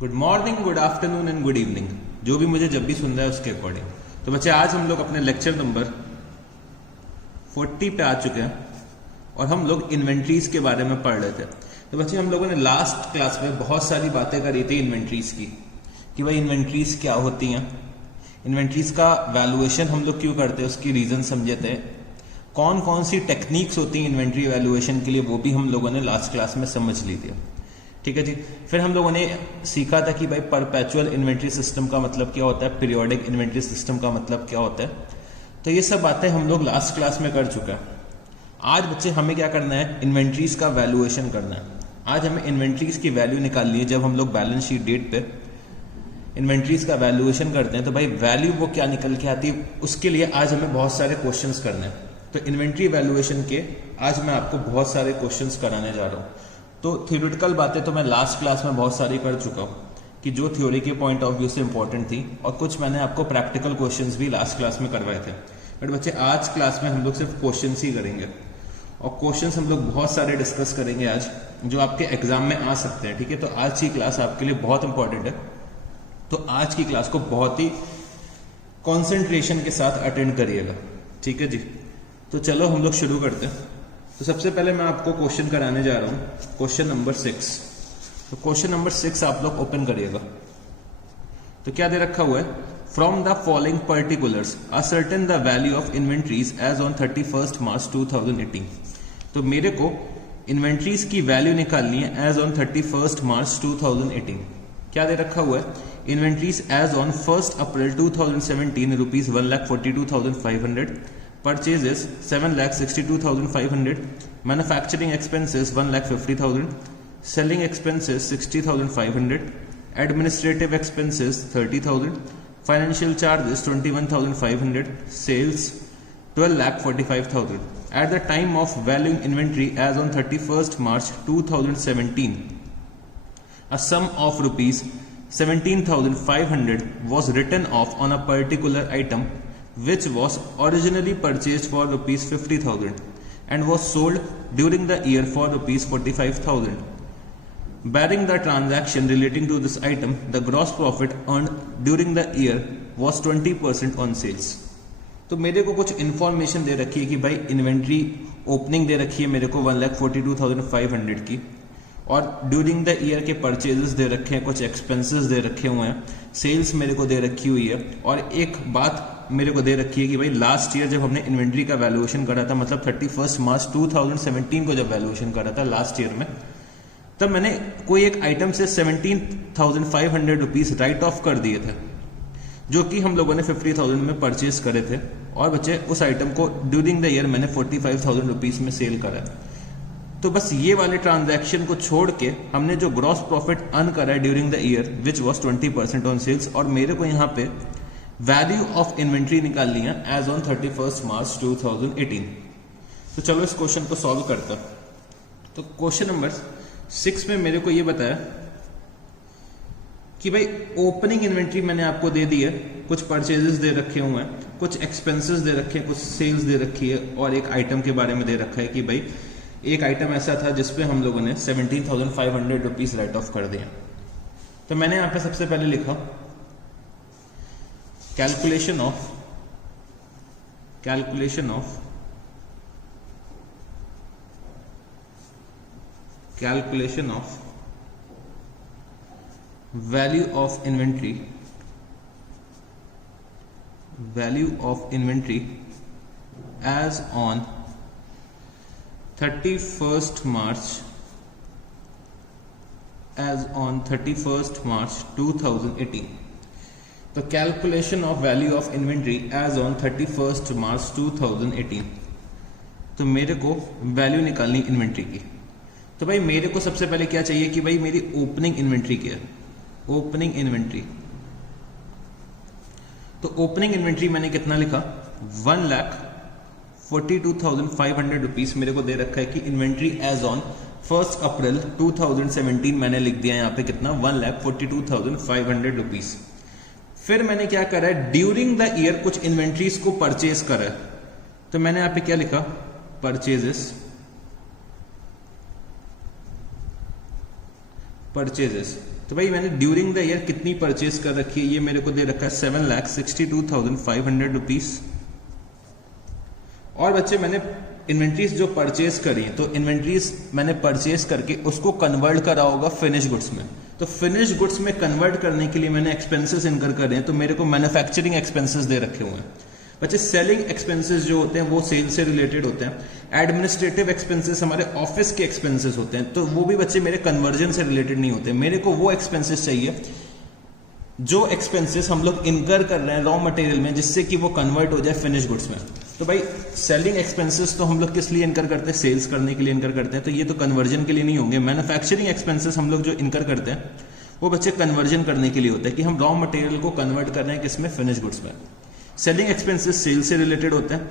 Good morning, good afternoon and good evening, जो भी मुझे जब भी सुन रहा है उसके अकॉर्डिंग। तो बच्चे आज हम लोग अपने लेक्चर नंबर 40 पे आ चुके हैं और हम लोग इन्वेंट्रीज के बारे में पढ़ रहे थे। तो बच्चे हम लोगों ने लास्ट क्लास में बहुत सारी बातें करी थी इन्वेंट्रीज की, कि भाई इन्वेंट्रीज क्या होती हैं, इन्वेंट्रीज का वैल्यूएशन हम लोग क्यों करते हैं, उसकी रीजन समझे थे, कौन कौन सी टेक्निक्स होती हैं इन्वेंट्री वैल्यूएशन के लिए, वो भी हम लोगों ने लास्ट क्लास में समझ ली थी। ठीक है जी। फिर हम लोगों ने सीखा था कि भाई परपेचुअल इन्वेंट्री सिस्टम का मतलब क्या होता है, पीरियोडिक इन्वेंट्री सिस्टम का मतलब क्या होता है। तो ये सब बातें हम लोग लास्ट क्लास में कर चुके हैं। आज बच्चे हमें क्या करना है, इन्वेंट्रीज का वैल्यूएशन करना है। आज हमें इन्वेंट्रीज की वैल्यू निकालनी है। जब हम लोग बैलेंस शीट डेट पे इन्वेंट्रीज का वैल्यूएशन करते हैं तो भाई वैल्यू वो क्या निकल के आती है, उसके लिए आज हमें बहुत सारे क्वेश्चंस करने हैं। तो इन्वेंट्री वैल्यूएशन के आज मैं आपको बहुत सारे क्वेश्चंस कराने जा रहा हूँ। तो थियोरिटिकल बातें तो मैं लास्ट क्लास में बहुत सारी कर चुका हूँ, कि जो थ्योरी के पॉइंट ऑफ व्यू से इंपॉर्टेंट थी, और कुछ मैंने आपको प्रैक्टिकल क्वेश्चंस भी लास्ट क्लास में करवाए थे। बट बच्चे आज क्लास में हम लोग सिर्फ क्वेश्चंस ही करेंगे, और क्वेश्चंस हम लोग बहुत सारे डिस्कस करेंगे आज, जो आपके एग्जाम में आ सकते हैं। ठीक है, तो आज की क्लास आपके लिए बहुत इंपॉर्टेंट है। तो आज की क्लास को बहुत ही कॉन्सेंट्रेशन के साथ अटेंड करिएगा। ठीक है जी। तो चलो हम लोग शुरू करते हैं। तो सबसे पहले मैं आपको क्वेश्चन कराने जा रहा हूं, क्वेश्चन नंबर 6। तो क्वेश्चन नंबर 6 आप लोग ओपन करिएगा। तो क्या दे रखा हुआ है, from the following particulars ascertain the value of inventories as on 31 March 2018। तो मेरे को इन्वेंट्रीज की वैल्यू निकालनी है एज ऑन 31 मार्च 2018। क्या दे रखा हुआ है, inventories as on 1 April 2017 rupees 1,42,500, purchases 7,62,500, manufacturing expenses 1,50,000, selling expenses 60,500, administrative expenses 30,000, financial charges 21,500, sales 12,45,000. At the time of valuing inventory as on 31st March 2017, a sum of rupees 17,500 was written off on a particular item which was originally purchased for rupees 50,000 and was sold during the year for rupees 45,000. Barring the transaction relating to this item, the gross profit earned during the year was 20% on sales. तो मेरे को कुछ information दे रखी है कि भाई inventory opening दे रखी है मेरे को 1,42,500 की, और ड्यूरिंग द ईयर के परचेजेस दे रखे हैं, कुछ एक्सपेंसेस दे रखे हुए हैं, सेल्स मेरे को दे रखी हुई है, और एक बात मेरे को दे रखी है कि भाई लास्ट ईयर जब हमने इन्वेंट्री का वैल्यूएशन करा था, मतलब 31 मार्च 2017 को जब वैल्यूएशन करा था लास्ट ईयर में, तब मैंने कोई एक आइटम से 17,500 रुपीज राइट ऑफ कर दिए थे, जो कि हम लोगों ने 50,000 में परचेज करे थे, और बच्चे उस आइटम को ड्यूरिंग द ईयर मैंने 45,000 रुपीज में सेल करा। तो बस ये वाले ट्रांजैक्शन को छोड़ के हमने जो ग्रॉस प्रॉफिट अर्न करा है during the year which was 20% on sales, और मेरे को यहाँ पे वैल्यू ऑफ इन्वेंट्री निकालनी है एज ऑन 31 मार्च 2018। तो चलो इस क्वेश्चन को सॉल्व करते हैं। तो क्वेश्चन नंबर 6 में मेरे को ये बताया कि भाई ओपनिंग इन्वेंट्री मैंने आपको दे दी है, कुछ परचेजेस दे रखे हुए हैं, कुछ एक्सपेंसेस दे रखे हैं, कुछ सेल्स दे रखी है, और एक आइटम के बारे में दे रखा है कि भाई एक आइटम ऐसा था जिसपे हम लोगों ने 17,500 रुपीज राइट ऑफ कर दिया। तो मैंने यहां पे सबसे पहले लिखा calculation of value of inventory as on 31st March 2018। तो calculation of value of inventory as on 31st March 2018। तो मेरे को वैल्यू निकालनी इन्वेंट्री की। तो भाई मेरे को सबसे पहले क्या चाहिए कि भाई मेरी ओपनिंग इन्वेंट्री क्या है, ओपनिंग इन्वेंट्री। तो ओपनिंग इन्वेंट्री मैंने कितना लिखा, 1,42,500 रुपीज मेरे को दे रखा है कि इन्वेंट्री एज ऑन 1 अप्रैल 2017 मैंने लिख दिया यहाँ पे कितना, 1,42,500 रुपीज। फिर मैंने क्या करा है, ड्यूरिंग द ईयर कुछ इन्वेंट्रीज को परचेज करा है। तो मैंने यहाँ पे क्या लिखा, परचेजेस। तो भाई मैंने ड्यूरिंग द ईयर कितनी परचेज कर रखी है, ये मेरे को दे रखा है 7,62,500 रुपीज। और बच्चे मैंने इन्वेंट्रीज जो परचेज करी है, तो इन्वेंट्रीज मैंने परचेज करके उसको कन्वर्ट करा होगा फिनिश गुड्स में। तो फिनिश गुड्स में कन्वर्ट करने के लिए मैंने एक्सपेंसेस इनकर करे हैं, तो मेरे को मैन्युफैक्चरिंग एक्सपेंसेस दे रखे हुए हैं। बच्चे सेलिंग एक्सपेंसेस जो होते हैं वो सेल से रिलेटेड होते हैं। एडमिनिस्ट्रेटिव एक्सपेंसेस हमारे ऑफिस के एक्सपेंसेस होते हैं, तो वो भी बच्चे मेरे कन्वर्जन से रिलेटेड नहीं होते। मेरे को वो एक्सपेंसेस चाहिए जो एक्सपेंसेस हम लोग इनकर कर रहे हैं रॉ मटेरियल में, जिससे कि वो कन्वर्ट हो जाए फिनिश गुड्स में। तो भाई सेलिंग एक्सपेंसेस तो हम लोग किस लिए इनकर करते हैं, सेल्स करने के लिए इनकर करते हैं, तो ये तो कन्वर्जन के लिए नहीं होंगे। मैन्युफैक्चरिंग एक्सपेंसेस हम लोग जो इनकर करते हैं वो बच्चे कन्वर्जन करने के लिए होता है, कि हम रॉ मटेरियल को कन्वर्ट कर रहे हैं किसमें, फिनिश गुड्स में। सेलिंग एक्सपेंसेस सेल से रिलेटेड होते हैं।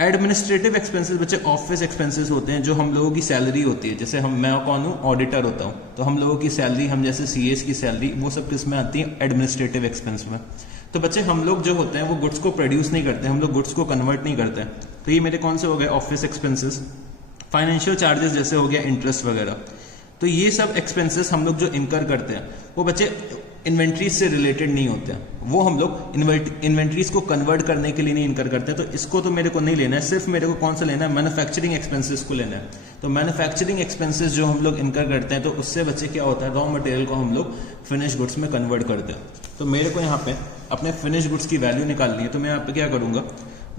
एडमिनिस्ट्रेटिव एक्सपेंसेस बच्चे ऑफिस एक्सपेंसेस होते हैं, जो हम लोगों की सैलरी होती है। जैसे मैं कौन हूँ, ऑडिटर होता हूँ, तो हम लोगों की सैलरी, हम जैसे सीएस की सैलरी, वो सब किस में आती है, एडमिनिस्ट्रेटिव एक्सपेंस में। तो बच्चे हम लोग जो होते हैं वो गुड्स को प्रोड्यूस नहीं करते, हम लोग गुड्स को कन्वर्ट नहीं करते हैं। तो ये मेरे कौन से हो गए, ऑफिस एक्सपेंसेस। फाइनेंशियल चार्जेस जैसे हो गया इंटरेस्ट वगैरह। तो ये सब एक्सपेंसेस हम लोग जो इनकर करते हैं वो बच्चे इन्वेंट्रीज से रिलेटेड नहीं होते हैं, वो हम लोग इन्वेंट्रीज को कन्वर्ट करने के लिए नहीं इनकर करते हैं। तो इसको तो मेरे को नहीं लेना है, सिर्फ मेरे को कौन सा लेना है, मैन्युफैक्चरिंग एक्सपेंसेस को लेना है। तो मैन्युफैक्चरिंग एक्सपेंसेस जो हम लोग इनकर करते हैं, तो उससे बच्चे क्या होता है, रॉ मटेरियल को हम लोग फिनिश गुड्स में कन्वर्ट करते हैं। तो मेरे को यहाँ पे अपने फिनिश गुड्स की वैल्यू निकालनी है, तो मैं यहाँ पे क्या करूंगा,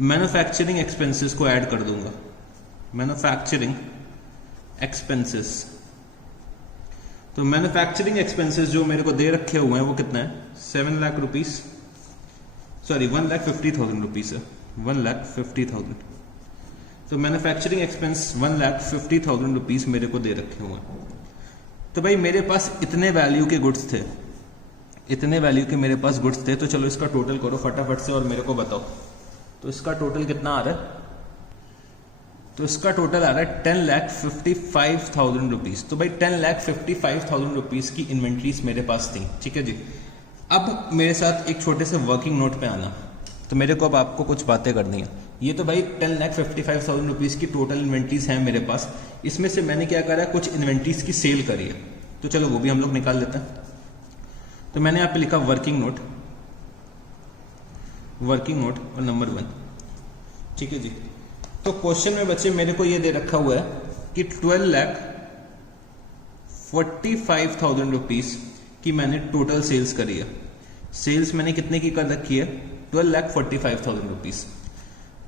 मैन्युफैक्चरिंग एक्सपेंसेस को ऐड कर दूंगा। मैन्युफैक्चरिंग एक्सपेंसेस, तो मैन्युफैक्चरिंग एक्सपेंसेस जो मेरे को दे रखे हुए हैं वो कितना है, 7 लाख रुपीज, सॉरी 1,50,000 रुपीज है, 1,50,000। तो मैन्युफैक्चरिंग एक्सपेंस 1,50,000 रुपीज मेरे को दे रखे हुए हैं। तो भाई मेरे पास इतने वैल्यू के गुड्स थे, इतने वैल्यू के मेरे पास गुड्स थे। तो चलो इसका टोटल करो फटाफट से और मेरे को बताओ। तो इसका टोटल कितना आ रहा है, तो इसका टोटल आ रहा है 10,55,000 रुपीज। तो भाई 10,55,000 रुपीज की इन्वेंट्रीज मेरे पास थी, ठीक है जी। अब मेरे साथ एक छोटे से वर्किंग नोट पे आना। तो मेरे को अब आपको कुछ बातें करनी है। ये तो भाई 10,55,000 रुपीज की टोटल इन्वेंट्रीज है मेरे पास। इसमें से मैंने क्या करा, कुछ इन्वेंट्रीज की सेल करी है, तो चलो वो भी हम लोग निकाल लेते हैं। तो मैंने यहाँ पे लिखा वर्किंग नोट, वर्किंग नोट और नंबर 1, ठीक है जी। तो क्वेश्चन में बच्चे मेरे को ये दे रखा हुआ है कि 12,45,000 रुपीज की मैंने टोटल सेल्स करी है। सेल्स मैंने कितने की कर रखी है, 12,45,000 रुपीज।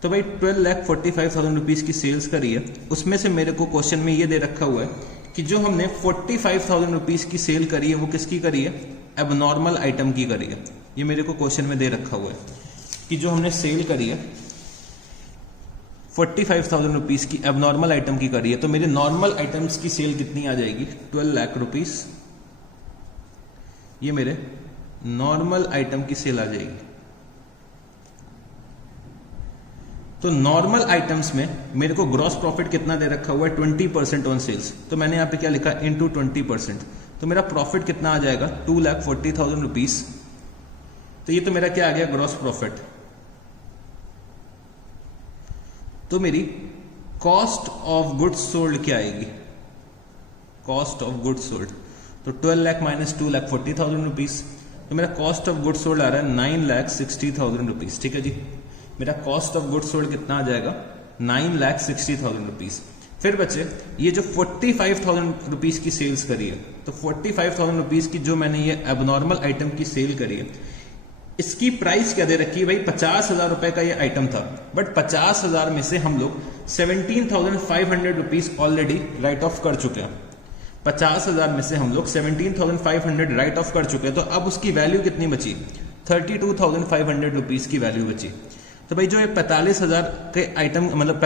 तो भाई 12,45,000 रुपीज की सेल्स करी है, उसमें से मेरे को क्वेश्चन में ये दे रखा हुआ है कि जो हमने 45,000 रुपीज की सेल करी है वो किसकी करी है, एबनॉर्मल आइटम की करी है। ये मेरे को क्वेश्चन में दे रखा हुआ है कि जो हमने सेल करी है 45,000 रुपीज की एबनॉर्मल आइटम की करी है। तो मेरे नॉर्मल आइटम्स की सेल कितनी आ जाएगी, 12 लाख रुपीज। ये मेरे नॉर्मल आइटम की सेल आ जाएगी। तो नॉर्मल आइटम्स में मेरे को ग्रॉस प्रॉफिट कितना दे रखा हुआ है, 20% ऑन सेल्स। तो मैंने यहां पे क्या लिखा, इनटू 20%। तो मेरा प्रॉफिट कितना आ जाएगा, 2,40,000 रुपीज। तो ये तो मेरा क्या आ गया, ग्रॉस प्रॉफिट। तो मेरी कॉस्ट ऑफ गुड्स सोल्ड क्या आएगी, कॉस्ट ऑफ गुड्स सोल्ड। तो 12 लाख माइनस 2,40,000 रुपीज। तो मेरा कॉस्ट ऑफ गुड्स सोल्ड आ रहा है 9,60,000 रुपीज, ठीक है जी। मेरा कॉस्ट ऑफ गुड्स सोल्ड कितना आ जाएगा, 9,60,000 रुपीज। फिर बच्चे ये जो 45,000 रुपीज की सेल्स करी है, तो 45,000 रुपीज की जो मैंने ये एबनॉर्मल आइटम की सेल करी है, इसकी प्राइस क्या दे रखी है भाई, 50,000 रुपए का ये आइटम था। बट 50,000 में से हम लोग 17,500 रुपीज ऑलरेडी राइट ऑफ कर चुके हैं। 50,000 में से हम लोग 17,500 राइट ऑफ कर चुके हैं। तो अब उसकी वैल्यू कितनी बची, 32,500 रुपीज की वैल्यू बची। तो भाई जो ये 45,000 के आइटम, मतलब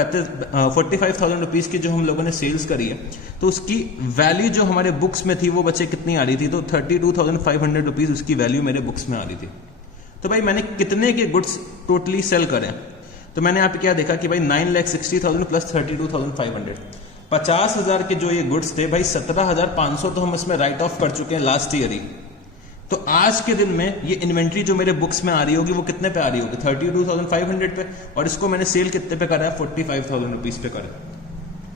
45,000 रुपीज की जो हम लोगों ने सेल्स करी है, तो उसकी वैल्यू जो हमारे बुक्स में थी वो बच्चे कितनी आ रही थी, तो 32,500 रुपीज उसकी वैल्यू मेरे बुक्स में आ रही थी। तो भाई मैंने कितने के गुड्स टोटली सेल करें, तो मैंने यहाँ पे क्या देखा कि भाई 9,60,000 प्लस 32,500, 50,000 के जो ये गुड्स थे भाई 17,500 तो हम इसमें राइट ऑफ कर चुके हैं लास्ट ईयर ही। तो आज के दिन में ये इन्वेंट्री जो मेरे बुक्स में आ रही होगी वो कितने पे आ रही होगी, 32,500 पे, और इसको मैंने सेल कितने पे करा है, 45,000 रुपीज पे करा।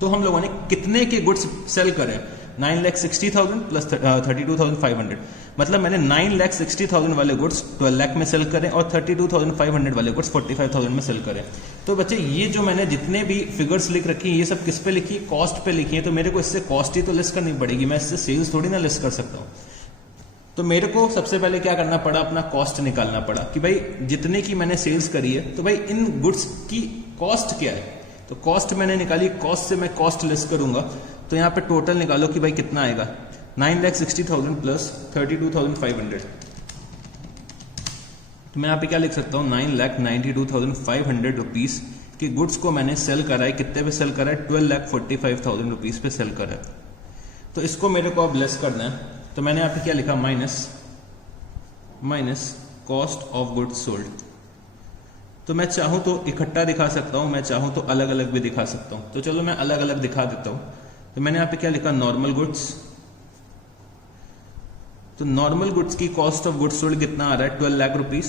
तो हम लोगों ने कितने के गुड्स सेल करें, 9,60,000 प्लस 32,500, मतलब मैंने 9,60,000 वाले गुड्स 12 लाख में सेल करें और 32,500 वाले गुड्स 45,000 में सेल करें। तो बच्चे ये जो मैंने जितने भी फिगर्स लिख रखी है ये सब किस पे लिखी, कॉस्ट पे लिखी है। तो मेरे को इससे कॉस्ट ही तो लिस्ट करनी पड़ेगी, मैं इससे सेल्स थोड़ी ना लिस्ट कर सकता हूँ। तो मेरे को सबसे पहले क्या करना पड़ा, अपना कॉस्ट निकालना पड़ा कि भाई जितने की मैंने सेल्स करी है तो भाई इन गुड्स की कॉस्ट क्या है। तो कॉस्ट मैंने निकाली, कॉस्ट से मैं कॉस्ट लिस्ट करूंगा। तो यहाँ पे टोटल निकालो कि भाई कितना आएगा, 9,60,000 प्लस 32,500। तो मैं यहाँ पे क्या लिख सकता हूँ, 9,92,500 रुपीज के गुड्स को मैंने सेल करा है। कितने पे सेल करा है, 12,45,000 रुपीज पे सेल करा है। तो इसको मेरे को अब लेस करना है। तो मैंने यहाँ पे क्या लिखा, minus cost of goods sold. तो मैं चाहूं तो इकट्ठा दिखा सकता हूं, मैं चाहूं तो अलग अलग भी दिखा सकता हूं। तो चलो मैं अलग अलग दिखा देता हूं। तो मैंने यहाँ पे क्या लिखा, नॉर्मल गुड्स। तो नॉर्मल गुड्स की कॉस्ट ऑफ गुड्स सोल्ड कितना आ रहा है, 12 lakh rupees,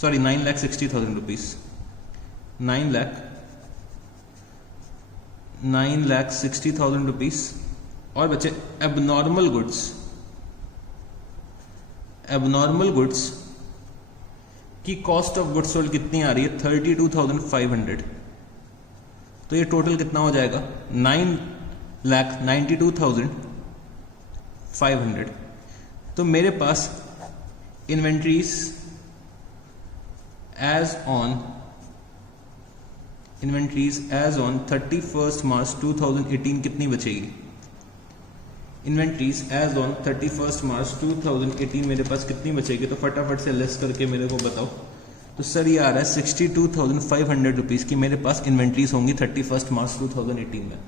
sorry 9,60,000 rupees, 9,60,000 rupees. और बचे एबनॉर्मल गुड्स की कॉस्ट ऑफ गुड्स सोल्ड कितनी आ रही है, 32,500। तो ये टोटल कितना हो जाएगा, 9,92,500। तो मेरे पास इन्वेंट्रीज एज ऑन 31 मार्च 2018 कितनी बचेगी। इन्वेंट्रीज एज ऑन 31 मार्च 2018 मेरे पास कितनी बचेगी। तो फटाफट से लेस करके मेरे को बताओ। तो सर ये आ रहा है 62,500 रुपीज की मेरे पास इन्वेंट्रीज होंगी 31 मार्च 2018 में।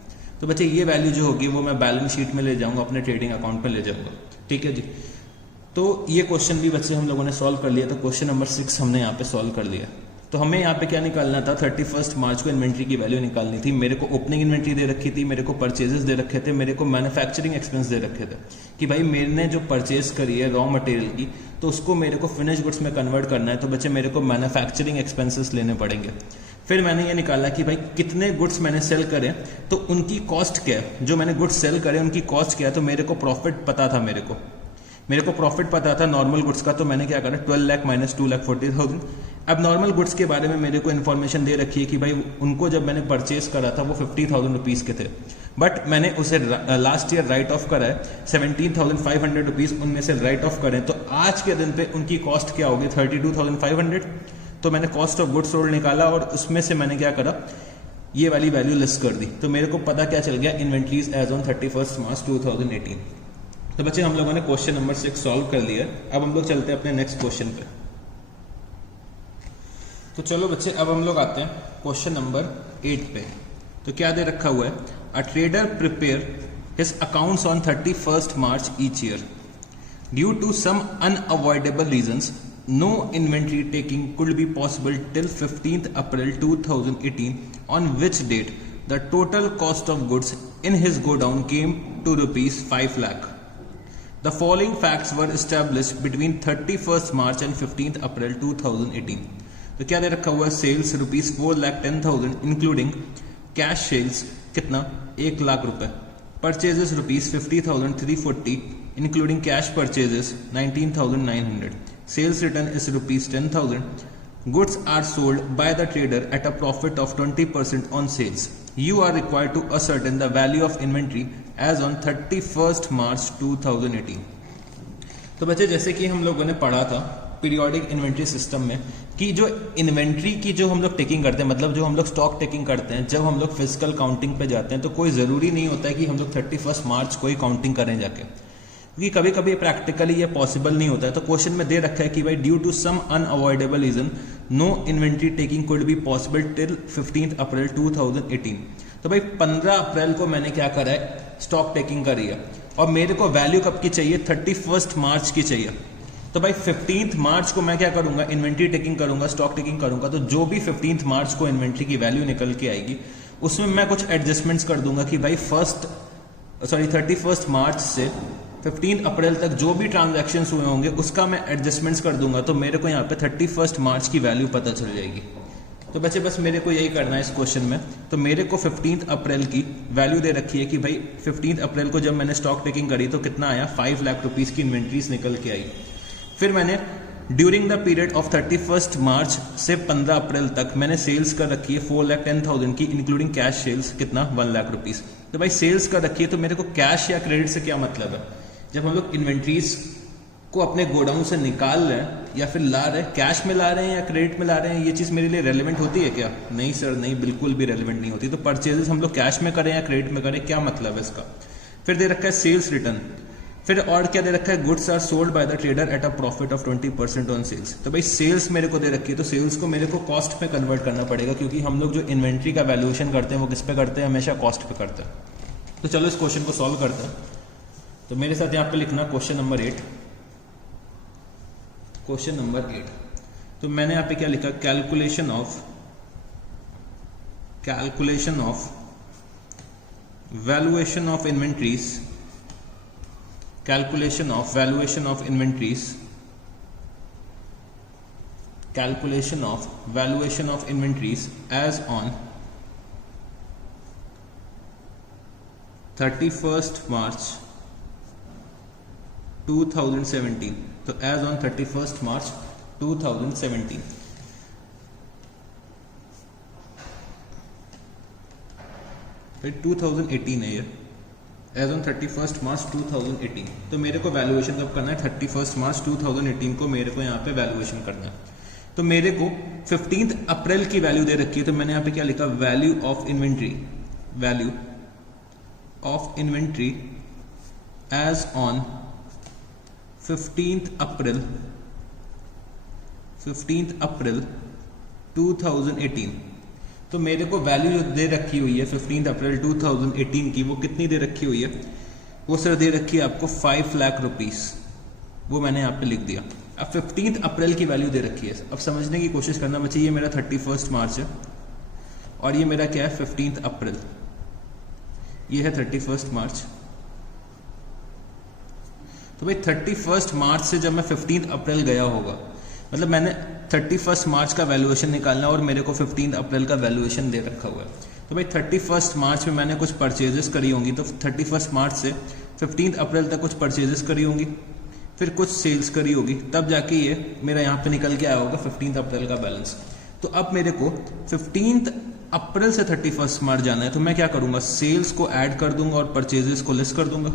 तो बच्चे ये वैल्यू जो होगी वो मैं बैलेंस शीट में ले जाऊंगा, अपने ट्रेडिंग अकाउंट पे ले जाऊंगा। ठीक है जी। तो ये क्वेश्चन भी बच्चे हम लोगों ने सॉल्व कर लिया। तो क्वेश्चन नंबर 6 हमने यहाँ पे सॉल्व कर लिया। तो हमें यहाँ पे क्या निकालना था, 31 मार्च को इन्वेंट्री की वैल्यू निकालनी थी। मेरे को ओपनिंग इन्वेंट्री दे रखी थी, मेरे को परचेजेस दे रखे थे, मेरे को मैन्युफैक्चरिंग एक्सपेंस दे रखे थे कि भाई मैंने जो परचेज करी है रॉ मटेरियल की तो उसको मेरे को फिनिश गुड्स में कन्वर्ट करना है। तो बच्चे मेरे को मैन्युफैक्चरिंग एक्सपेंसेस लेने पड़ेंगे। फिर मैंने ये निकाला कि भाई कितने गुड्स मैंने सेल करे तो उनकी कॉस्ट क्या है, जो मैंने गुड्स सेल करे उनकी कॉस्ट क्या है। तो मेरे को प्रॉफिट पता था, मेरे को प्रॉफिट पता था नॉर्मल गुड्स का। तो मैंने क्या करा, 12 लाख माइनस 2,40,000। अब नॉर्मल गुड्स के बारे में मेरे को इन्फॉर्मेशन दे रखी है कि भाई उनको जब मैंने परचेज करा था वो 50,000 रुपीज के थे, बट मैंने उसे लास्ट ईयर राइट ऑफ करा है 17,500 रुपीज, उनमें से राइट ऑफ करें तो आज के दिन पे उनकी कॉस्ट क्या होगी, 32,500। तो मैंने कॉस्ट ऑफ गुड्स सोल्ड निकाला और उसमें से मैंने क्या करा, ये वाली वैल्यू लिस्ट कर दी। तो मेरे को पता क्या चल गया, इन्वेंट्रीज एज ऑन 31 मार्च 2018। तो बच्चे हम लोगों ने क्वेश्चन नंबर 6 सॉल्व कर लिया। अब हम लोग चलते हैं अपने नेक्स्ट क्वेश्चन पे। तो चलो बच्चे अब हम लोग आते हैं क्वेश्चन नंबर 8 पे। तो क्या दे रखा हुआ है, a trader prepare his accounts on 31 March each year due to some unavoidable reasons no inventory taking could be possible till 15th April 2018 on which date the total cost of goods in his godown came to rupees 5 lakh. The following facts were established between 31st March and 15th April 2018. तो क्या दे रखा हुआ है, sales rupees 4,10,000 including cash sales कितना 1 लाख रुपए, purchases rupees 50,340 including cash purchases 19,900, sales return is rupees 10,000, goods are sold by the trader at a profit of 20% on sales. You are required to ascertain the value of inventory as on 31st March 2018. तो बच्चे जैसे कि हम लोगों ने पढ़ा था periodic inventory system में कि जो इन्वेंट्री की जो हम लोग टेकिंग करते हैं, मतलब जो हम लोग स्टॉक टेकिंग करते हैं, जब हम लोग फिजिकल काउंटिंग पे जाते हैं तो कोई ज़रूरी नहीं होता है कि हम लोग 31 मार्च को ही काउंटिंग करें जाके, क्योंकि कभी कभी प्रैक्टिकली ये पॉसिबल नहीं होता है। तो क्वेश्चन में दे रखा है कि भाई due to some unavoidable reason no inventory taking could be possible till 15th April 2018. तो भाई 15 अप्रैल को मैंने क्या करा है, स्टॉक टेकिंग करी है और मेरे को वैल्यू कब की चाहिए, 31 मार्च की चाहिए। तो भाई 15th मार्च को मैं क्या करूंगा, इन्वेंट्री टेकिंग करूंगा, स्टॉक टेकिंग करूंगा। तो जो भी 15th मार्च को इन्वेंट्री की वैल्यू निकल के आएगी उसमें मैं कुछ एडजस्टमेंट्स कर दूंगा कि भाई 31 मार्च से 15 अप्रैल तक जो भी ट्रांजैक्शंस हुए होंगे उसका मैं एडजस्टमेंट्स कर दूंगा। तो मेरे को यहाँ पे 31 मार्च की वैल्यू पता चल जाएगी। तो बच्चे बस मेरे को यही करना है इस क्वेश्चन में। तो मेरे को 15 अप्रैल की वैल्यू दे रखी है कि भाई 15 अप्रैल को जब मैंने स्टॉक टेकिंग करी तो कितना आया, 5 लाख रुपीस की इन्वेंट्रीज निकल के आई। फिर मैंने ड्यूरिंग द पीरियड ऑफ 31 मार्च से 15 अप्रैल तक मैंने सेल्स कर रखी है 4,10,000 की, इंक्लूडिंग कैश सेल्स कितना, 1 लाख रुपीस। तो भाई सेल्स कर रखी है तो मेरे को कैश या क्रेडिट से क्या मतलब है। जब हम लोग इन्वेंट्रीज को अपने गोडाउन से निकाल रहे हैं या फिर ला रहे हैं, कैश में ला रहे हैं या क्रेडिट में ला रहे हैं, ये चीज़ मेरे लिए रेलेवेंट होती है क्या? नहीं सर, नहीं, बिल्कुल भी रेलेवेंट नहीं होती। तो परचेजेस हम लोग कैश में करें या क्रेडिट में करें, क्या मतलब है इसका। फिर दे रखा है सेल्स रिटर्न। फिर और क्या दे रखा है, goods are sold by the trader at a profit of 20% on sales. तो भाई सेल्स मेरे को दे रखी है तो सेल्स को मेरे को कॉस्ट पे कन्वर्ट करना पड़ेगा, क्योंकि हम लोग जो इन्वेंट्री का वैल्यूएशन करते हैं वो किस पे करते हैं, हमेशा कॉस्ट पे करते हैं। तो चलो इस क्वेश्चन को सॉल्व करते हैं। तो मेरे साथ यहाँ पे लिखना क्वेश्चन नंबर 8। क्वेश्चन नंबर 8, तो मैंने यहाँ पे क्या लिखा, calculation of valuation of inventories, calculation of valuation of inventories as on 31st March 2017। तो as on 31st March 2017। फिर 2018 है ये, एज ऑन 31 मार्च 2018। तो मेरे को वैल्यूएशन कब करना है, 31 मार्च 2018 को मेरे को यहाँ पे वैल्यूएशन करना है। तो मेरे को 15 अप्रैल की वैल्यू दे रखी है, तो मैंने यहाँ पे क्या लिखा, value of inventory as on 15 April 2018। तो मेरे को वैल्यू जो दे रखी हुई है 15 अप्रैल 2018 की, वो कितनी दे रखी हुई है, वो सर दे रखी है आपको 5 लाख रुपीस। वो मैंने यहाँ पे लिख दिया। अब 15 अप्रैल की वैल्यू दे रखी है। अब समझने की कोशिश करना बच्चे, ये मेरा 31 मार्च है और ये मेरा क्या है 15 अप्रैल, ये है 31 मार्च। तो भाई 31 मार्च से जब मैं 15 अप्रैल गया होगा, मतलब मैंने 31 मार्च का वैल्यूएशन निकालना और मेरे को 15 अप्रैल का वैल्यूएशन दे रखा हुआ है। तो भाई 31 मार्च में मैंने कुछ परचेजेस करी होंगी, तो 31 मार्च से 15 अप्रैल तक कुछ परचेजेस करी होंगी, फिर कुछ सेल्स करी होगी, तब जाके ये मेरा यहाँ पे निकल के आया होगा 15 अप्रैल का बैलेंस। तो अब मेरे को 15 अप्रैल से 31 मार्च जाना है, तो मैं क्या करूंगा, सेल्स को ऐड कर दूंगा और परचेजेस को लेस कर दूंगा।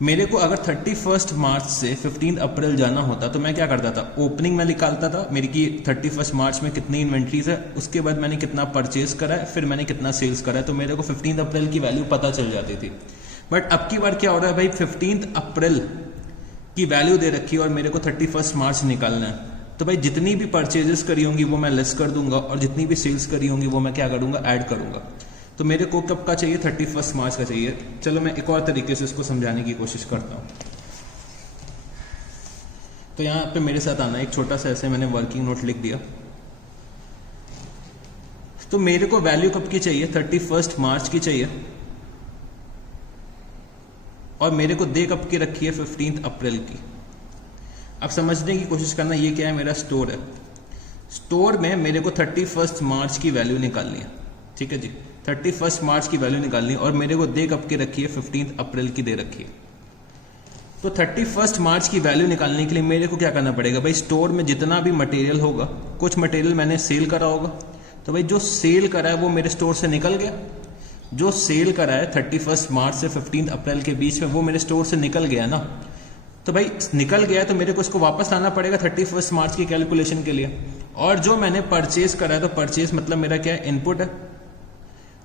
मेरे को अगर 31 मार्च से 15 अप्रैल जाना होता तो मैं क्या करता था, ओपनिंग में निकालता था मेरी की 31 मार्च में कितनी इन्वेंट्रीज है, उसके बाद मैंने कितना परचेज करा है, फिर मैंने कितना सेल्स करा है, तो मेरे को 15 अप्रैल की वैल्यू पता चल जाती थी। बट अब की बार क्या हो रहा है भाई, 15 अप्रैल की वैल्यू दे रखी है और मेरे को 31 मार्च निकालना है। तो भाई जितनी भी परचेजेस करी होंगी वो मैं लेस कर दूंगा और जितनी भी सेल्स करी होंगी वो मैं क्या करूंगा, ऐड करूंगा। तो मेरे को कब का चाहिए, 31 मार्च का चाहिए। चलो मैं एक और तरीके से इसको समझाने की कोशिश करता हूं। तो यहां पे मेरे साथ आना, एक छोटा सा ऐसे मैंने वर्किंग नोट लिख दिया। तो मेरे को वैल्यू कब की चाहिए, 31 मार्च की चाहिए, और मेरे को दे कब की रखी है, 15 अप्रैल की। अब समझने की कोशिश करना, ये क्या है, मेरा स्टोर है। स्टोर में मेरे को 31 मार्च की वैल्यू निकालनी है, ठीक है जी, 31 मार्च की वैल्यू निकालनी है और मेरे को दे कब की रखी है, 15 अप्रैल की दे रखी है। तो 31 मार्च की वैल्यू निकालने के लिए मेरे को क्या करना पड़ेगा भाई, स्टोर में जितना भी मटेरियल होगा, कुछ मटेरियल मैंने सेल करा होगा, तो भाई जो सेल करा है वो मेरे स्टोर से निकल गया। जो सेल करा है 31 मार्च से 15 अप्रैल के बीच में, वो मेरे स्टोर से निकल गया ना। तो भाई निकल गया तो मेरे को इसको वापस लाना पड़ेगा 31 मार्च की कैलकुलेशन के लिए। और जो मैंने परचेज करा है, तो परचेज मतलब मेरा क्या है, इनपुट है।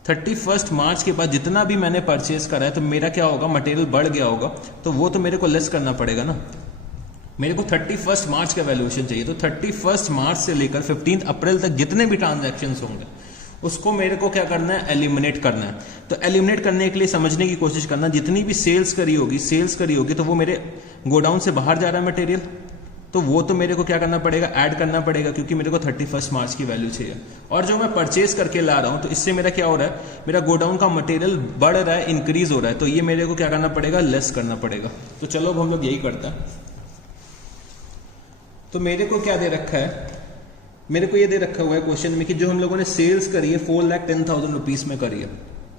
31 मार्च के बाद जितना भी मैंने परचेज करा है, तो मेरा क्या होगा, मटेरियल बढ़ गया होगा, तो वो तो मेरे को लेस करना पड़ेगा ना। मेरे को 31 मार्च का वैल्यूएशन चाहिए। तो 31 मार्च से लेकर 15 अप्रैल तक जितने भी ट्रांजैक्शंस होंगे उसको मेरे को क्या करना है, एलिमिनेट करना है। तो एलिमिनेट करने के लिए समझने की कोशिश करना, जितनी भी सेल्स करी होगी तो वो मेरे गोडाउन से बाहर जा रहा है मटेरियल, तो वो तो मेरे को क्या करना पड़ेगा, ऐड करना पड़ेगा, क्योंकि मेरे को 31 मार्च की वैल्यू चाहिए। और जो मैं परचेज करके ला रहा हूं, तो इससे मेरा क्या हो रहा है, मेरा गोडाउन का मटेरियल बढ़ रहा है, इंक्रीज हो रहा है, तो ये मेरे को क्या करना पड़ेगा, लेस करना पड़ेगा। तो चलो अब हम लोग यही करते हैं। तो मेरे को क्या दे रखा है, मेरे को ये दे रखा हुआ है क्वेश्चन में कि जो हम लोगों ने सेल्स करी है 4,10,000 रुपीज में करी है,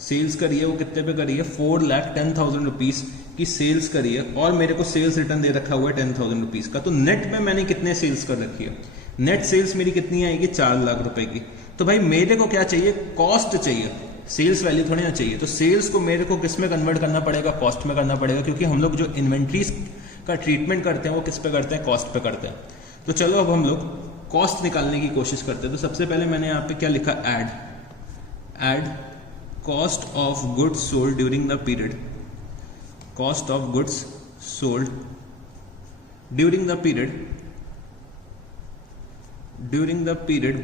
सेल्स करी है वो कितने पे करी है, 4,10,000 रुपीज की सेल्स करी है, और मेरे को सेल्स रिटर्न दे रखा हुआ है 10,000 रुपीज का। तो नेट में मैंने कितने सेल्स कर रखी है, नेट सेल्स मेरी कितनी आएगी, 4 लाख रुपए की। तो भाई मेरे को क्या चाहिए, कॉस्ट चाहिए, सेल्स वैल्यू थोड़ी ना चाहिए। तो सेल्स को मेरे को किस में कन्वर्ट करना पड़ेगा, कॉस्ट में करना पड़ेगा, क्योंकि हम लोग जो इन्वेंट्रीज का ट्रीटमेंट करते हैं वो किस पे करते हैं, कॉस्ट पे करते हैं। तो चलो अब हम लोग कॉस्ट निकालने की कोशिश करते हैं। तो सबसे पहले मैंने यहाँ पे क्या लिखा, add cost of goods sold during the period, cost of goods sold during the period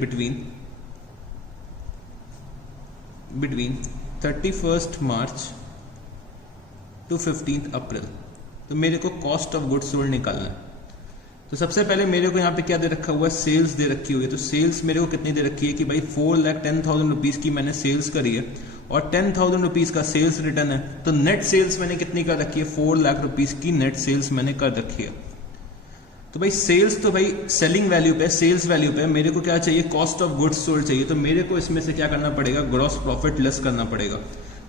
between 31st March to 15th April। तो मेरे को कॉस्ट ऑफ गुड्स सोल्ड निकालना है। तो सबसे पहले मेरे को यहाँ पे क्या दे रखा हुआ है, सेल्स दे रखी हुई है। तो सेल्स मेरे को कितनी दे रखी है कि भाई 4,10,000 रुपीज की मैंने सेल्स करी है और 10,000 रुपीज का सेल्स रिटर्न है। तो नेट सेल्स मैंने कितनी कर रखी है, 4 लाख रुपीज की नेट सेल्स मैंने कर रखी है। तो भाई सेल्स तो भाई सेलिंग वैल्यू पे, सेल्स वैल्यू पे मेरे को क्या चाहिए, कॉस्ट ऑफ गुड्स सोल्ड चाहिए। तो मेरे को इसमें से क्या करना पड़ेगा, ग्रॉस प्रॉफिट लेस करना पड़ेगा।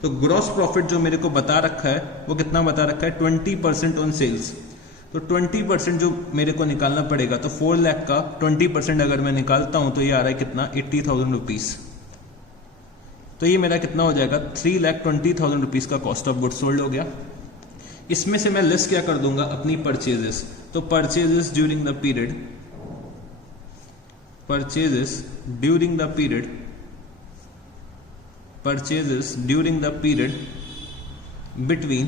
तो ग्रॉस प्रॉफिट जो मेरे को बता रखा है वो कितना बता रखा है, 20% ऑन सेल्स। तो 20% जो मेरे को निकालना पड़ेगा, तो 4 लाख का 20% अगर मैं निकालता हूं तो ये आ रहा है कितना, 80,000 रुपीज। तो ये मेरा कितना हो जाएगा, 3,20,000 रुपीज का कॉस्ट ऑफ गुड्स सोल्ड हो गया। इसमें से मैं लेस क्या कर दूंगा, अपनी परचेजेस। तो purchases during the period, between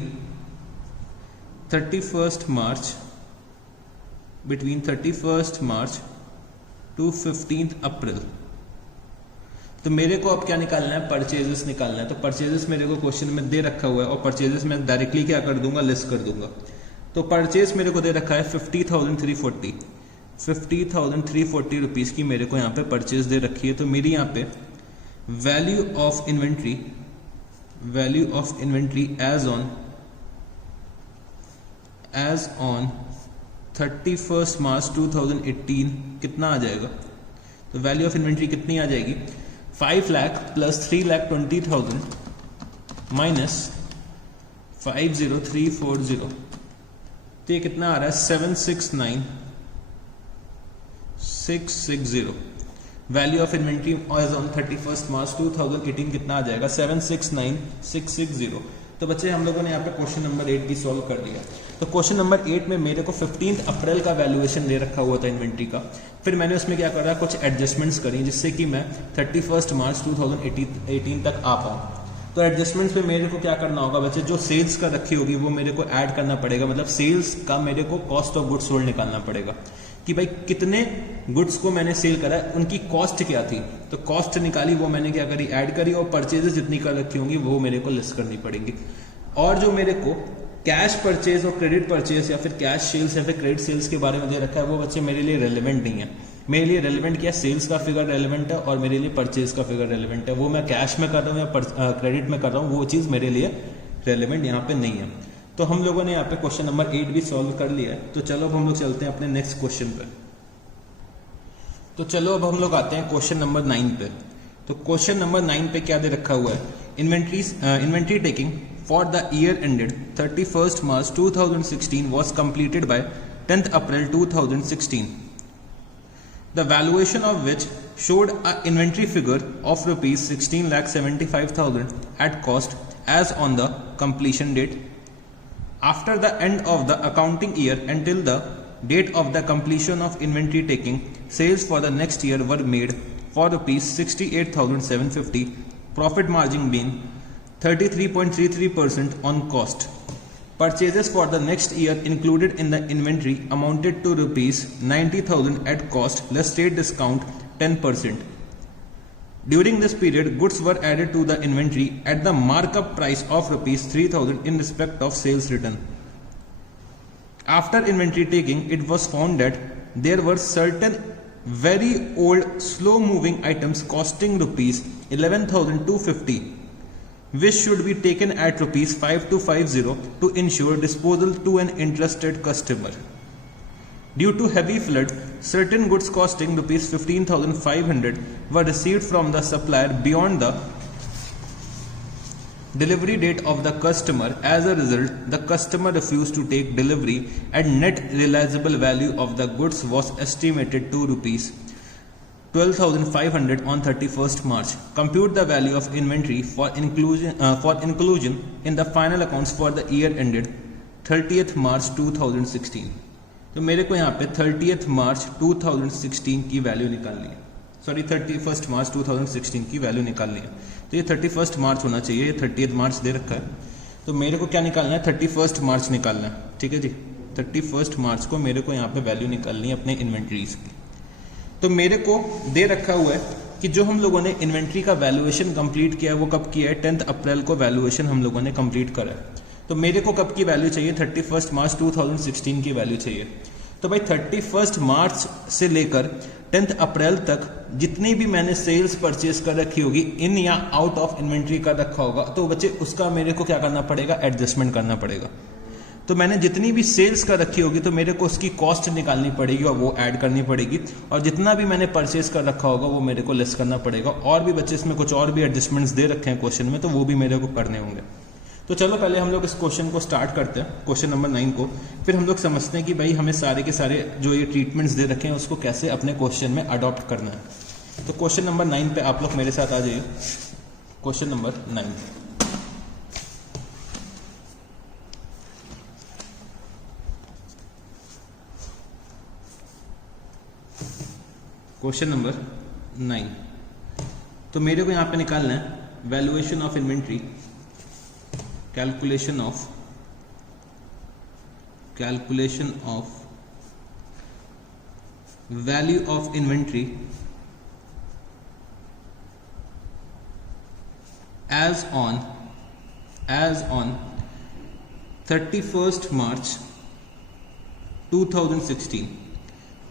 31st March to 15th April। तो मेरे को अब क्या निकालना है, परचेजेस निकालना है। तो परचेजेस मेरे को क्वेश्चन में दे रखा हुआ है और परचेजेस मैं डायरेक्टली क्या कर दूंगा, लेस कर दूंगा। तो परचेज मेरे को दे रखा है 50,340 रुपीज की मेरे को यहाँ पे परचेज दे रखी है। तो मेरी यहाँ पे value of inventory as on 31st March 2018 कितना आ जाएगा। तो वैल्यू ऑफ इन्वेंट्री कितनी आ जाएगी, 5 लाख प्लस 3,20,000 माइनस 50340। तो ये कितना आ रहा है, 769,660। Value of inventory as on 31st March 2018 कितना आ जाएगा, 769,660। तो बच्चे हम लोगों ने यहाँ पे क्वेश्चन नंबर 8 भी सॉल्व कर दिया। तो क्वेश्चन नंबर 8 में मेरे को 15 अप्रैल का वैल्यूएशन दे रखा हुआ था इन्वेंट्री का। फिर मैंने उसमें क्या करा, कुछ एडजस्टमेंट्स करी जिससे कि मैं 31st March 2018 तक आ पाऊँ। तो एडजस्टमेंट्स पे मेरे को क्या करना होगा बच्चे, जो सेल्स का रखी होगी वो मेरे को ऐड करना पड़ेगा। मतलब सेल्स का मेरे को कॉस्ट ऑफ गुड्स सोल्ड निकालना पड़ेगा कि भाई कितने गुड्स को मैंने सेल करा है, उनकी कॉस्ट क्या थी। तो कॉस्ट निकाली, वो मैंने क्या करी, ऐड करी, और परचेजेस जितनी कर रखी होंगी वो मेरे को लेस करनी पड़ेंगी। और जो मेरे को कैश परचेज और क्रेडिट परचेज या फिर कैश सेल्स या फिर क्रेडिट सेल्स के बारे में दे रखा है, वो बच्चे मेरे लिए रेलिवेंट नहीं है। मेरे लिए रेलिवेंट क्या, सेल्स का फिगर रेलिवेंट है और मेरे लिए परचेज का फिगर रेलिवेंट है। वो मैं कैश में कर रहा हूँ या क्रेडिट में कर रहा हूँ, वो चीज़ मेरे लिए रेलिवेंट यहाँ पे नहीं है। तो हम लोगों ने यहाँ पे क्वेश्चन नंबर 8 भी सॉल्व कर लिया है। तो चलो अब हम लोग चलते हैं अपने नेक्स्ट क्वेश्चन पे। तो चलो अब हम लोग आते हैं क्वेश्चन नंबर 9 पे। तो क्वेश्चन नंबर 9 पे क्या दे रखा हुआ है, inventory taking for the year ended 31st March 2016 was completed by 10th April 2016, the valuation of which showed an inventory figure of rupees 16,75,000 at cost as on the completion date. After the end of the accounting year until the date of the completion of inventory taking, sales for the next year were made for rupees 68,750, profit margin being 33.33% on cost. Purchases for the next year included in the inventory amounted to rupees 90,000 at cost less state discount 10%. During this period, goods were added to the inventory at the markup price of rupees 3,000 in respect of sales return. After inventory taking, it was found that there were certain very old slow moving items costing rupees 11,250, which should be taken at rupees 5,250 to ensure disposal to an interested customer. Due to heavy flood, certain goods costing rupees 15,500 were received from the supplier beyond the delivery date of the customer. As a result, the customer refused to take delivery and net realizable value of the goods was estimated to rupees 12,500 on 31st March. Compute the value of inventory for inclusion in the final accounts for the year ended 30th March 2016. तो मेरे को यहाँ पे 30th March 2016 की value निकालनी है, sorry 31st March 2016 की value निकालनी है। तो ये 31st March होना चाहिए, ये 30th March दे रखा है, तो मेरे को क्या निकालना है, 31st March निकालना है। ठीक है जी, 31st March को मेरे को यहाँ पे वैल्यू निकालनी है अपने इन्वेंट्रीज की। तो मेरे को दे रखा हुआ है कि जो हम लोगों ने इन्वेंट्री का वैल्यूएशन कंप्लीट किया है वो कब किया है, 10 अप्रैल को वैल्यूएशन हम लोगों ने कंप्लीट करा है। तो मेरे को कब की वैल्यू चाहिए, 31st March 2016 की वैल्यू चाहिए। तो भाई 31st March से लेकर 10th अप्रैल तक जितनी भी मैंने सेल्स परचेज कर रखी होगी, इन या आउट ऑफ इन्वेंट्री का रखा होगा, तो बच्चे उसका मेरे को क्या करना पड़ेगा, एडजस्टमेंट करना पड़ेगा। तो मैंने जितनी भी सेल्स कर रखी होगी तो मेरे को उसकी कॉस्ट निकालनी पड़ेगी और वो ऐड करनी पड़ेगी, और जितना भी मैंने परचेज कर रखा होगा वो मेरे को लेस करना पड़ेगा। और भी बच्चे इसमें कुछ और भी एडजस्टमेंट्स दे रखे हैं क्वेश्चन में, तो वो भी मेरे को करने होंगे। तो चलो पहले हम लोग इस क्वेश्चन को स्टार्ट करते हैं, क्वेश्चन नंबर 9 को, फिर हम लोग समझते हैं कि भाई हमें सारे के सारे जो ये ट्रीटमेंट्स दे रखे हैं उसको कैसे अपने क्वेश्चन में अडॉप्ट करना है। तो क्वेश्चन नंबर 9 पे आप लोग मेरे साथ आ जाइए। क्वेश्चन नंबर 9, क्वेश्चन नंबर 9, तो मेरे को यहाँ पे निकालना है valuation of inventory, calculation of value of inventory as on 31st March 2016।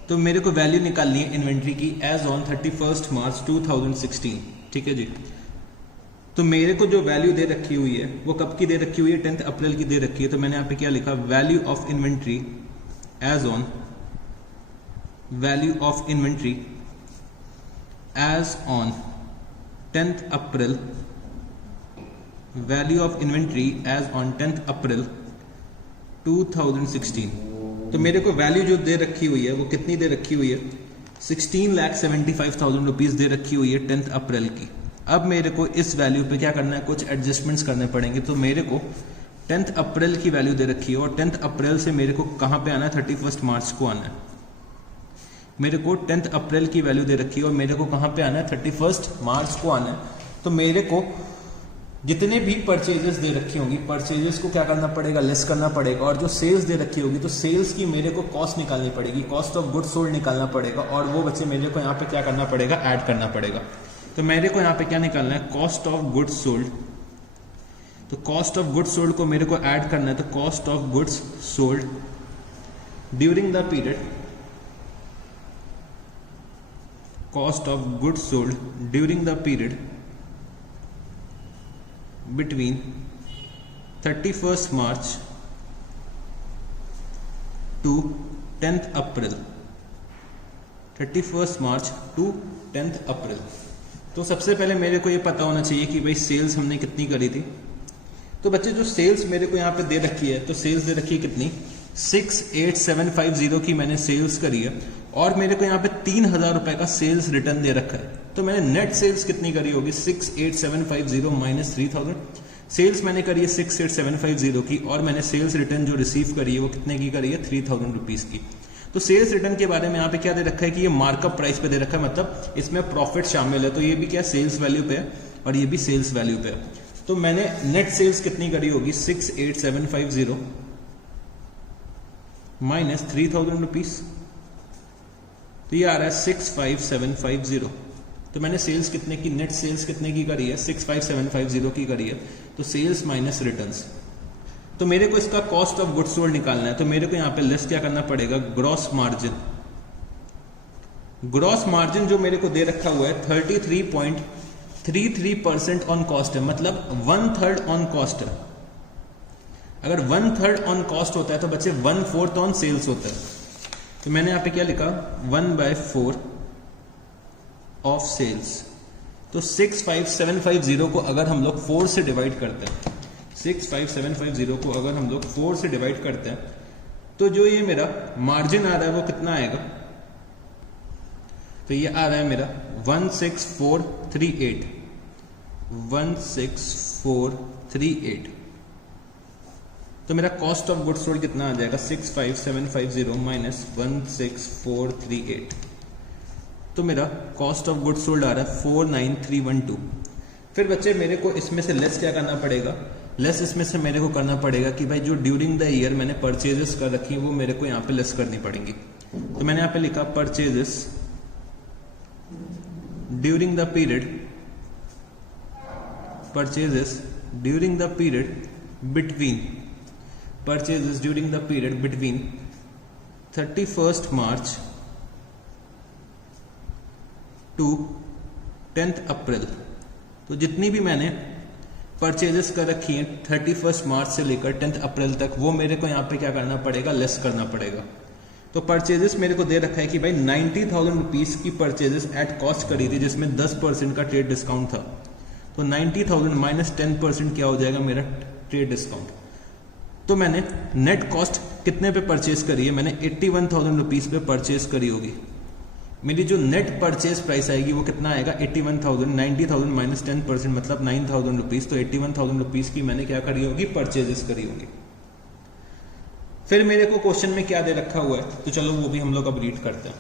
तो मेरे को वैल्यू निकालनी है इन्वेंट्री की एज ऑन 31st March 2016। ठीक है जी, तो मेरे को जो वैल्यू दे रखी हुई है वो कब की दे रखी हुई है, 10 अप्रैल की दे रखी है। तो मैंने यहाँ पे क्या लिखा, value of inventory as on value of inventory as on 10th April, value of inventory as on 10th April 2016। तो मेरे को वैल्यू जो दे रखी हुई है वो कितनी दे रखी हुई है, 16,75,000 रुपीज दे रखी हुई है 10th अप्रैल की। अब मेरे को इस वैल्यू पे क्या करना है, कुछ एडजस्टमेंट्स करने पड़ेंगे। तो मेरे को 10th अप्रैल की वैल्यू दे रखी है और 10th अप्रैल से मेरे को कहाँ पे आना है, 31st मार्च को आना है। मेरे को 10th अप्रैल की वैल्यू दे रखी है और मेरे को कहाँ पे आना है, 31st मार्च को आना है। तो मेरे को जितने भी परचेजेस दे रखी होंगी, परचेजेस को क्या करना पड़ेगा, लेस करना पड़ेगा, और जो सेल्स दे रखी होगी तो सेल्स की मेरे को कॉस्ट निकालनी पड़ेगी, कॉस्ट ऑफ गुड्स सोल्ड निकालना पड़ेगा, और वो बच्चे मेरे को यहाँ पे क्या करना पड़ेगा, ऐड करना पड़ेगा। तो मेरे को यहाँ पे क्या निकालना है, कॉस्ट ऑफ गुड्स सोल्ड। तो कॉस्ट ऑफ गुड्स सोल्ड को मेरे को ऐड करना है। तो cost of goods sold during the period, cost of goods sold during the period between 31st March two 10th April, 31st March two 10th अप्रैल। तो सबसे पहले मेरे को ये पता होना चाहिए कि भाई सेल्स हमने कितनी करी थी। तो बच्चे जो सेल्स मेरे को यहाँ पे दे रखी है, तो सेल्स दे रखी है कितनी, 68750 की मैंने सेल्स करी है, और मेरे को यहाँ पे 3,000 रुपए का सेल्स रिटर्न दे रखा है। तो मैंने नेट सेल्स कितनी करी होगी, 68750 माइनस 3000। सेल्स मैंने करी है 68750 की, और मैंने सेल्स रिटर्न जो रिसीव करी है वो कितने की करी है, 3000 रुपीज की। तो सेल्स रिटर्न के बारे में यहाँ पे क्या दे रखा है कि ये मार्कअप प्राइस पे दे रखा है, मतलब इसमें प्रॉफिट शामिल है। तो ये भी क्या सेल्स वैल्यू पे है और ये भी सेल्स वैल्यू पे है। तो मैंने नेट सेल्स कितनी करी होगी, 68750 माइनस 3000 रुपीज, तो ये आ रहा है 65750। तो मैंने सेल्स कितने की, नेट सेल्स कितने की करी है, 65750 की करी है। तो सेल्स माइनस रिटर्न्स। तो मेरे को इसका कॉस्ट ऑफ गुड्स सोल्ड निकालना है। तो मेरे को यहाँ पे लेस क्या करना पड़ेगा, ग्रॉस मार्जिन। ग्रॉस मार्जिन जो मेरे को दे रखा हुआ है 33.33% ऑन कॉस्ट है, मतलब 1/3 ऑन कॉस्ट है। अगर 1/3 ऑन कॉस्ट होता है तो बच्चे 1/4 ऑन सेल्स होता है। तो मैंने यहाँ पे क्या लिखा 1/4 ऑफ सेल्स। तो 65750 को अगर हम लोग 4 से डिवाइड करते हैं, 65750 को अगर हम लोग 4 से डिवाइड करते हैं तो जो ये मेरा मार्जिन आ रहा है वो कितना आएगा, तो ये आ रहा है मेरा 16438, 16438। तो मेरा कॉस्ट ऑफ गुड्स सोल्ड कितना आ जाएगा 65750 माइनस 16438। तो मेरा कॉस्ट ऑफ गुड्स सोल्ड आ रहा है 49312। फिर बच्चे मेरे को इसमें से लेस क्या करना पड़ेगा, लेस इसमें से मेरे को करना पड़ेगा कि भाई जो ड्यूरिंग द ईयर मैंने परचेजेस कर रखी है वो मेरे को यहाँ पे लेस करनी पड़ेंगी। तो मैंने यहाँ पे लिखा purchases during the period, purchases during the period between, purchases during the period between 31st March two 10th अप्रैल। तो जितनी भी मैंने परचेजेस कर रखी है 31st मार्च से लेकर 10th अप्रैल तक, वो मेरे को यहाँ पे क्या करना पड़ेगा, लेस करना पड़ेगा। तो परचेजेस मेरे को दे रखा है कि भाई 90,000 रुपीज की परचेजेस एट कॉस्ट करी थी जिसमें 10% का ट्रेड डिस्काउंट था। तो 90,000 माइनस 10% क्या हो जाएगा मेरा ट्रेड डिस्काउंट। तो मैंने नेट कॉस्ट कितने पे परचेज करी है, मैंने 81,000 रुपीज पे परचेज करी होगी। मेरी जो नेट परचेज प्राइस आएगी वो कितना आएगा 81,000, 90,000 माइनस 10% मतलब 9,000 रुपीज। तो 81,000 रुपीज की मैंने क्या करी होगी, परचेजेस करी होगी। फिर मेरे को क्वेश्चन में क्या दे रखा हुआ है, तो चलो वो भी हम लोग अब रीड करते हैं।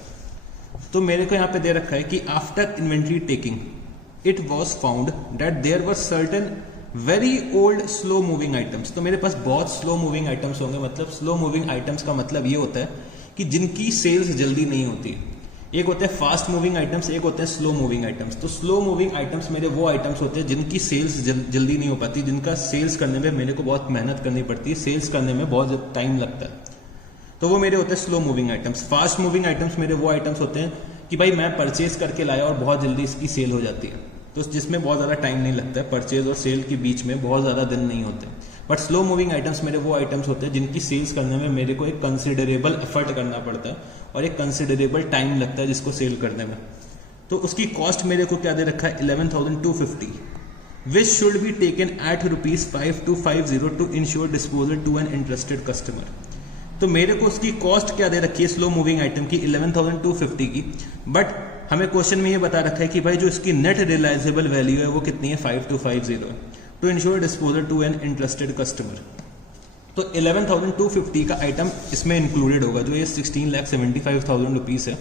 तो मेरे को यहाँ पे दे रखा है कि after inventory taking it was found that there were certain very old slow moving items. तो मेरे पास बहुत स्लो मूविंग आइटम्स होंगे, मतलब स्लो मूविंग आइटम्स का मतलब ये होता है कि जिनकी सेल्स जल्दी नहीं होती। एक होते हैं फास्ट मूविंग आइटम्स, एक होते हैं स्लो मूविंग आइटम्स। तो स्लो मूविंग आइटम्स मेरे वो आइटम्स होते हैं जिनकी सेल्स जल्दी नहीं हो पाती, जिनका सेल्स करने में मेरे को बहुत मेहनत करनी पड़ती है, सेल्स करने में बहुत टाइम लगता है। तो वो मेरे होते हैं slow moving items. Fast moving items मेरे वो आइटम्स होते हैं कि भाई मैं परचेज करके लाया और बहुत जल्दी इसकी सेल हो जाती है, तो जिसमें बहुत ज़्यादा टाइम नहीं लगता है, परचेज और सेल के बीच में बहुत ज़्यादा दिन नहीं होते। बट स्लो मूविंग आइटम्स मेरे वो आइटम्स होते हैं जिनकी सेल्स करने में मेरे को एक कंसिडरेबल एफर्ट करना पड़ता है और एक कंसिडरेबल टाइम लगता है जिसको सेल करने में। तो उसकी कॉस्ट मेरे को क्या दे रखा है 11,250, which should be taken at ₹5250 to ensure disposal to an interested customer. तो मेरे को उसकी कॉस्ट क्या दे रखी है स्लो मूविंग आइटम की 11,250 की, बट हमें क्वेश्चन में ये बता रखा है कि भाई जो इसकी नेट रियलाइजेबल वैल्यू है वो कितनी है 5250 है, to ensure disposal to an interested customer. तो 11,250 का आइटम इसमें इंक्लूडेड होगा, जो ये 16,75,000 रुपीज है,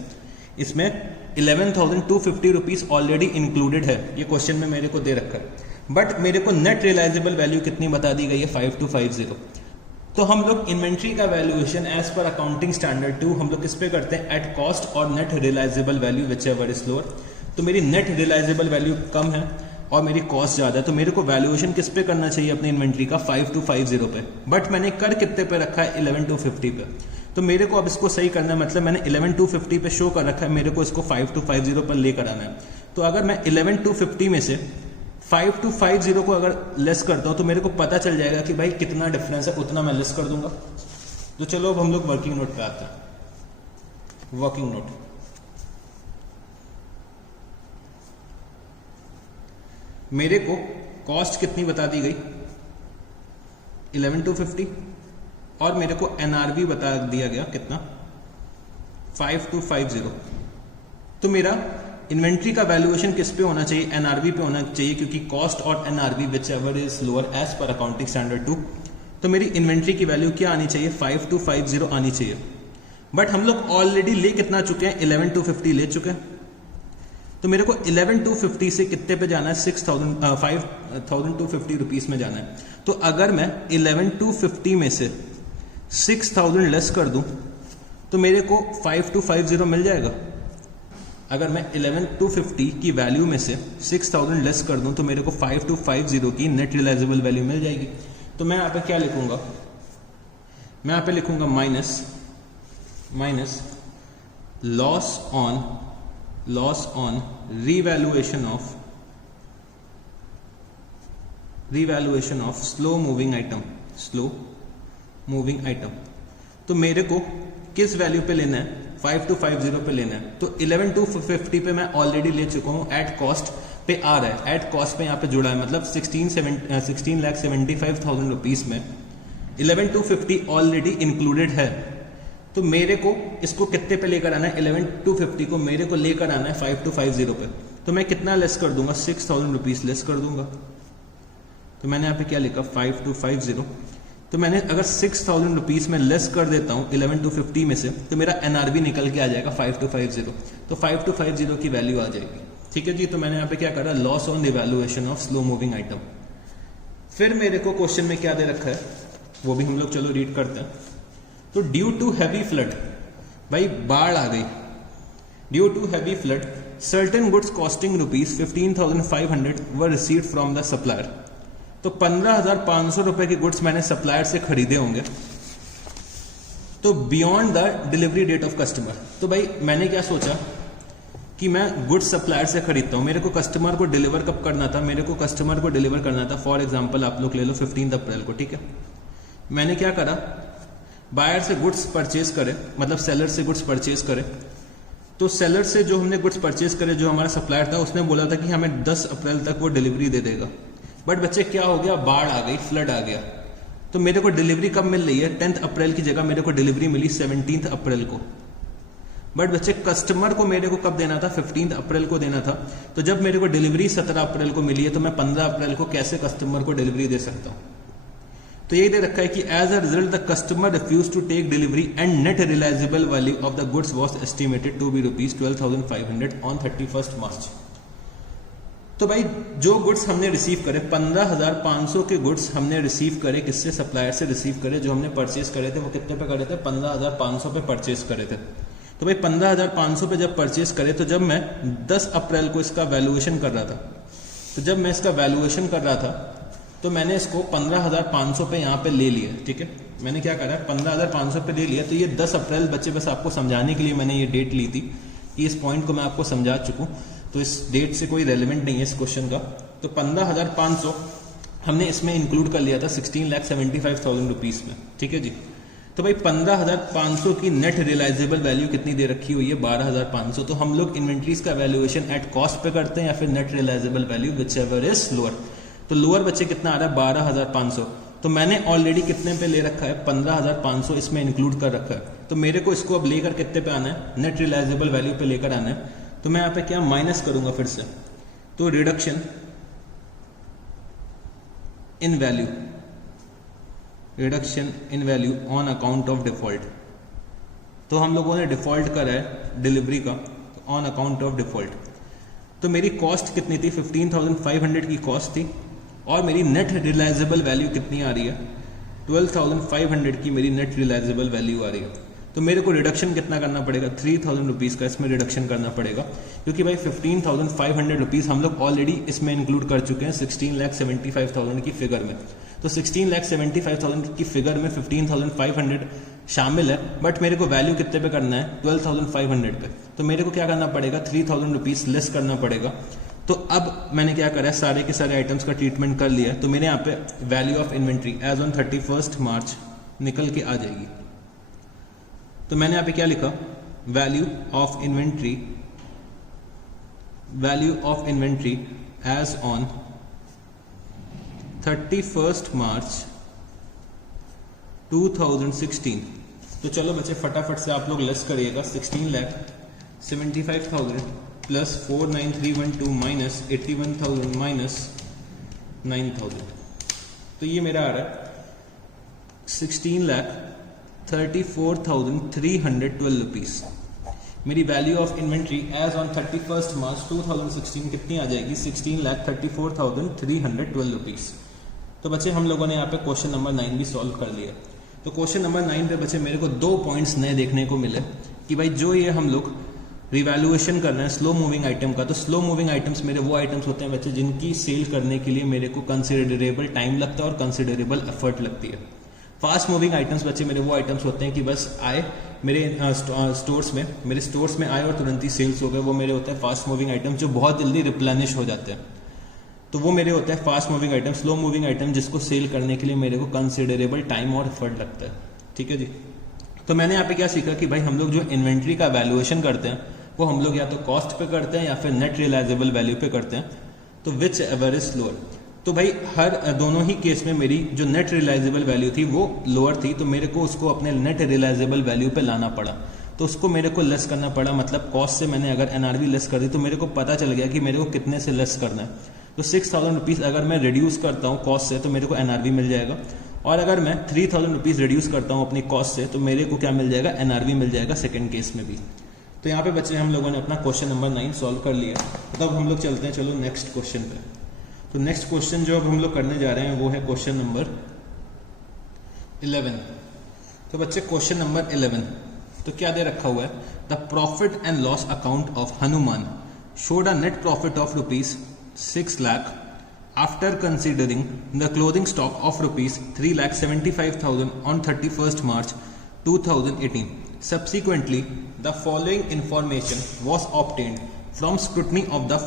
इसमें 11,250 रुपीज ऑलरेडी इंक्लूडेड है, ये क्वेश्चन में मेरे को दे रखा है। बट मेरे को नेट रियलाइजेबल वैल्यू कितनी बता दी गई है 5250। तो हम लोग इन्वेंट्री का valuation as per accounting standard 2 हम लोग किस पे करते हैं, एट कॉस्ट और net realisable value whichever is lower. तो मेरी नेट रियलाइजेबल वैल्यू कम है और मेरी कॉस्ट ज्यादा है, तो मेरे को वैल्यूएशन किस पे करना चाहिए अपनी इन्वेंट्री का 5250 पे। बट मैंने कर कितने पे रखा है 11,250 पे। तो मेरे को अब इसको सही करना है, मतलब मैंने 11,250 पे शो कर रखा है, मेरे को इसको 5250 पर लेकर आना है। तो अगर मैं 11,250 में से 5250 को अगर लेस करता हूं तो मेरे को पता चल जाएगा कि भाई कितना डिफरेंस है, उतना मैं लेस कर दूंगा। तो चलो अब हम लोग वर्किंग नोट पे आते हैं। वर्किंग नोट, मेरे को कॉस्ट कितनी बता दी गई 11,250 और मेरे को एनआरबी बता दिया गया कितना 5250। तो मेरा इन्वेंट्री का वैल्यूएशन किस पे होना चाहिए, एनआरबी पे होना चाहिए, क्योंकि कॉस्ट और NRV whichever is lower as per accounting standard 2। तो मेरी इन्वेंट्री की वैल्यू क्या आनी चाहिए 5250 आनी चाहिए। बट हम लोग ऑलरेडी ले कितना चुके हैं 11,250 ले चुके हैं। तो मेरे को 11,250 से कितने पे जाना है 5,250 रुपीज में जाना है। तो अगर मैं 11,250 में से 6,000 लेस कर दूं तो मेरे को 5250 मिल जाएगा। अगर मैं 11,250 की वैल्यू में से 6,000 लेस कर दूं तो मेरे को 5250 की नेट रियलाइजेबल वैल्यू मिल जाएगी। तो मैं यहाँ पे क्या लिखूंगा, मैं यहाँ पे लिखूंगा minus loss on revaluation of slow moving item. तो मेरे को किस वैल्यू पे लेना है 5250 पे लेना है, तो 11250 पे मैं ऑलरेडी ले चुका हूँ, एट कॉस्ट पे आ रहा है, एट कॉस्ट पे यहाँ पे जुड़ा है, मतलब 16,75,000 रुपीज में 11250 ऑलरेडी इंक्लूडेड है। तो मेरे को इसको कितने पे लेकर आना है, 11250 को मेरे को लेकर आना है 5250 पे। तो मैं कितना लेस कर दूंगा, 6000 रुपीज लेस कर दूंगा। तो मैंने यहाँ पे क्या लिखा, 5250। तो मैंने अगर 6000 रुपीज में लेस कर देता हूँ 11250 में से, तो मेरा एनआरबी निकल के आ जाएगा 5250। तो 5250 की वैल्यू आ जाएगी। ठीक है जी। तो मैंने यहाँ पे क्या करा, loss on revaluation of slow moving item. फिर मेरे को क्वेश्चन में क्या दे रखा है, वो भी हम लोग चलो रीड करते हैं। तो ड्यू टू हैवी फ्लड, भाई बाढ़ आ गई, due to heavy flood certain goods costing rupees 15,500 were received from the supplier. तो 15,500 रुपए के गुड्स मैंने सप्लायर से खरीदे होंगे, तो beyond the delivery date of customer. तो भाई मैंने क्या सोचा कि मैं गुड्स सप्लायर से खरीदता हूं, मेरे को कस्टमर को डिलीवर कब करना था, मेरे को कस्टमर को डिलीवर करना था फॉर एग्जांपल आप लोग ले लो 15 अप्रैल को। ठीक है, मैंने क्या करा, बायर से गुड्स परचेज करे, मतलब सेलर से गुड्स परचेज करे। तो सेलर से जो हमने गुड्स परचेज करे, जो हमारा सप्लायर था, उसने बोला था कि हमें 10 अप्रैल तक वो डिलीवरी दे देगा। बट बच्चे क्या हो गया, बाढ़ आ गई, फ्लड आ गया। तो मेरे को डिलीवरी कब मिल रही है, 10 अप्रैल की जगह मेरे को डिलीवरी मिली 17 अप्रैल को। बट बच्चे कस्टमर को मेरे को कब देना था, 15 अप्रैल को देना था। तो जब मेरे को डिलीवरी 17 अप्रैल को मिली है, तो मैं 15 अप्रैल को कैसे कस्टमर को डिलीवरी दे सकता हूं। तो यही दे रखा है कि as a result the customer refuse to take delivery and net realisable value of the goods was estimated to be rupees 12,500 on 31 March. तो भाई जो गुड्स हमने रिसीव करे, 15,500 के गुड्स हमने रिसीव करे, किससे, सप्लायर से रिसीव करे। जो हमने परचेज करे थे वो कितने पे करे थे, 15,500 पे परचेज करे थे। तो भाई 15,500 पे जब परचेज करे, तो जब मैं 10 अप्रैल को इसका वैल्यूएशन कर रहा था, तो जब मैं इसका वैल्यूएशन कर रहा था, तो मैंने इसको 15,500 पे यहाँ पे ले लिया। ठीक है, मैंने क्या करा, 15,500 पे ले लिया। तो ये 10 अप्रैल बच्चे, बस आपको समझाने के लिए मैंने ये डेट ली थी कि इस पॉइंट को मैं आपको समझा चुकूँ, तो इस डेट से कोई रेलिवेंट नहीं है इस क्वेश्चन का। तो 15,500 हमने इसमें इंक्लूड कर लिया था 16,75,000 रुपीज में। ठीक है जी। तो भाई 15,500 की नेट रियलाइजेबल वैल्यू कितनी दे रखी हुई है, 12,500। तो हम लोग इन्वेंट्रीज का वैल्यूएशन एट कॉस्ट पे करते हैं या फिर net realisable value, whichever is lower. तो लोअर बच्चे कितना आ रहा है, 12,500। तो मैंने ऑलरेडी कितने पे ले रखा है, 15,500 इसमें इंक्लूड कर रखा है। तो मेरे को इसको अब लेकर कितने पे आना है, नेट रियलाइजेबल वैल्यू पे लेकर आना है। तो मैं यहाँ पे क्या माइनस करूंगा फिर से, तो reduction in value, reduction in value on account of default. तो हम लोगों ने डिफॉल्ट करा है डिलीवरी का, ऑन अकाउंट ऑफ डिफॉल्ट। तो मेरी कॉस्ट कितनी थी, 15,500 की कॉस्ट थी, और मेरी नेट रियलाइजेबल वैल्यू कितनी आ रही है, 12,500 की मेरी नेट रियलाइजेबल वैल्यू आ रही है। तो मेरे को रिडक्शन कितना करना पड़ेगा, 3,000 रुपीज़ का इसमें रिडक्शन करना पड़ेगा, क्योंकि भाई 15,500 रुपीज़ हम लोग ऑलरेडी इसमें इंक्लूड कर चुके हैं 16,75,000 की फिगर में। तो 16,75,000 की फिगर में 15,500 शामिल है, बट मेरे को वैल्यू कितने पे करना है, 12,500 पे। तो मेरे को क्या करना पड़ेगा, 3,000 रुपीज़ लेस करना पड़ेगा। तो अब मैंने क्या करा है, सारे के सारे आइटम्स का ट्रीटमेंट कर लिया है। तो मेरे यहाँ पे value of inventory as on 31 March निकल के आ जाएगी। तो मैंने यहाँ पे क्या लिखा, value of inventory, value of inventory as on 31 March 2016। तो चलो बच्चे फटाफट से आप लोग लेस करिएगा, 16,75,000 प्लस 49,312 माइनस 81,000 माइनस 9,000। तो ये मेरा आ रहा है 16,34,312 रुपीज। मेरी value of inventory as on 31 March 2016 कितनी आ जाएगी, 16,34,312 रुपीज। तो बच्चे हम लोगों ने यहाँ पे क्वेश्चन नंबर 9 भी सॉल्व कर लिया। तो क्वेश्चन नंबर 9 पे बच्चे मेरे को 2 पॉइंट्स नए देखने को मिले कि भाई जो ये हम लोग रिवैल्यूएशन कर रहे हैं स्लो मूविंग आइटम का, तो स्लो मूविंग आइटम्स मेरे वो आइटम्स होते हैं बच्चे जिनकी सेल करने के लिए मेरे को कंसिडरेबल टाइम लगता है और कंसिडरेबल एफर्ट लगती है। फास्ट मूविंग आइटम्स बच्चे मेरे वो आइटम्स होते हैं कि बस आए मेरे स्टोर्स में आए और तुरंत ही सेल्स हो गए, वो मेरे होते हैं फास्ट मूविंग आइटम्स जो बहुत जल्दी रिप्लेनिश हो जाते हैं। तो वो मेरे होते हैं fast moving item. Slow moving item जिसको सेल करने के लिए मेरे को कंसिडरेबल टाइम और एफर्ट लगता है। ठीक है जी। तो मैंने यहाँ पे क्या सीखा कि भाई हम लोग जो इन्वेंट्री का वैल्यूएशन करते हैं वो हम लोग या तो कॉस्ट पे करते हैं या फिर नेट रियलाइजेबल वैल्यू पे करते हैं, तो विच एवर इज लोअर। तो भाई हर दोनों ही केस में मेरी जो नेट रियलाइजेबल वैल्यू थी वो लोअर थी, तो मेरे को उसको अपने नेट रियलाइजेबल वैल्यू पे लाना पड़ा, तो उसको मेरे को लेस करना पड़ा। मतलब कॉस्ट से मैंने अगर एनआरवी लेस कर दी तो मेरे को पता चल गया कि मेरे को कितने से लेस करना है। तो 6,000 रुपीज़ अगर मैं रिड्यूस करता हूँ कॉस्ट से तो मेरे को एनआरवी मिल जाएगा, और अगर मैं 3,000 रुपीज़ रिड्यूस करता हूँ अपनी कॉस्ट से तो मेरे को क्या मिल जाएगा, एनआरवी मिल जाएगा सेकेंड केस में भी। तो यहाँ पे बच्चे हम लोगों ने अपना क्वेश्चन नंबर 9 सॉल्व कर लिया। तब हम लोग चलते हैं चलो नेक्स्ट क्वेश्चन पे। तो नेक्स्ट क्वेश्चन जो अब हम लोग करने जा रहे हैं वो है क्वेश्चन नंबर 11। तो बच्चे क्वेश्चन नंबर 11 तो क्या दे रखा हुआ है, the profit and loss account of Hanuman showed a net profit of ₹6 lakh after considering the clothing stock of ₹3,75,000 on 31st March 2018. Subsequently, the following information was obtained from scrutiny of the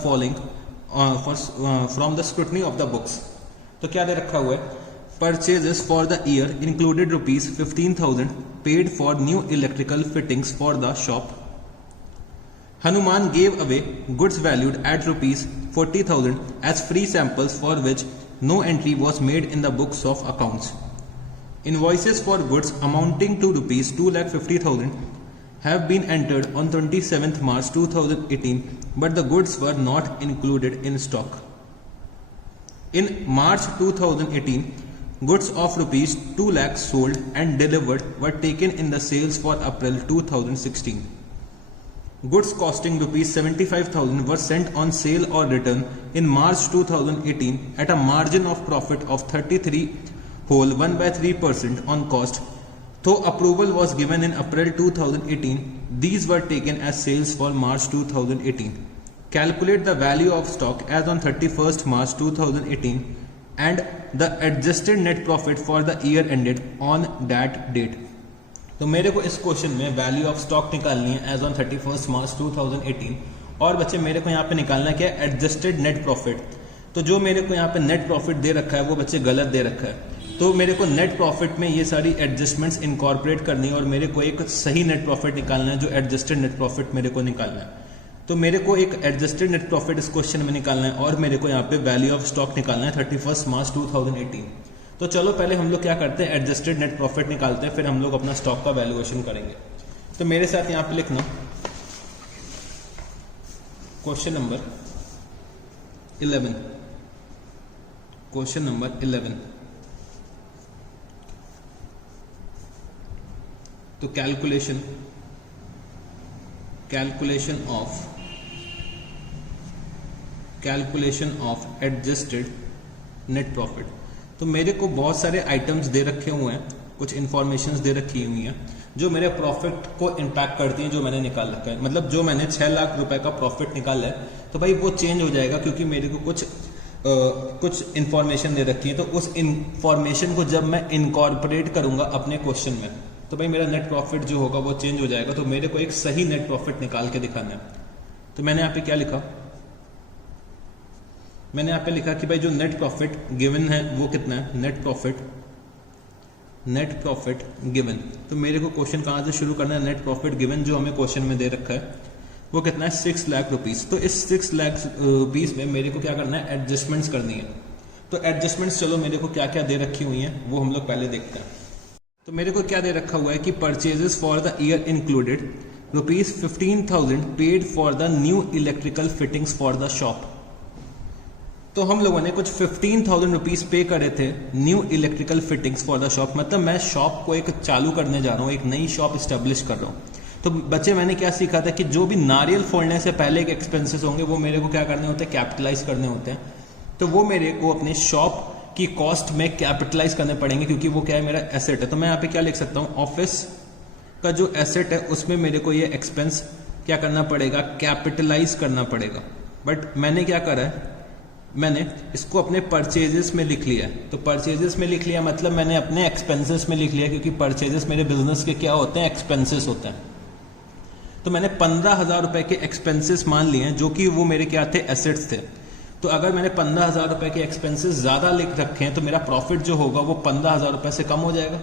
from the scrutiny of the books. तो क्या दे रखा हुआ है, purchases for the year included ₹15,000 paid for new electrical fittings for the shop. Hanuman gave away goods valued at ₹40,000 as free samples for which no entry was made in the books of accounts. Invoices for goods amounting to ₹2,50,000 have been entered on 27th March 2018, but the goods were not included in stock. In March 2018, goods of ₹2 lakh sold and delivered were taken in the sales for April 2016. Goods costing ₹75,000 were sent on sale or return in March 2018 at a margin of profit of 33.1/3% on cost. Though approval was given in April 2018, these were taken as sales for March 2018. Calculate the value of stock as on 31st March 2018 and the adjusted net profit for the year ended on that date. तो मेरे को इस question में value of stock निकालनी है as on 31st March 2018, और बच्चे मेरे को यहाँ पे निकालना क्या है, एडजस्टेड नेट प्रॉफिट। तो जो मेरे को यहाँ पे नेट प्रॉफिट दे रखा है वो बच्चे गलत दे रखा है, तो मेरे को नेट प्रॉफिट में ये सारी एडजस्टमेंट्स इनकॉर्पोरेट करनी है और मेरे को एक सही नेट प्रॉफिट निकालना है जो एडजस्टेड नेट प्रॉफिट मेरे को निकालना है। तो मेरे को एक एडजस्टेड नेट प्रॉफिट इस क्वेश्चन में निकालना है और मेरे को यहाँ पे वैल्यू ऑफ स्टॉक निकालना है 31st March 2018। तो चलो पहले हम लोग क्या करते हैं, एडजस्टेड नेट प्रॉफिट निकालते हैं, फिर हम लोग अपना स्टॉक का वैल्यूएशन करेंगे। तो मेरे साथ यहाँ पे लिखना क्वेश्चन नंबर 11। क्वेश्चन नंबर 11 तो calculation of adjusted net profit. तो मेरे को बहुत सारे आइटम्स दे रखे हुए हैं, कुछ इंफॉर्मेशंस दे रखी हुई हैं जो मेरे प्रॉफिट को इम्पैक्ट करती हैं, जो मैंने निकाल रखा है। मतलब जो मैंने 6 लाख रुपए का प्रॉफिट निकाला है तो भाई वो चेंज हो जाएगा क्योंकि मेरे को कुछ इंफॉर्मेशन दे रखी है। तो उस इंफॉर्मेशन को जब मैं इनकॉर्पोरेट करूंगा अपने क्वेश्चन में तो भाई मेरा नेट प्रॉफिट जो होगा वो चेंज हो जाएगा। तो मेरे को एक सही नेट प्रॉफिट निकाल के दिखाना है। तो मैंने यहाँ पे क्या लिखा, मैंने यहाँ पे लिखा कि भाई जो नेट प्रॉफिट गिवन है वो कितना है, नेट प्रॉफिट गिवन। तो मेरे को क्वेश्चन कहाँ से शुरू करना है, नेट प्रॉफिट गिवन जो हमें क्वेश्चन में दे रखा है वो कितना है, 6 लाख रुपीज। तो इस 6 लाख रुपीज में मेरे को क्या करना है, एडजस्टमेंट्स करनी है। तो एडजस्टमेंट्स चलो मेरे को क्या क्या दे रखी हुई हैं वो हम लोग पहले देखते हैं। तो मेरे को क्या दे रखा हुआ है कि purchases for the year included ₹15,000 paid for the new electrical fittings for the shop. तो हम लोगों ने कुछ 15,000 रुपीज पे करे थे new electrical fittings for the shop. मतलब मैं शॉप को एक चालू करने जा रहा हूँ, एक नई शॉप स्टेब्लिश कर रहा हूँ। तो बच्चे मैंने क्या सीखा था कि जो भी नारियल फोड़ने से पहले के एक्सपेंसेस होंगे वो मेरे को क्या करने होते हैं, कैपिटलाइज करने होते हैं। तो वो मेरे को अपने शॉप की कॉस्ट में कैपिटलाइज करने पड़ेंगे क्योंकि वो क्या है, मेरा एसेट है। तो मैं यहाँ पे क्या लिख सकता हूँ, ऑफिस का जो एसेट है उसमें मेरे को ये एक्सपेंस क्या करना पड़ेगा, कैपिटलाइज करना पड़ेगा। बट मैंने क्या करा है, मैंने इसको अपने परचेजेस में लिख लिया है। तो परचेजेस में लिख लिया मतलब मैंने अपने एक्सपेंसेस में लिख लिया क्योंकि परचेजेस मेरे बिजनेस के क्या होते हैं, एक्सपेंसेस होते हैं। तो मैंने 15,000 रुपए के एक्सपेंसेस मान लिए हैं जो कि वो मेरे क्या थे, एसेट्स थे। तो अगर मैंने 15,000 रुपए के एक्सपेंसेस ज्यादा लिख रखे हैं तो मेरा प्रॉफिट जो होगा वो 15,000 रुपए से कम हो जाएगा।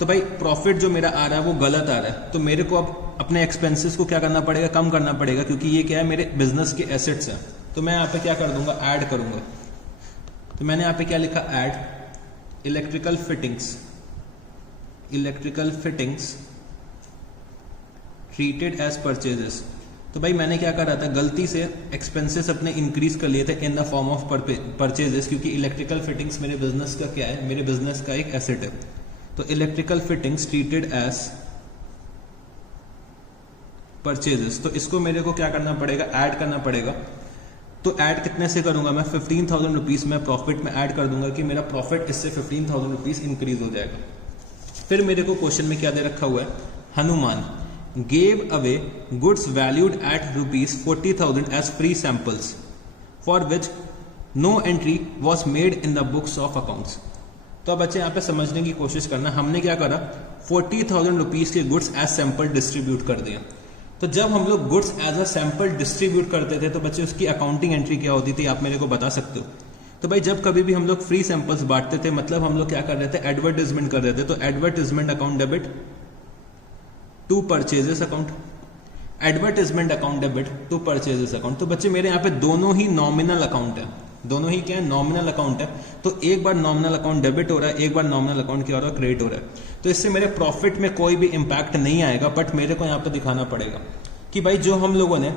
तो भाई प्रॉफिट जो मेरा आ रहा है वो गलत आ रहा है, तो मेरे को अब अपने एक्सपेंसेस को क्या करना पड़ेगा, कम करना पड़ेगा, क्योंकि ये क्या है मेरे बिजनेस के एसेट्स हैं। तो मैं यहाँ पे क्या कर दूंगा, ऐड करूंगा। तो मैंने यहाँ पे क्या लिखा, add electrical fittings treated as purchases. तो भाई मैंने क्या करा था, गलती से एक्सपेंसेस अपने इंक्रीज कर लिए थे in the form of purchases, क्योंकि इलेक्ट्रिकल फिटिंग्स मेरे बिजनेस का क्या है, मेरे बिजनेस का एक एसेट है। तो electrical fittings treated as purchases, तो इसको मेरे को क्या करना पड़ेगा, ऐड करना पड़ेगा। तो ऐड कितने से करूंगा मैं, 15,000 रुपीज में प्रॉफिट में ऐड कर दूंगा कि मेरा प्रॉफिट इससे 15,000 रुपीज इंक्रीज हो जाएगा। फिर मेरे को क्वेश्चन में क्या दे रखा हुआ है, Hanuman gave away goods valued at rupees 40,000 as free samples for which no entry was made in the books of accounts। तो अब बच्चे यहाँ पे समझने की कोशिश करना, हमने क्या करा, 40,000 रुपीज के गुड्स एज सैंपल डिस्ट्रीब्यूट कर दिया। तो जब हम लोग goods as a sample distribute करते थे तो बच्चे उसकी अकाउंटिंग एंट्री क्या होती थी, आप मेरे को बता सकते हो। तो भाई जब कभी भी हम लोग फ्री सैंपल्स बांटते थे, मतलब हम लोग क्या कर रहे थे, एडवर्टाइजमेंट कर रहे थे। तो advertisement account debit to purchases account, advertisement account debit to purchases account. तो बच्चे मेरे यहाँ पे दोनों ही नॉमिनल अकाउंट है, दोनों ही क्या है, नॉमिनल अकाउंट है। तो एक बार नॉमिनल अकाउंट डेबिट हो रहा है, एक बार नॉमिनल अकाउंट क्या हो रहा है, क्रेडिट हो रहा है। तो इससे मेरे प्रॉफिट में कोई भी इंपैक्ट नहीं आएगा, बट मेरे को यहाँ पे दिखाना पड़ेगा कि भाई जो हम लोगों ने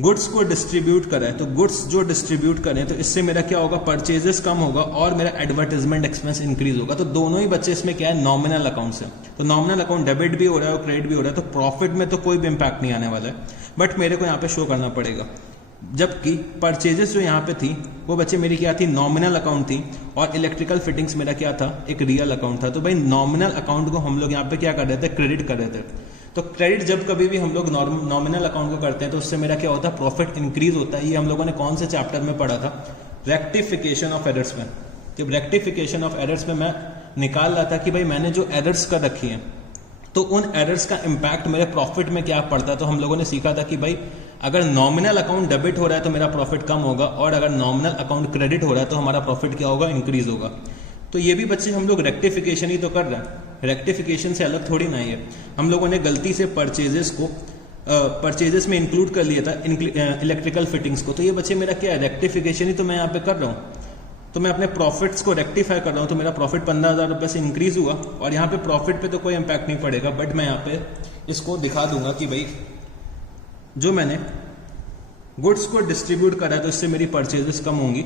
गुड्स को डिस्ट्रीब्यूट करा है, तो गुड्स जो डिस्ट्रीब्यूट करें तो इससे मेरा क्या होगा, परचेजेस कम होगा और मेरा एडवर्टाइजमेंट एक्सपेंस इंक्रीज होगा। तो दोनों ही बच्चे इसमें क्या है, नॉमिनल अकाउंट से। तो नॉमिनल अकाउंट डेबिट भी हो रहा है और क्रेडिट भी हो रहा है, तो प्रॉफिट में तो कोई भी इंपैक्ट नहीं आने वाला है, बट मेरे को यहाँ पे शो करना पड़ेगा। जबकि परचेजेस जो यहाँ पे थी वो बच्चे मेरी क्या थी, नॉमिनल अकाउंट थी, और इलेक्ट्रिकल फिटिंग्स मेरा क्या था, एक रियल अकाउंट था। तो भाई नॉमिनल अकाउंट को हम लोग यहाँ पे क्या कर रहे थे, क्रेडिट कर रहे थे। तो क्रेडिट जब कभी भी हम लोग नॉमिनल अकाउंट को करते हैं तो उससे मेरा क्या होता है, प्रॉफिट इंक्रीज होता है। ये हम लोगों ने कौन से चैप्टर में पढ़ा था, रेक्टिफिकेशन ऑफ एरर्स में। जब रेक्टिफिकेशन ऑफ एरर्स में मैं निकाल रहा था कि भाई मैंने जो एरर्स कर रखी हैं तो उन एरर्स का इंपैक्ट मेरे प्रॉफिट में क्या पड़ता है, तो हम लोगों ने सीखा था कि भाई अगर नॉमिनल अकाउंट डेबिट हो रहा है तो मेरा प्रॉफिट कम होगा, और अगर नॉमिनल अकाउंट क्रेडिट हो रहा है तो हमारा प्रॉफिट क्या होगा, इंक्रीज होगा। तो ये भी बच्चे हम लोग रेक्टिफिकेशन ही तो कर रहे हैं, रेक्टिफिकेशन से अलग थोड़ी ना है। हम लोगों ने गलती से परचेजेस को परचेजेस में इंक्लूड कर लिया था इलेक्ट्रिकल फिटिंग्स को। तो ये बच्चे मेरा क्या है, रेक्टिफिकेशन ही तो मैं यहाँ पे कर रहा हूँ। तो मैं अपने प्रॉफिट्स को रेक्टिफाई कर रहा हूँ, तो मेरा प्रॉफिट 15,000 रुपये से इंक्रीज हुआ, और यहाँ पे प्रॉफिट पे तो कोई इंपैक्ट नहीं पड़ेगा, बट मैं यहाँ पे इसको दिखा दूंगा कि भाई जो मैंने गुड्स को डिस्ट्रीब्यूट करा तो इससे मेरी परचेजेस कम होंगी।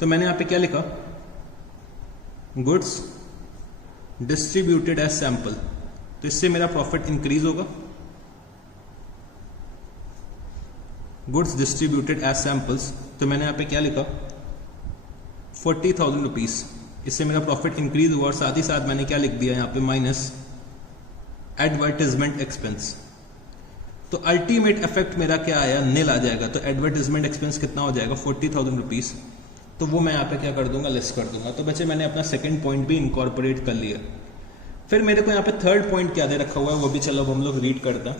तो मैंने यहाँ पे क्या लिखा, गुड्स डिस्ट्रीब्यूटेड एज सैंपल, तो इससे मेरा प्रॉफिट इंक्रीज होगा। गुड्स डिस्ट्रीब्यूटेड एज सैंपल्स, तो मैंने यहाँ पे क्या लिखा, 40,000 रुपीज, इससे मेरा प्रॉफिट इंक्रीज हुआ, और साथ ही साथ मैंने क्या लिख दिया यहाँ पे, माइनस एडवर्टाइजमेंट एक्सपेंस। तो अल्टीमेट इफेक्ट मेरा क्या आया, निल आ जाएगा। तो एडवर्टाइजमेंट एक्सपेंस कितना हो जाएगा, 40,000 रुपीज। तो वो मैं यहाँ पे क्या कर दूंगा, लेस कर दूंगा। तो बच्चे मैंने अपना सेकंड पॉइंट भी इनकॉर्पोरेट कर लिया। फिर मेरे को यहाँ पे थर्ड पॉइंट क्या दे रखा हुआ है, वो भी चलो हम लोग रीड करते हैं।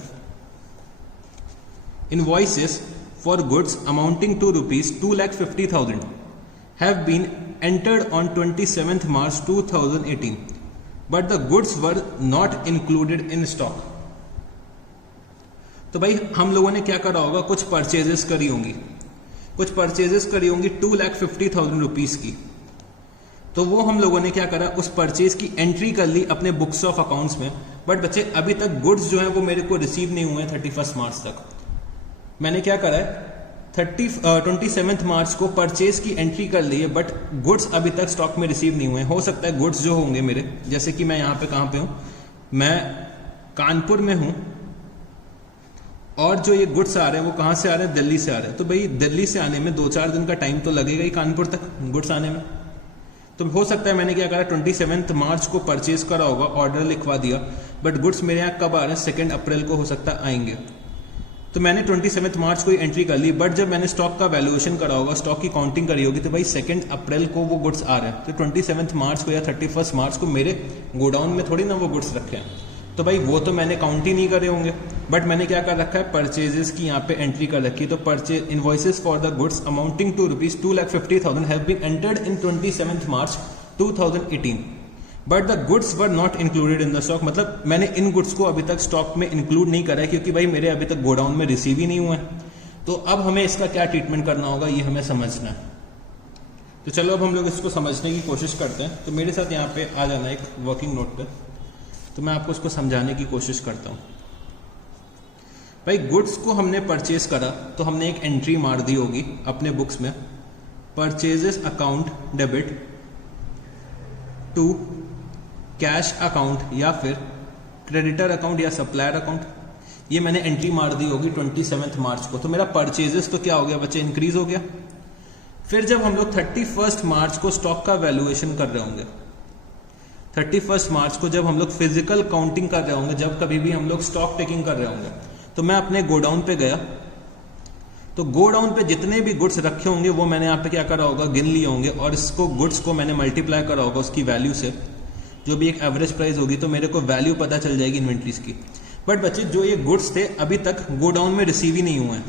Invoices for goods amounting to ₹2,50,000 have been entered on 27 March 2018 but the goods were not included in stock. तो भाई हम लोगों ने क्या करा होगा, कुछ परचेजेस करी होंगी, 2,50,000 रुपीज की। तो वो हम लोगों ने क्या करा, उस परचेज की एंट्री कर ली अपने बुक्स ऑफ अकाउंट्स में। बट बच्चे अभी तक गुड्स जो है वो मेरे को रिसीव नहीं हुए हैं 31 मार्च तक। मैंने क्या करा है, 27 मार्च को परचेज की एंट्री कर ली है, बट गुड्स अभी तक स्टॉक में रिसीव नहीं हुए हैं। हो सकता है गुड्स जो होंगे मेरे, जैसे कि मैं यहाँ पे कहाँ पे हूँ, मैं कानपुर में हूँ, और जो ये गुड्स आ रहे हैं वो कहाँ से आ रहे हैं, दिल्ली से आ रहे हैं। तो भाई दिल्ली से आने में 2-4 दिन का टाइम तो लगेगा ही कानपुर तक गुड्स आने में। तो हो सकता है मैंने क्या करा, 27 मार्च को परचेज करा होगा, ऑर्डर लिखवा दिया, बट गुड्स मेरे यहाँ कब आ रहे हैं, 2 अप्रैल को हो सकता है आएंगे। तो मैंने 27 मार्च को ही एंट्री कर ली, बट जब मैंने स्टॉक का वैल्यूएशन करा होगा, स्टॉक की काउंटिंग करी होगी, तो भाई 2 अप्रैल को वो गुड्स आ रहे हैं। तो 27 मार्च को या 31 मार्च को मेरे गोडाउन में थोड़ी ना वो गुड्स रखे हैं। तो भाई वो तो मैंने काउंट ही नहीं करे होंगे, बट मैंने क्या कर रखा है, परचेजेस की यहाँ पे एंट्री कर रखी है। तो purchase invoices for the goods amounting to ₹2,50,000 have been entered in 27 March 2018 but the goods were not included in the stock, मतलब मैंने इन गुड्स को अभी तक स्टॉक में इंक्लूड नहीं करा है क्योंकि भाई मेरे अभी तक गोडाउन में रिसीव ही नहीं हुए हैं। तो अब हमें इसका क्या ट्रीटमेंट करना होगा ये हमें समझना है। तो चलो अब हम लोग इसको समझने की कोशिश करते हैं। तो मेरे साथ यहाँ पे आ जाना एक वर्किंग नोट पे, तो मैं आपको इसको समझाने की कोशिश करता हूँ। भाई गुड्स को हमने परचेज करा तो हमने एक एंट्री मार दी होगी अपने बुक्स में, purchases account debit to cash account या फिर क्रेडिटर अकाउंट या सप्लायर अकाउंट। ये मैंने एंट्री मार दी होगी 27 मार्च को। तो मेरा परचेजेस तो क्या हो गया बच्चे, इंक्रीज हो गया। फिर जब हम लोग 31 मार्च को स्टॉक का वैल्यूएशन कर रहे होंगे, 31 मार्च को जब हम लोग फिजिकल काउंटिंग कर रहे होंगे, जब कभी भी हम लोग स्टॉक टेकिंग कर रहे होंगे, तो मैं अपने गोडाउन पे गया, तो गोडाउन पे जितने भी गुड्स रखे होंगे वो मैंने यहाँ पे क्या करा होगा, गिन लिए होंगे, और इसको गुड्स को मैंने मल्टीप्लाई करा होगा उसकी वैल्यू से, जो भी एक एवरेज प्राइस होगी, तो मेरे को वैल्यू पता चल जाएगी इन्वेंट्रीज की। बट बच्चे जो ये गुड्स थे अभी तक गोडाउन में रिसीव ही नहीं हुए हैं,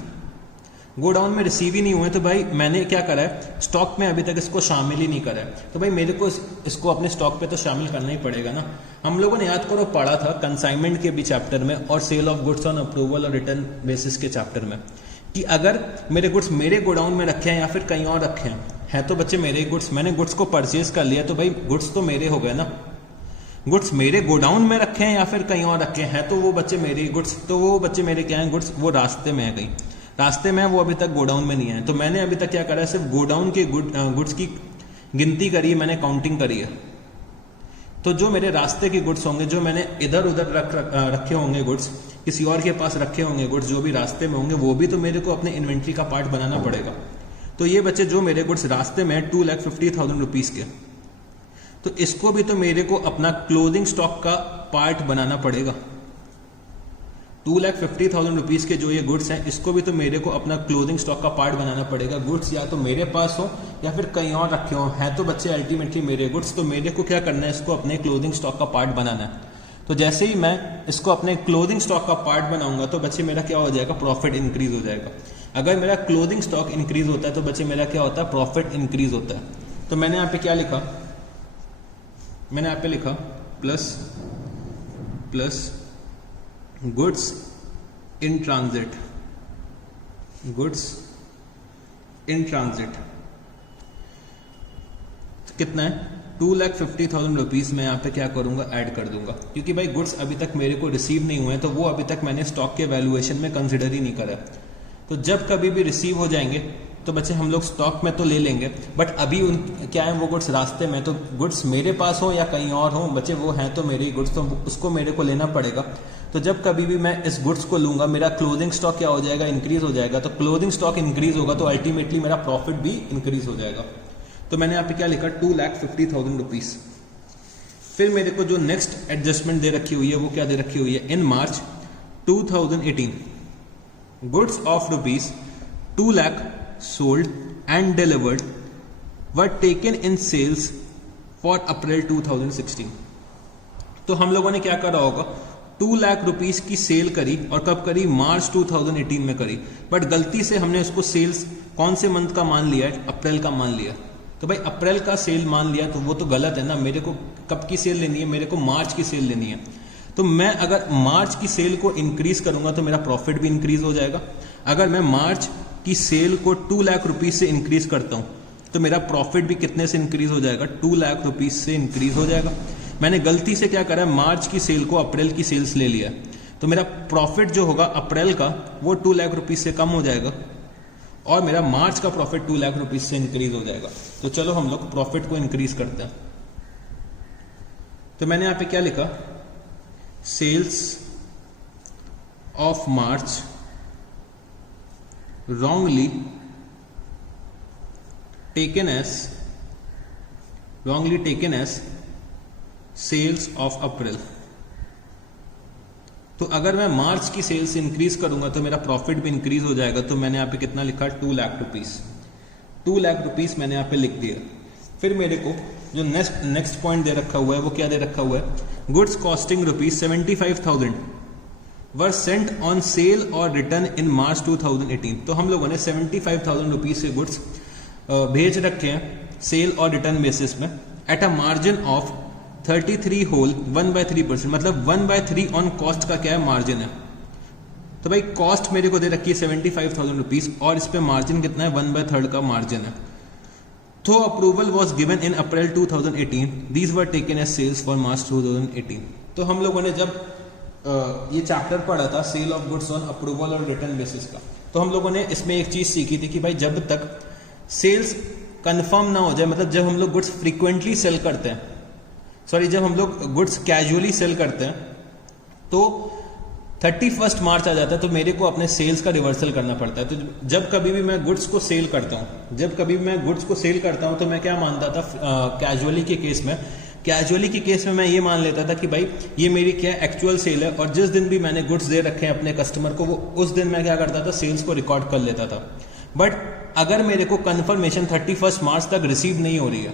गोडाउन में रिसीव ही नहीं हुए, तो भाई मैंने क्या करा है, स्टॉक में अभी तक इसको शामिल ही नहीं करा है। तो भाई मेरे को इसको अपने स्टॉक पे तो शामिल करना ही पड़ेगा ना। हम लोगों ने याद करो पढ़ा था कंसाइनमेंट के भी चैप्टर में और sale of goods on approval और रिटर्न बेसिस के चैप्टर में, कि अगर मेरे गुड्स मेरे गोडाउन में रखे हैं या फिर कहीं और रखे हैं तो बच्चे मेरे गुड्स, मैंने गुड्स को परचेज कर लिया, तो भाई गुड्स तो मेरे हो गए ना। गुड्स मेरे गोडाउन में रखे हैं या फिर कहीं और रखे हैं तो वो बच्चे मेरे गुड्स, तो वो बच्चे मेरे क्या हैं, गुड्स वो रास्ते में है, कहीं रास्ते में है, वो अभी तक गोडाउन में नहीं है। तो मैंने अभी तक क्या करा है, सिर्फ गोडाउन के गुड्स की गिनती करी है, मैंने काउंटिंग करी है। तो जो मेरे रास्ते के गुड्स होंगे, जो मैंने इधर उधर रखे होंगे गुड्स, किसी और के पास रखे होंगे गुड्स, जो भी रास्ते में होंगे, वो भी तो मेरे को अपने इन्वेंट्री का पार्ट बनाना पड़ेगा। तो ये बच्चे जो मेरे गुड्स रास्ते में 2,50,000 रुपीज के, तो इसको भी तो मेरे को अपना क्लोजिंग स्टॉक का पार्ट बनाना पड़ेगा। 2,50,000 रुपीज के जो ये गुड्स हैं, इसको भी तो मेरे को अपना क्लोजिंग स्टॉक का पार्ट बनाना पड़ेगा। गुड्स या तो मेरे पास हो या फिर कहीं और रखे हो, है तो बच्चे अल्टीमेटली मेरे गुड्स, तो मेरे को क्या करना है, इसको अपने क्लोजिंग स्टॉक का पार्ट बनाना है। तो जैसे ही मैं इसको अपने क्लोजिंग स्टॉक का पार्ट बनाऊंगा तो बच्चे मेरा क्या हो जाएगा, प्रॉफिट इंक्रीज हो जाएगा। अगर मेरा क्लोजिंग स्टॉक इंक्रीज होता है तो बच्चे मेरा क्या होता है, प्रॉफिट इंक्रीज होता है। तो मैंने यहाँ पे क्या लिखा, मैंने यहाँ पे लिखा plus goods in transit, goods in transit कितना है, 2,50,000 रुपीज में यहाँ पे क्या करूंगा, ऐड कर दूंगा, क्योंकि भाई गुड्स अभी तक मेरे को रिसीव नहीं हुए हैं, तो वो अभी तक मैंने स्टॉक के वैल्यूएशन में कंसिडर ही नहीं करा। तो जब कभी भी रिसीव हो जाएंगे तो बच्चे हम लोग स्टॉक में तो ले लेंगे, बट अभी उन क्या है, वो गुड्स रास्ते में, तो गुड्स मेरे पास हो या कहीं और हो बच्चे, वो हैं तो मेरे ही गुड्स, तो उसको मेरे को लेना पड़ेगा। तो जब कभी भी मैं इस गुड्स को लूंगा, मेरा क्लोजिंग स्टॉक क्या हो जाएगा, इंक्रीज हो जाएगा। तो क्लोजिंग स्टॉक इंक्रीज होगा तो अल्टीमेटली मेरा प्रॉफिट भी इंक्रीज हो जाएगा। तो मैंने यहाँ पे क्या लिखा, 2,50,000 रुपीज। फिर मेरे को जो नेक्स्ट एडजस्टमेंट दे रखी हुई है वो क्या दे रखी हुई है, in March 2018 goods of rupees 2 lakh sold and delivered were taken in sales for April 2016। तो हम लोगों ने क्या करा होगा, 2 लाख रुपीस की सेल करी, और कब करी, मार्च 2018 में करी, बट गलती से हमने उसको सेल्स कौन से मंथ का मान लिया है, अप्रैल का मान लिया। तो भाई अप्रैल का सेल मान लिया तो वो तो गलत है ना, मेरे को कब की सेल लेनी है, मेरे को मार्च की सेल लेनी है। तो मैं अगर मार्च की सेल को इंक्रीज करूंगा तो मेरा प्रॉफिट भी इंक्रीज हो जाएगा। अगर मैं मार्च की सेल को 2 लाख रुपीज से इंक्रीज करता हूं तो मेरा प्रॉफिट भी कितने से इंक्रीज हो जाएगा, 2 लाख रुपीज से इंक्रीज हो जाएगा। मैंने गलती से क्या करा, मार्च की सेल को अप्रैल की सेल्स ले लिया, तो मेरा प्रॉफिट जो होगा अप्रैल का वो 2 लाख रुपीज से कम हो जाएगा, और मेरा मार्च का प्रॉफिट 2 लाख रुपीज से इंक्रीज हो जाएगा। तो चलो हम लोग प्रॉफिट को इंक्रीज करते हैं। तो मैंने यहां पे क्या लिखा, sales of March wrongly taken as sales of April। तो अगर मैं मार्च की सेल्स इंक्रीज करूंगा तो मेरा प्रॉफिट भी इंक्रीज हो जाएगा। तो मैंने यहाँ पे कितना लिखा, 2 लाख रुपीज, 2 लाख रुपीज मैंने यहाँ पे लिख दिया। फिर मेरे को जो नेक्स्ट पॉइंट दे रखा हुआ है वो क्या दे रखा हुआ है, goods costing rupees 75,000 were sent on sale और रिटर्न इन मार्च 2018। तो हम लोगों ने 75,000 रुपीज के गुड्स भेज रखे हैं सेल और रिटर्न बेसिस में at a margin of 33 whole 1/3%, मतलब 1/3 ऑन कॉस्ट का क्या है, मार्जिन है। तो भाई कॉस्ट मेरे को दे रखी है 75,000 रुपीज और इस पे मार्जिन कितना है, 1/3 का मार्जिन है। तो approval was given in April 2018, these were taken as sales for March 2018। तो हम लोगों ने जब ये चैप्टर पढ़ा था sale of goods on approval और रिटर्न बेसिस का, तो हम लोगों ने इसमें एक चीज सीखी थी कि भाई जब तक सेल्स कंफर्म ना हो जाए, मतलब जब हम लोग गुड्स फ्रीक्वेंटली सेल करते हैं, सॉरी जब हम लोग गुड्स कैजुअली सेल करते हैं, तो 31 मार्च आ जाता है तो मेरे को अपने सेल्स का रिवर्सल करना पड़ता है। तो जब कभी भी मैं गुड्स को सेल करता हूं, तो मैं क्या मानता था कैजुअली के केस में, मैं ये मान लेता था कि भाई ये मेरी क्या एक्चुअल सेल है, और जिस दिन भी मैंने गुड्स दे रखे हैं अपने कस्टमर को, वो उस दिन मैं क्या करता था, सेल्स को रिकॉर्ड कर लेता था। बट अगर मेरे को कंफर्मेशन 31 मार्च तक रिसीव नहीं हो रही है,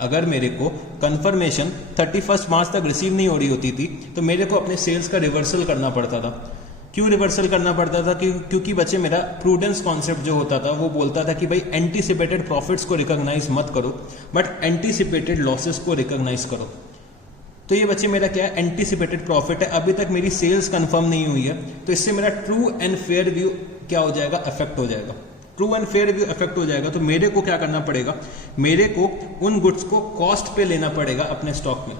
अगर मेरे को कंफर्मेशन 31 मार्च तक रिसीव नहीं हो रही होती थी, तो मेरे को अपने सेल्स का रिवर्सल करना पड़ता था। क्यों रिवर्सल करना पड़ता था? क्योंकि बच्चे मेरा प्रूडेंस कॉन्सेप्ट जो होता था वो बोलता था कि भाई एंटीसिपेटेड प्रॉफिट्स को रिकॉग्नाइज मत करो, बट एंटीसिपेटेड लॉसेस को रिकॉग्नाइज करो। तो ये बच्चे मेरा क्या है, एंटीसिपेटेड प्रॉफिट है, अभी तक मेरी सेल्स कंफर्म नहीं हुई है, तो इससे मेरा ट्रू एंड फेयर व्यू क्या हो जाएगा, अफेक्ट हो जाएगा। True and fair view effect हो जाएगा, तो मेरे को क्या करना पड़ेगा, मेरे को उन गुड्स को कॉस्ट पे लेना पड़ेगा अपने स्टॉक में।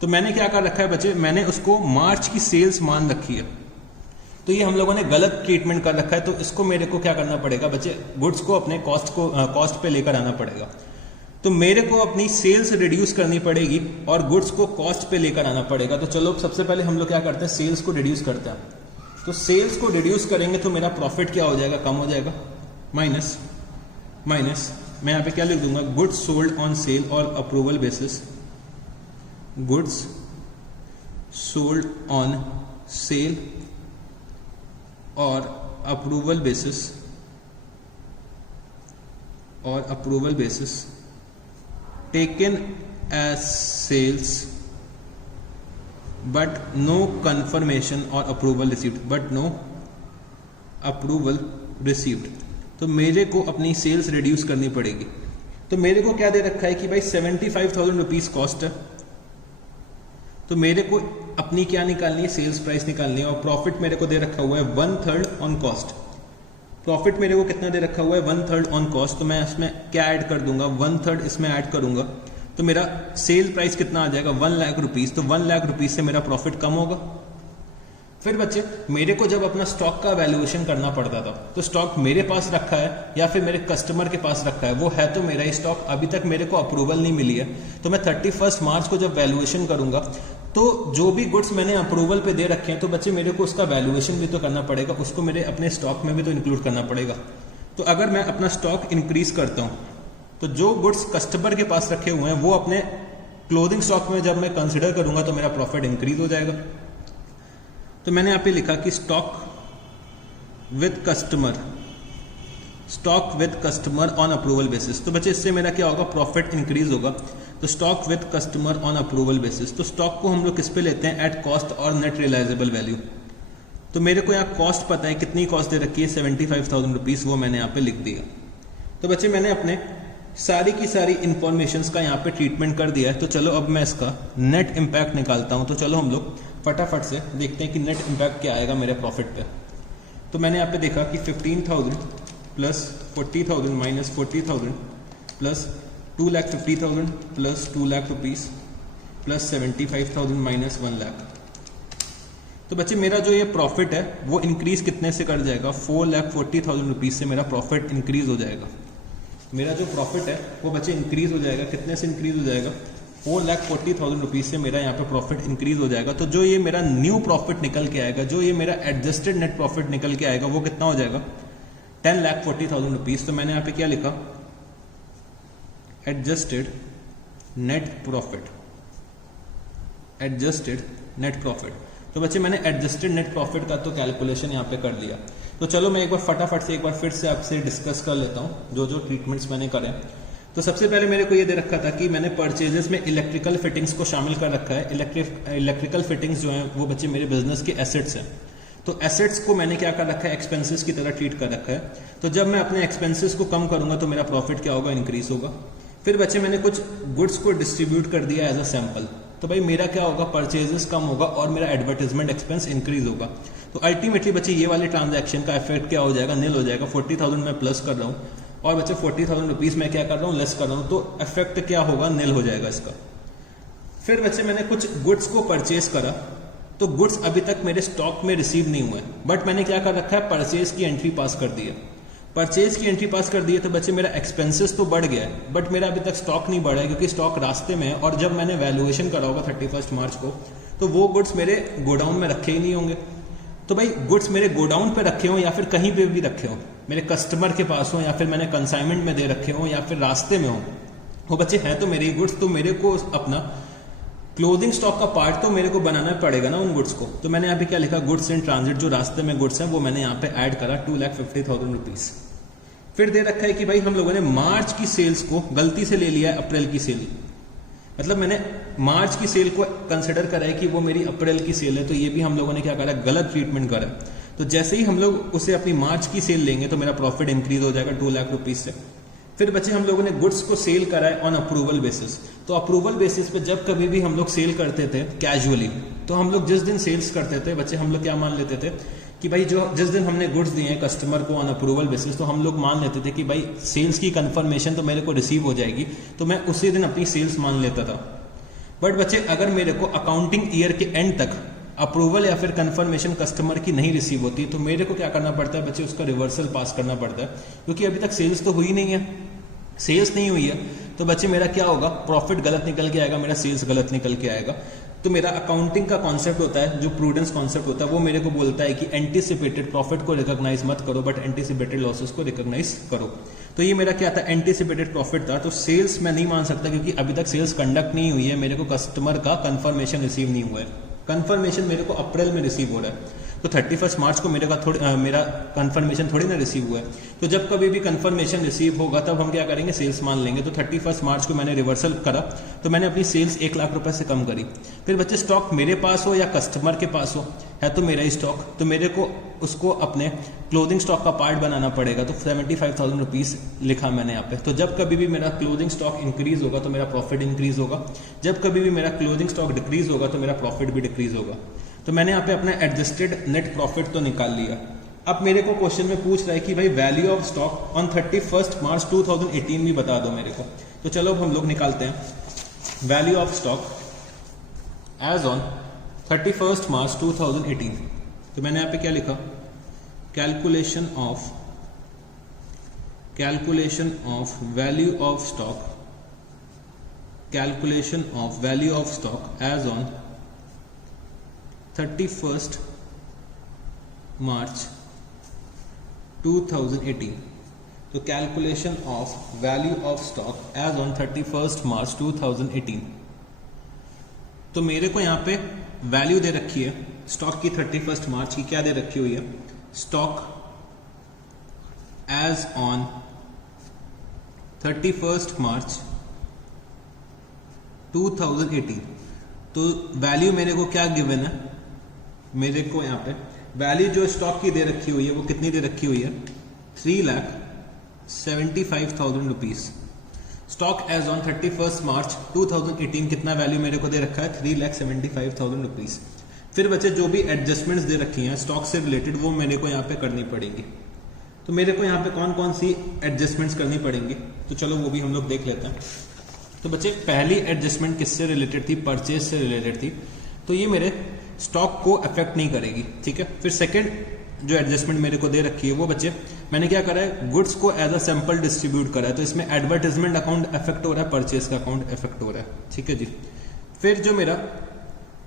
तो मैंने क्या कर रखा है बच्चे, मैंने उसको मार्च की सेल्स मान रखी है, तो ये हम लोगों ने गलत ट्रीटमेंट कर रखा है। तो इसको मेरे को क्या करना पड़ेगा बच्चे, गुड्स को अपने कॉस्ट पे लेकर आना पड़ेगा। तो मेरे को अपनी सेल्स रिड्यूस करनी पड़ेगी और गुड्स को कॉस्ट पे लेकर आना पड़ेगा। तो चलो सबसे पहले हम लोग क्या करते हैं, सेल्स को रिड्यूस करते हैं। तो सेल्स को रिड्यूस करेंगे तो मेरा प्रॉफिट क्या हो जाएगा, कम हो जाएगा। माइनस मैं यहां पे क्या लिख दूंगा, goods sold on sale or approval basis, goods sold on sale or approval basis taken as sales but no confirmation or approval received. तो मेरे को अपनी सेल्स रिड्यूस करनी पड़ेगी। तो मेरे को क्या दे रखा है कि भाई 75,000 रुपीज कॉस्ट है, तो मेरे को अपनी क्या निकालनी है, सेल्स प्राइस निकालनी है। और प्रॉफिट मेरे को दे रखा हुआ है 1/3 ऑन कॉस्ट। प्रॉफिट मेरे को कितना दे रखा हुआ है, 1/3 ऑन कॉस्ट। तो मैं इसमें क्या ऐड कर दूंगा, 1/3 इसमें ऐड करूंगा, तो मेरा सेल प्राइस कितना आ जाएगा, 1 लाख रुपीज। तो 1 लाख रुपीज से मेरा प्रॉफिट कम होगा। फिर बच्चे मेरे को जब अपना स्टॉक का वैल्यूएशन करना पड़ता था, तो स्टॉक मेरे पास रखा है या फिर मेरे कस्टमर के पास रखा है, वो है तो मेरा ही स्टॉक, अभी तक मेरे को अप्रूवल नहीं मिली है। तो मैं 31 मार्च को जब वैल्यूएशन करूंगा, तो जो भी गुड्स मैंने अप्रूवल पे दे रखे हैं, तो बच्चे मेरे को उसका वैल्यूएशन भी तो करना पड़ेगा, उसको मेरे अपने स्टॉक में भी तो इंक्लूड करना पड़ेगा। तो अगर मैं अपना स्टॉक इंक्रीज करता हूं, तो जो गुड्स कस्टमर के पास रखे हुए हैं वो अपने क्लोथिंग स्टॉक में जब मैं कंसिडर करूंगा, तो मेरा प्रॉफिट इंक्रीज हो जाएगा। तो मैंने यहां पे लिखा कि stock with customer on approval basis. तो बच्चे इससे मेरा क्या होगा, प्रॉफिट इंक्रीज होगा। तो stock with customer on approval basis, तो स्टॉक को हम लोग किस पे लेते हैं, एट कॉस्ट और नेट रियलाइजेबल वैल्यू। तो मेरे को यहाँ कॉस्ट पता है, कितनी कॉस्ट दे रखी है, 75,000 रुपीज, वो मैंने यहाँ पे लिख दिया। तो बच्चे मैंने अपने सारी की सारी इंफॉर्मेशन का यहाँ पे ट्रीटमेंट कर दिया है। तो चलो अब मैं इसका नेट इम्पैक्ट निकालता हूँ। तो चलो हम लोग फटाफट से देखते हैं कि नेट इम्पैक्ट क्या आएगा मेरे प्रॉफिट पे। तो मैंने यहाँ पे देखा कि 15,000 plus 40,000 minus 40,000 plus 2,50,000 plus 2 lakh rupees plus 75,000 minus 1 lakh. तो बच्चे मेरा जो ये प्रॉफिट है वो इंक्रीज कितने से कर जाएगा, 4,40,000 रुपीज से मेरा प्रॉफिट इंक्रीज हो जाएगा। मेरा जो प्रॉफिट है वो बच्चे इंक्रीज हो जाएगा, कितने से इंक्रीज हो जाएगा, 4,40,000 रुपीज से मेरा यहाँ पे प्रॉफिट इंक्रीज हो जाएगा। तो जो ये मेरा न्यू प्रॉफिट निकल के आएगा, जो ये मेरा एडजस्टेड नेट प्रॉफिट निकल के आएगा, वो कितना हो जाएगा, 10,40,000 रुपीज। तो मैंने यहाँ पे क्या लिखा, adjusted net profit, adjusted net profit. तो बच्चे मैंने एडजस्टेड नेट प्रॉफिट का तो कैलकुलेशन यहाँ पे कर लिया। तो चलो मैं एक बार फटाफट से एक बार फिर से आपसे डिस्कस कर लेता हूँ जो जो ट्रीटमेंट्स मैंने करे। तो सबसे पहले मेरे को ये दे रखा था कि मैंने परचेजेस में इलेक्ट्रिकल फिटिंग्स को शामिल कर रखा है। इलेक्ट्रिकल फिटिंग्स जो हैं वो बच्चे मेरे बिजनेस के एसेट्स हैं। तो एसेट्स को मैंने क्या कर रखा है, एक्सपेंसेस की तरह ट्रीट कर रखा है। तो जब मैं अपने एक्सपेंसेस को कम करूंगा तो मेरा प्रॉफिट क्या होगा, इंक्रीज होगा। फिर बच्चे मैंने कुछ गुड्स को डिस्ट्रीब्यूट कर दिया एज अ सैंपल, तो भाई मेरा क्या होगा, परचेजेस कम होगा और मेरा एडवर्टाइजमेंट एक्सपेंस इंक्रीज होगा। तो अल्टीमेटली बच्चे ये वाले ट्रांजैक्शन का इफेक्ट क्या हो जाएगा, निल हो जाएगा। 40,000 मैं प्लस कर रहा हूँ और बच्चे 40,000 रुपीज मैं क्या कर रहा हूँ, लेस कर रहा हूँ, तो इफेक्ट क्या होगा, निल हो जाएगा इसका। फिर बच्चे मैंने कुछ गुड्स को परचेज करा, तो गुड्स अभी तक मेरे स्टॉक में रिसीव नहीं हुए, बट मैंने क्या कर रखा है, परचेज की एंट्री पास कर दी है। परचेज की एंट्री पास कर दी है तो बच्चे मेरा एक्सपेंसेस तो बढ़ गया है, बट मेरा अभी तक स्टॉक नहीं बढ़ा है क्योंकि स्टॉक रास्ते में है। और जब मैंने वैल्यूएशन करा होगा 31 मार्च को, तो वो गुड्स मेरे गोडाउन में रखे ही नहीं होंगे। तो भाई गुड्स मेरे गोडाउन पे रखे हो या फिर कहीं पे भी रखे हो, मेरे कस्टमर के पास हो या फिर मैंने कंसाइनमेंट में दे रखे हो या फिर रास्ते में हो, वो बच्चे हैं तो मेरे गुड्स, तो मेरे को अपना क्लोथिंग स्टॉक का पार्ट तो मेरे को बनाना पड़ेगा ना उन गुड्स को। तो मैंने यहाँ पे क्या लिखा, गुड्स इन ट्रांजिट, जो रास्ते में गुड्स हैं वो मैंने यहाँ पे ऐड करा 2,50,000 रुपीज। फिर दे रखा है कि भाई हम लोगों ने मार्च की सेल्स को गलती से ले लिया है अप्रैल की सेल, मतलब मैंने मार्च की सेल को कंसिडर करा है कि वो मेरी अप्रैल की सेल है, तो ये भी हम लोगों ने क्या करा, गलत ट्रीटमेंट करा। तो जैसे ही हम लोग उसे अपनी मार्च की सेल लेंगे तो मेरा प्रॉफिट इंक्रीज हो जाएगा 2 लाख रुपीज से। फिर बच्चे हम लोगों ने गुड्स को सेल करा है ऑन अप्रूवल बेसिस। तो अप्रूवल बेसिस पे जब कभी भी हम लोग सेल करते थे कैजुअली, तो हम लोग जिस दिन सेल्स करते थे बच्चे, हम लोग क्या मान लेते थे कि भाई जो जिस दिन हमने गुड्स दिए हैं कस्टमर को ऑन अप्रूवल बेसिस, तो हम लोग मान लेते थे कि भाई सेल्स की कंफर्मेशन तो मेरे को रिसीव हो जाएगी, तो मैं उसी दिन अपनी सेल्स मान लेता था। बट बच्चे अगर मेरे को अकाउंटिंग ईयर के एंड तक अप्रूवल या फिर कंफर्मेशन कस्टमर की नहीं रिसीव होती, तो मेरे को क्या करना पड़ता है बच्चे, उसका रिवर्सल पास करना पड़ता है, क्योंकि अभी तक सेल्स तो हुई नहीं है। सेल्स नहीं हुई है तो बच्चे मेरा क्या होगा, प्रॉफिट गलत निकल के आएगा, मेरा सेल्स गलत निकल के आएगा। तो मेरा अकाउंटिंग का कॉन्सेप्ट होता है, जो प्रूडेंस कॉन्सेप्ट होता है, वो मेरे को बोलता है कि एंटीसिपेटेड प्रॉफिट को रिकॉग्नाइज मत करो, बट एंटीसिपेटेड लॉसेस को रिकॉग्नाइज करो। तो ये मेरा क्या था, एंटीसिपेटेड प्रॉफिट था। तो सेल्स मैं नहीं मान सकता क्योंकि अभी तक सेल्स कंडक्ट नहीं हुई है, मेरे को कस्टमर का कंफर्मेशन रिसीव नहीं हुआ है। कंफर्मेशन मेरे को अप्रैल में रिसीव हो रहा है, तो 31 मार्च को मेरा कंफर्मेशन थोड़ी ना रिसीव हुआ है। तो जब कभी भी कंफर्मेशन रिसीव होगा तब हम क्या करेंगे, सेल्स मान लेंगे। तो 31 मार्च को मैंने रिवर्सल करा, तो मैंने अपनी सेल्स 1 लाख रुपए से कम करी। फिर बच्चे स्टॉक मेरे पास हो या कस्टमर के पास हो, है तो मेरा ही स्टॉक, तो मेरे को उसको अपने क्लोथिंग स्टॉक का पार्ट बनाना पड़ेगा। तो 75,000 रुपीज लिखा मैंने यहाँ पे। तो जब कभी भी मेरा क्लोथिंग स्टॉक इंक्रीज होगा तो मेरा प्रॉफिट इंक्रीज होगा, जब कभी भी मेरा क्लोथिंग स्टॉक डिक्रीज होगा तो मेरा प्रॉफिट भी डिक्रीज होगा। तो मैंने यहाँ पे अपना एडजस्टेड नेट प्रॉफिट तो निकाल लिया। अब मेरे को क्वेश्चन में पूछ रहा है कि भाई value of stock on 31 March 2018 भी बता दो मेरे को। तो चलो अब हम लोग निकालते हैं value of stock as on 31 March 2018। तो मैंने यहाँ पे क्या लिखा, calculation of value of stock, calculation of value of stock as on 31 March 2018। तो calculation of value of stock as on 31 March 2018। तो मेरे को यहां पे वैल्यू दे रखी है स्टॉक की 31 मार्च की, क्या दे रखी हुई है, स्टॉक एज ऑन 31 मार्च 2018। तो वैल्यू मेरे को क्या गिवन है, मेरे को यहाँ पे वैल्यू जो स्टॉक की दे रखी हुई है वो कितनी दे रखी हुई है, 3,75,000 rupees. Stock as on 31 March 2018 कितना वैल्यू मेरे को दे रखा है, 3,75,000 रुपीज। फिर बच्चे जो भी एडजस्टमेंट्स दे रखी हैं स्टॉक से रिलेटेड वो मेरे को यहाँ पे करनी पड़ेंगी। तो मेरे को यहाँ पे कौन कौन सी एडजस्टमेंट्स करनी पड़ेंगी, तो चलो वो भी हम लोग देख लेते हैं। तो बच्चे पहली एडजस्टमेंट किससे रिलेटेड थी, परचेज से रिलेटेड थी, तो ये मेरे स्टॉक को अफेक्ट नहीं करेगी, ठीक है। फिर सेकंड जो एडजस्टमेंट मेरे को दे रखी है वो बच्चे मैंने क्या करा है, गुड्स को एज अ सैंपल डिस्ट्रीब्यूट करा है, तो इसमें एडवर्टाइजमेंट अकाउंट अफेक्ट हो रहा है, परचेज का अकाउंट अफेक्ट हो रहा है, ठीक है जी। फिर जो मेरा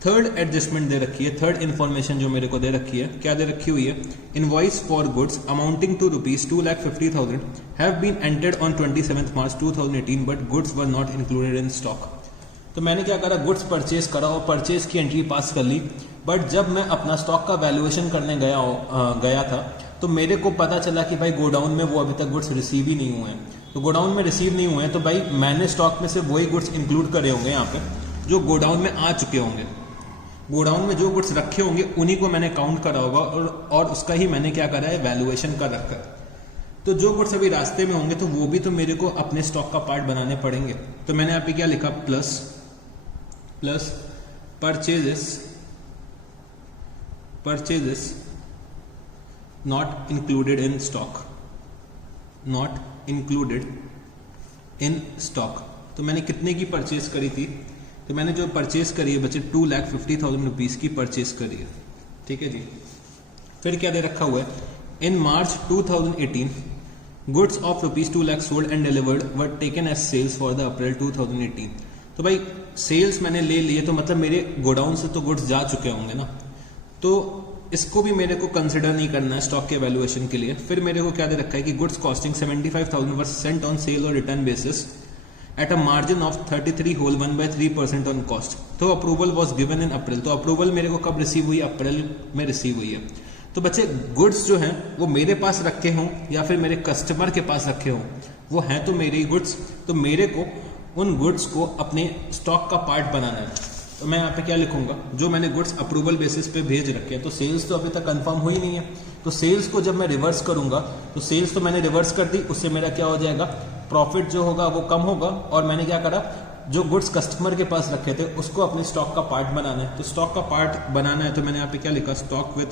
थर्ड एडजस्टमेंट दे रखी है, थर्ड इन्फॉर्मेशन जो मेरे को दे रखी है, क्या दे रखी हुई है, invoice for goods amounting to rupees 2,50,000 have been entered on 27 March 2018 but goods were not included in stock. तो मैंने क्या करा, गुड्स परचेज करा और परचेज की एंट्री पास कर ली, बट जब मैं अपना स्टॉक का वैल्यूएशन करने गया था तो मेरे को पता चला कि भाई गोडाउन में वो अभी तक गुड्स रिसीव ही नहीं हुए हैं। तो गोडाउन में रिसीव नहीं हुए हैं तो भाई मैंने स्टॉक में से वही गुड्स इंक्लूड करे होंगे यहाँ पे जो गोडाउन में आ चुके होंगे। गोडाउन में जो गुड्स रखे होंगे उन्हीं को मैंने काउंट करा होगा और उसका ही मैंने क्या करा है, वैल्यूएशन कर रखा है। तो जो गुड्स अभी रास्ते में होंगे तो वो भी तो मेरे को अपने स्टॉक का पार्ट बनाने पड़ेंगे। तो मैंने यहाँ पे क्या लिखा, plus purchases not included in stock. तो मैंने कितने की परचेज करी थी, तो मैंने जो परचेज करी है बच्चे 2,50,000 रुपीज की परचेज करी है, ठीक है जी। फिर क्या दे रखा हुआ है, in March 2018 goods of rupees 2 lakh sold and delivered were taken as sales for the April 2018। तो भाई सेल्स मैंने ले लिए, तो मतलब मेरे गोडाउन से तो गुड्स जा चुके होंगे ना, तो इसको भी मेरे को कंसिडर नहीं करना है स्टॉक के वैल्यूएशन के लिए। फिर मेरे को क्या दे रखा है कि goods costing 75,000 were sent on sale और return basis at a margin of 33.1/3% on cost. तो approval was given in April. तो अप्रूवल मेरे को कब रिसीव हुई, अप्रैल में रिसीव हुई है। तो बच्चे गुड्स जो हैं वो मेरे पास रखे हों या फिर मेरे कस्टमर के पास रखे हों, वो हैं तो मेरे ही गुड्स, तो मेरे को उन गुड्स को अपने स्टॉक का पार्ट बनाना है। तो मैं यहाँ पे क्या लिखूंगा, जो मैंने गुड्स अप्रूवल बेसिस पे भेज रखे हैं, तो सेल्स तो अभी तक कंफर्म हुई नहीं है, तो सेल्स को जब मैं रिवर्स करूंगा, तो सेल्स तो मैंने रिवर्स कर दी, उससे मेरा क्या हो जाएगा, प्रॉफिट जो होगा वो कम होगा। और मैंने क्या करा, जो गुड्स कस्टमर के पास रखे थे उसको अपने स्टॉक का पार्ट बनाना है। तो स्टॉक का पार्ट बनाना है, तो मैंने यहाँ पे क्या लिखा, stock with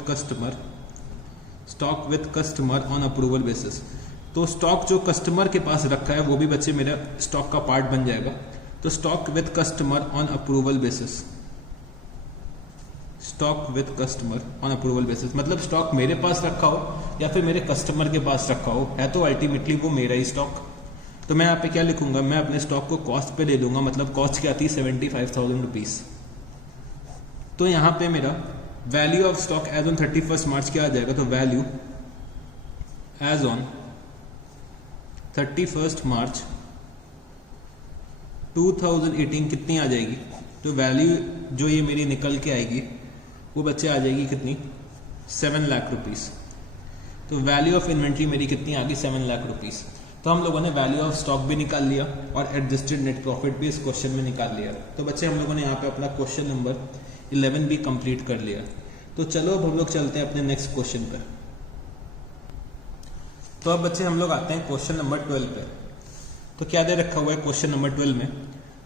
customer on approval basis. तो स्टॉक जो कस्टमर के पास रखा है वो भी बच्चे मेरा स्टॉक का पार्ट बन जाएगा। तो stock with customer on approval basis, मतलब स्टॉक मेरे पास रखा हो या फिर मेरे कस्टमर के पास रखा हो, है तो अल्टीमेटली वो मेरा ही स्टॉक। तो मैं यहाँ पे क्या लिखूंगा, मैं अपने स्टॉक को कॉस्ट पे ले लूंगा, मतलब कॉस्ट क्या थी, 75,000 रुपीज। तो यहाँ पे मेरा value of stock as on 31 March क्या आ जाएगा, तो वैल्यू एज ऑन 31 मार्च 2018 कितनी आ जाएगी, तो वैल्यू जो ये मेरी निकल के आएगी वो बच्चे आ जाएगी कितनी, 7 लाख रुपीस। तो वैल्यू ऑफ इन्वेंट्री मेरी कितनी आ गई, 7 लाख रुपीस। तो हम लोगों ने वैल्यू ऑफ स्टॉक भी निकाल लिया और एडजस्टेड नेट प्रॉफिट भी इस क्वेश्चन में निकाल लिया। तो बच्चे हम लोगों ने यहाँ पे अपना क्वेश्चन नंबर 11 भी कंप्लीट कर लिया। तो चलो अब हम लोग चलते हैं अपने नेक्स्ट क्वेश्चन पर। तो अब बच्चे हम लोग आते हैं क्वेश्चन नंबर 12 पे। तो क्या दे रखा हुआ है क्वेश्चन नंबर 12 में,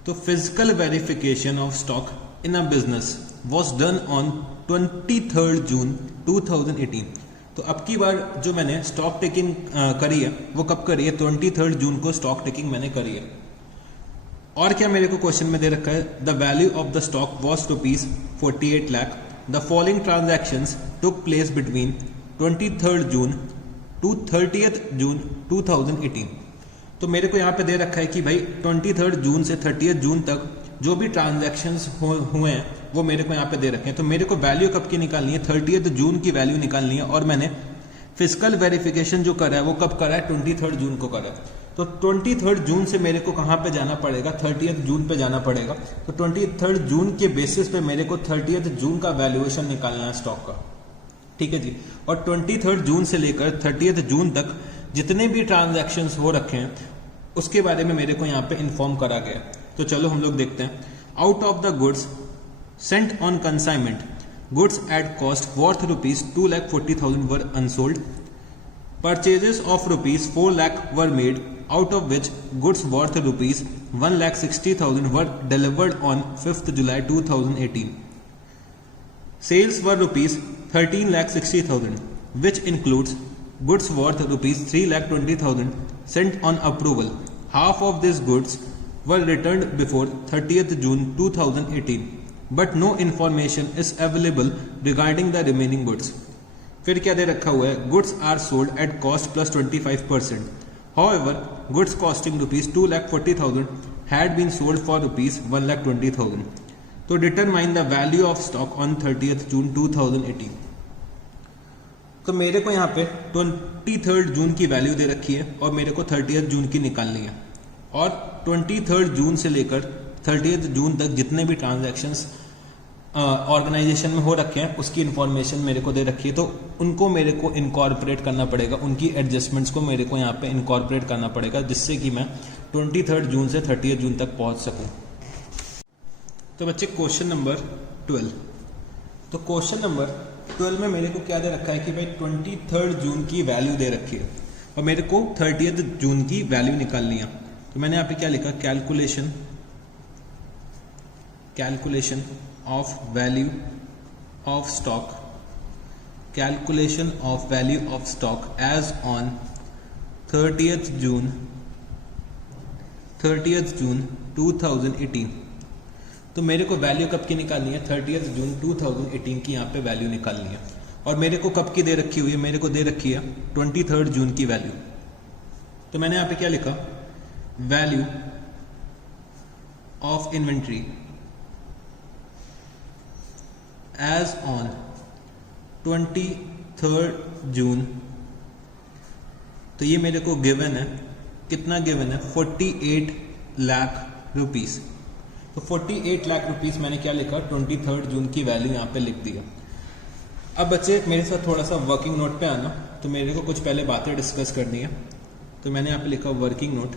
तो physical verification of stock in a business was done on 23 जून 2018। तो अब की बार जो मैंने स्टॉक टेकिंग करी है वो कब करी है, 23 जून को स्टॉक टेकिंग मैंने करी है। और क्या मेरे को क्वेश्चन में दे रखा है, the value of the stock was ₹48 lakh. The following transactions took place between 23 June to 30 June 2018। तो मेरे को यहाँ पे दे रखा है कि भाई 23 जून से 30 जून तक जो भी ट्रांजैक्शंस हुए हैं वो मेरे को यहाँ पे दे रखे हैं। तो मेरे को वैल्यू कब की निकालनी है, 30 जून की वैल्यू निकालनी है। और मैंने फिजिकल वेरिफिकेशन जो करा है वो कब करा है, 23 जून को करा है। तो 23 जून से मेरे को कहाँ पे जाना पड़ेगा, 30 जून पे जाना पड़ेगा। तो 23 जून के बेसिस पे मेरे को 30 जून का वैल्यूएशन निकालना है स्टॉक का, ठीक है जी। और 23 जून से लेकर 30 जून तक जितने भी ट्रांजैक्शंस हो रखे हैं उसके बारे में मेरे को यहाँ पे इन्फॉर्म करा गया। तो चलो हम लोग देखते हैं। Out of the goods sent on consignment, goods at cost worth ₹2,40,000 were unsold. Purchases of ₹4 lakh were made, out of which goods worth ₹1,60,000 were delivered on 5th July 2018. Sales were ₹13,60,000, which includes goods worth ₹3,20,000 sent on approval. Half of these goods were returned before 30th June 2018, but no information is available regarding the remaining goods. फिर क्या दे रखा हुआ है, goods are sold at cost plus 25%. However, goods costing ₹2,40,000 had been sold for ₹1,20,000. तो determine the value of stock on 30th June 2018. तो मेरे को यहाँ पे 23 जून की वैल्यू दे रखी है और मेरे को 30th जून की निकालनी है। और 23 जून से लेकर 30th जून तक जितने भी ट्रांजैक्शंस ऑर्गेनाइजेशन में हो रखे हैं उसकी इंफॉर्मेशन मेरे को दे रखी है। तो उनको मेरे को इनकॉर्पोरेट करना पड़ेगा, उनकी एडजस्टमेंट्स को मेरे को यहाँ पे इनकॉर्पोरेट करना पड़ेगा, जिससे कि मैं 23 जून से 30 जून तक पहुँच सकूँ। तो बच्चे क्वेश्चन नंबर 12। तो क्वेश्चन नंबर 12 में मेरे को क्या दे रखा है कि भाई 23 जून की वैल्यू दे रखी है। और मेरे को 30 जून की वैल्यू निकालनी है। तो मैंने यहाँ पे क्या लिखा, calculation of value of stock, calculation of value of stock as on 30th June 2018। तो मेरे को वैल्यू कब की निकालनी है, 30th जून 2018 की यहाँ पे वैल्यू निकालनी है। और मेरे को कब की दे रखी हुई है, मेरे को दे रखी है 23 जून की वैल्यू। तो मैंने यहाँ पे क्या लिखा, value of inventory as on 23 June. तो ये मेरे को गिवन है, कितना गिवन है, 48 लाख रुपीस। तो 48 लाख रुपीस मैंने क्या लिखा, 23 जून की वैल्यू यहाँ पे लिख दिया। अब बच्चे मेरे साथ थोड़ा सा वर्किंग नोट पे आना, तो मेरे को कुछ पहले बातें डिस्कस करनी है। तो मैंने यहाँ पे लिखा वर्किंग नोट।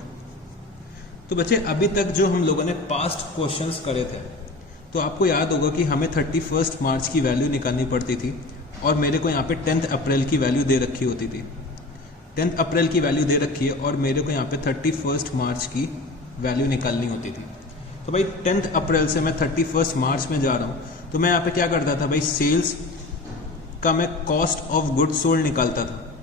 तो बच्चे अभी तक जो हम लोगों ने पास्ट क्वेश्चंस करे थे, तो आपको याद होगा कि हमें 31 मार्च की वैल्यू निकालनी पड़ती थी और मेरे को यहाँ पे 10 अप्रैल की वैल्यू दे रखी होती थी। 10 अप्रैल की वैल्यू दे रखी है और मेरे को यहाँ पे 31 मार्च की वैल्यू निकालनी होती थी। तो भाई 10 अप्रैल से मैं 31 मार्च में जा रहा हूँ, तो मैं यहाँ पे क्या करता था भाई, सेल्स का मैं कॉस्ट ऑफ गुड्स सोल्ड निकालता था।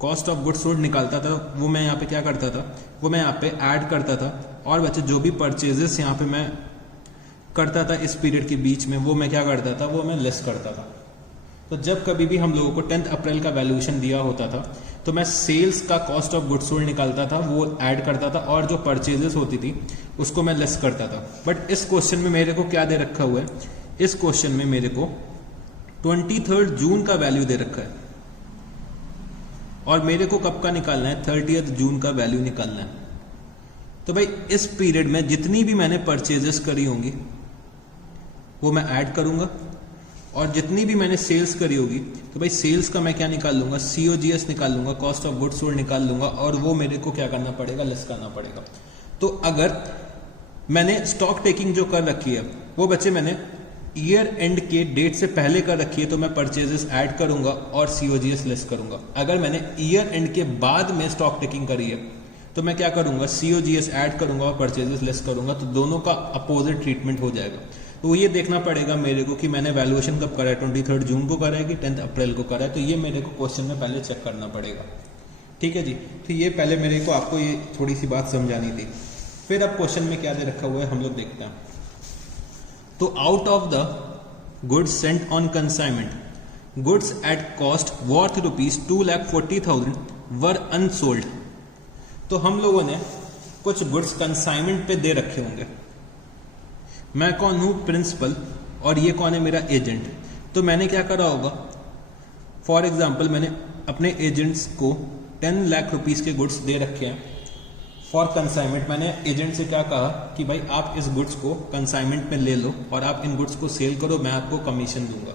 कॉस्ट ऑफ गुड्स सोल्ड निकालता था, वो मैं यहाँ पे क्या करता था, वो मैं यहाँ पे ऐड करता था। और बच्चे जो भी परचेजेस यहाँ पे मैं करता था इस पीरियड के बीच में, वो मैं क्या करता था, वो मैं लेस करता था। तो जब कभी भी हम लोगों को 10 अप्रैल का वैल्यूएशन दिया होता था, तो मैं सेल्स का कॉस्ट ऑफ गुड्स सोल्ड निकालता था, वो ऐड करता था, और जो परचेजेस होती थी उसको मैं लेस करता था। बट इस क्वेश्चन में मेरे को क्या दे रखा हुआ है, इस क्वेश्चन में मेरे को 23 जून का वैल्यू दे रखा है और मेरे को कब का निकालना है, 30th जून का वैल्यू निकालना है। तो भाई इस पीरियड में जितनी भी मैंने परचेजेस करी होंगी वो मैं ऐड करूंगा, और जितनी भी मैंने सेल्स करी होगी तो भाई सेल्स का मैं क्या निकाल लूंगा, COGS निकाल लूंगा, कॉस्ट ऑफ गुड्स सोल्ड निकाल लूंगा, और वो मेरे को क्या करना पड़ेगा, लेस करना पड़ेगा। तो अगर मैंने स्टॉक टेकिंग जो कर रखी है वो बच्चे मैंने ईयर एंड के डेट से पहले कर रखी है, तो मैं परचेजेस ऐड करूंगा और COGS लेस करूंगा। अगर मैंने ईयर एंड के बाद में स्टॉक टेकिंग करी है तो मैं क्या करूंगा, COGS ऐड करूंगा और परचेजेस लेस करूंगा। तो दोनों का अपोजिट ट्रीटमेंट हो जाएगा। तो ये देखना पड़ेगा मेरे को कि मैंने वैल्यूएशन कब करा है, 23 जून को करा है कि 10 अप्रैल को करा है। तो ये मेरे को क्वेश्चन में पहले चेक करना पड़ेगा। ठीक है जी। तो ये पहले मेरे को आपको ये थोड़ी सी बात समझानी थी। फिर अब क्वेश्चन में क्या दे रखा हुआ है हम लोग देखते हैं। तो out of the goods sent on consignment, goods at cost worth ₹2,40,000 were unsold. तो हम लोगों ने कुछ गुड्स कंसाइनमेंट पे दे रखे होंगे। मैं कौन हूं, प्रिंसिपल, और ये कौन है, मेरा एजेंट। तो मैंने क्या करा होगा, फॉर एग्जाम्पल मैंने अपने एजेंट्स को 10 लाख रुपीस के गुड्स दे रखे हैं फॉर कंसाइनमेंट। मैंने एजेंट से क्या कहा कि भाई आप इस गुड्स को कंसाइनमेंट में ले लो और आप इन गुड्स को सेल करो, मैं आपको कमीशन दूंगा।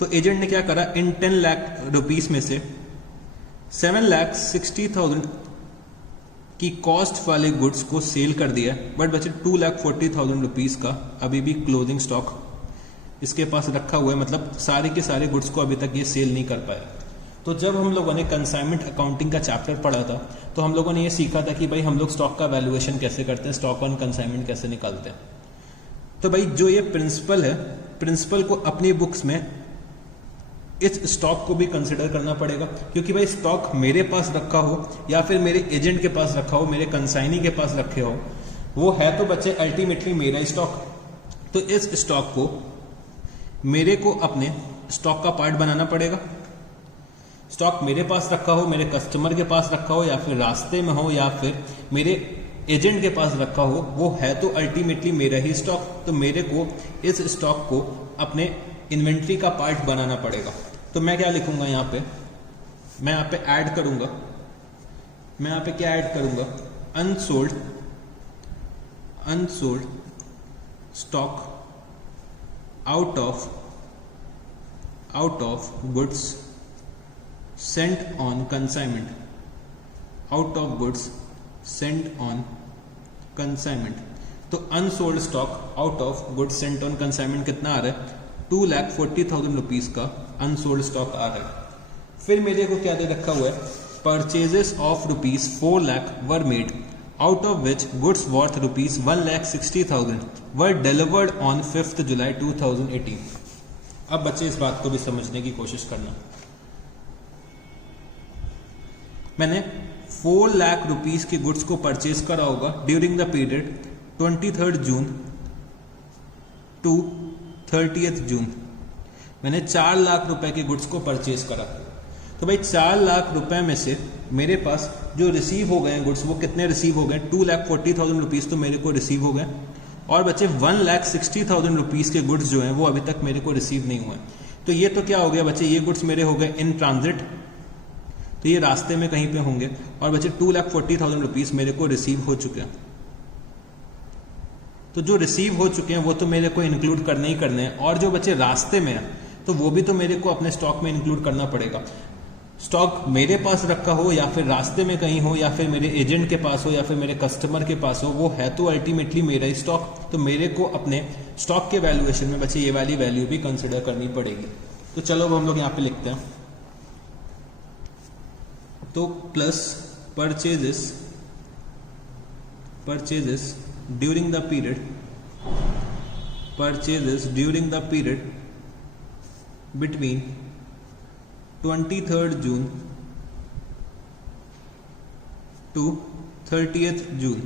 तो एजेंट ने क्या करा, इन 10 लाख रुपीस में से 7,60,000 की कॉस्ट वाले गुड्स को सेल कर दिया, बट बचे 2,40,000 रुपीस का अभी भी क्लोजिंग स्टॉक इसके पास रखा हुआ है। मतलब सारे के सारे गुड्स को अभी तक ये सेल नहीं कर पाया। तो जब हम लोगों ने कंसाइनमेंट अकाउंटिंग का चैप्टर पढ़ा था तो हम लोगों ने ये सीखा था कि भाई हम लोग स्टॉक का वैल्यूएशन कैसे करते हैं, स्टॉक ऑन कंसाइनमेंट कैसे निकालते हैं। तो भाई जो ये प्रिंसिपल है, प्रिंसिपल को अपनी बुक्स में इस स्टॉक को भी कंसिडर करना पड़ेगा, क्योंकि भाई स्टॉक मेरे पास रखा हो या फिर मेरे एजेंट के पास रखा हो, मेरे कंसाइनी के पास रखे हो, वो है तो बच्चे अल्टीमेटली मेरा ही स्टॉक। तो इस स्टॉक को मेरे को अपने स्टॉक का पार्ट बनाना पड़ेगा। स्टॉक मेरे पास रखा हो, मेरे कस्टमर के पास रखा हो, या फिर रास्ते में हो, या फिर मेरे एजेंट के पास रखा हो, वो है तो अल्टीमेटली मेरा ही स्टॉक। तो मेरे को इस स्टॉक को अपने इन्वेंट्री का पार्ट बनाना पड़ेगा। तो मैं क्या लिखूंगा यहाँ पे, मैं यहाँ पे ऐड करूंगा, मैं यहाँ पे क्या ऐड करूंगा, unsold stock out of goods sent on consignment, out of goods sent on consignment. तो unsold stock out of goods sent on consignment कितना आ रहा है, 2,40,000 रुपीज का अनसोल्ड स्टॉक आ रहा है। फिर मेरे को क्या दे रखा हुआ है, purchases of rupees 4 lakh were made, out of which goods worth rupees 1,60,000 were delivered on 5th July 2018. अब बच्चे इस बात को भी समझने की कोशिश करना। मैंने 4 लाख रुपीस के गुड्स को परचेज करा होगा during the period 23 June to 30 June. मैंने 4 लाख रुपए के गुड्स को परचेज करा। तो भाई 4 लाख रुपए में से मेरे पास जो रिसीव हो गए गुड्स वो कितने रिसीव हो गए? 2,40,000 रुपीस तो मेरे को रिसीव हो गए, और बचे 1,60,000 रुपीस के गुड्स जो हैं वो अभी तक मेरे को रिसीव नहीं हुए। तो ये तो क्या हो गया बच्चे, ये गुड्स मेरे हो गए इन ट्रांजिट, तो ये रास्ते में कहीं पे होंगे, और बच्चे 2,40,000 रुपीस मेरे को रिसीव हो चुके हैं। तो जो रिसीव हो चुके हैं वो तो मेरे को इंक्लूड करने ही करने हैं, और जो बच्चे रास्ते में है तो वो भी तो मेरे को अपने स्टॉक में इंक्लूड करना पड़ेगा। स्टॉक मेरे पास रखा हो या फिर रास्ते में कहीं हो या फिर मेरे एजेंट के पास हो या फिर मेरे कस्टमर के पास हो, वो है तो अल्टीमेटली मेरा ही स्टॉक। तो मेरे को अपने स्टॉक के वैल्यूएशन में बच्चे ये वाली वैल्यू भी कंसिडर करनी पड़ेगी। तो चलो अब हम लोग यहाँ पे लिखते हैं, तो plus purchases during the period between 23 June to 30 June.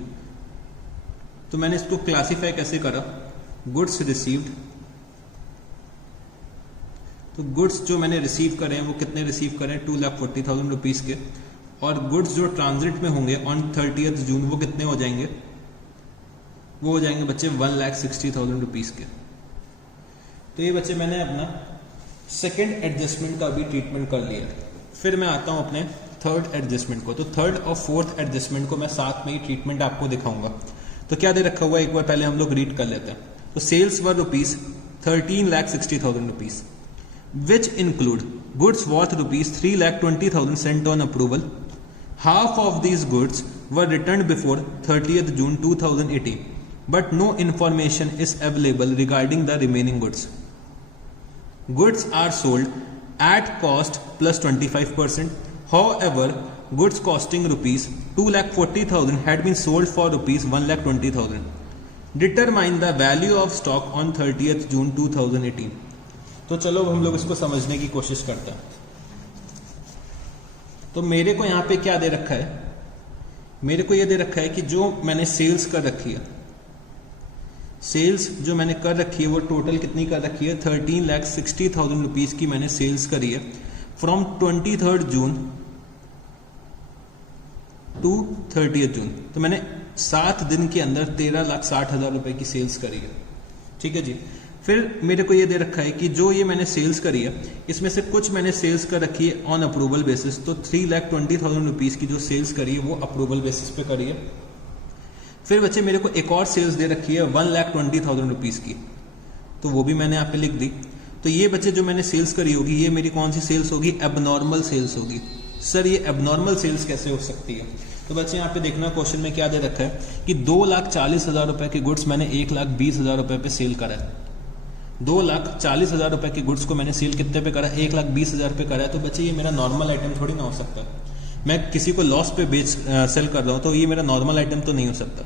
तो मैंने इसको क्लासिफाई कैसे करा? गुड्स रिसीव्ड, तो गुड्स जो मैंने रिसीव करे हैं वो कितने रिसीव करें? 2,40,000 रुपीस के, और गुड्स जो ट्रांजिट में होंगे ऑन 30 जून वो कितने हो जाएंगे? वो हो जाएंगे बच्चे 1,60,000 रुपीस के। तो ये बच्चे मैंने अपना सेकेंड एडजस्टमेंट का भी ट्रीटमेंट कर लिया। फिर मैं आता हूं अपने थर्ड एडजस्टमेंट को। तो थर्ड और फोर्थ एडजस्टमेंट को मैं साथ में ही ट्रीटमेंट आपको दिखाऊंगा। तो क्या दे रखा हुआ है एक बार पहले हम लोग रीड कर लेते हैं। तो sales were rupees 13,60,000 rupees, which include goods worth rupees 3,20,000 sent on approval. Half of these goods were returned before 30th June 2018, but no information is available regarding the remaining goods. Goods are sold at cost plus 25%. However, goods costing rupees 2,40,000 had been sold for rupees 1,20,000. Determine the value of stock on 30th June 2018. तो चलो हम लोग इसको समझने की कोशिश करते हैं। तो मेरे को यहाँ पे क्या दे रखा है? मेरे को ये दे रखा है कि जो मैंने सेल्स कर रखी है, सेल्स जो मैंने कर रखी है वो टोटल कितनी कर रखी है? 13,60,000 रुपीज की मैंने सेल्स करी है फ्रॉम 23 जून टू 30 जून। तो मैंने 7 दिन के अंदर 13,60,000 रुपए की सेल्स करी है। ठीक है जी। फिर मेरे को ये दे रखा है कि जो ये मैंने सेल्स करी है इसमें से कुछ मैंने सेल्स कर रखी है ऑन अप्रूवल बेसिस। तो 3,20,000 रुपीज की जो सेल्स करी है वो अप्रूवल बेसिस पे करी है। फिर बच्चे मेरे को एक और सेल्स दे रखी है 1,20,000 रुपीज की, तो वो भी मैंने यहाँ पे लिख दी। तो ये बच्चे जो मैंने सेल्स करी होगी ये मेरी कौन सी सेल्स होगी? एबनॉर्मल सेल्स होगी। सर ये एबनॉर्मल सेल्स कैसे हो सकती है? तो बच्चे यहाँ पे देखना क्वेश्चन में क्या दे रखा है कि 2,40,000 रुपए के गुड्स मैंने 1,20,000 रुपए पे सेल करा है। 2,40,000 रुपए के गुड्स को मैंने सेल कितने पे करा? 1,20,000 पे करा है। तो बच्चे ये मेरा नॉर्मल आइटम थोड़ी ना हो सकता। मैं किसी को लॉस पे सेल कर रहा हूँ तो ये मेरा नॉर्मल आइटम तो नहीं हो सकता।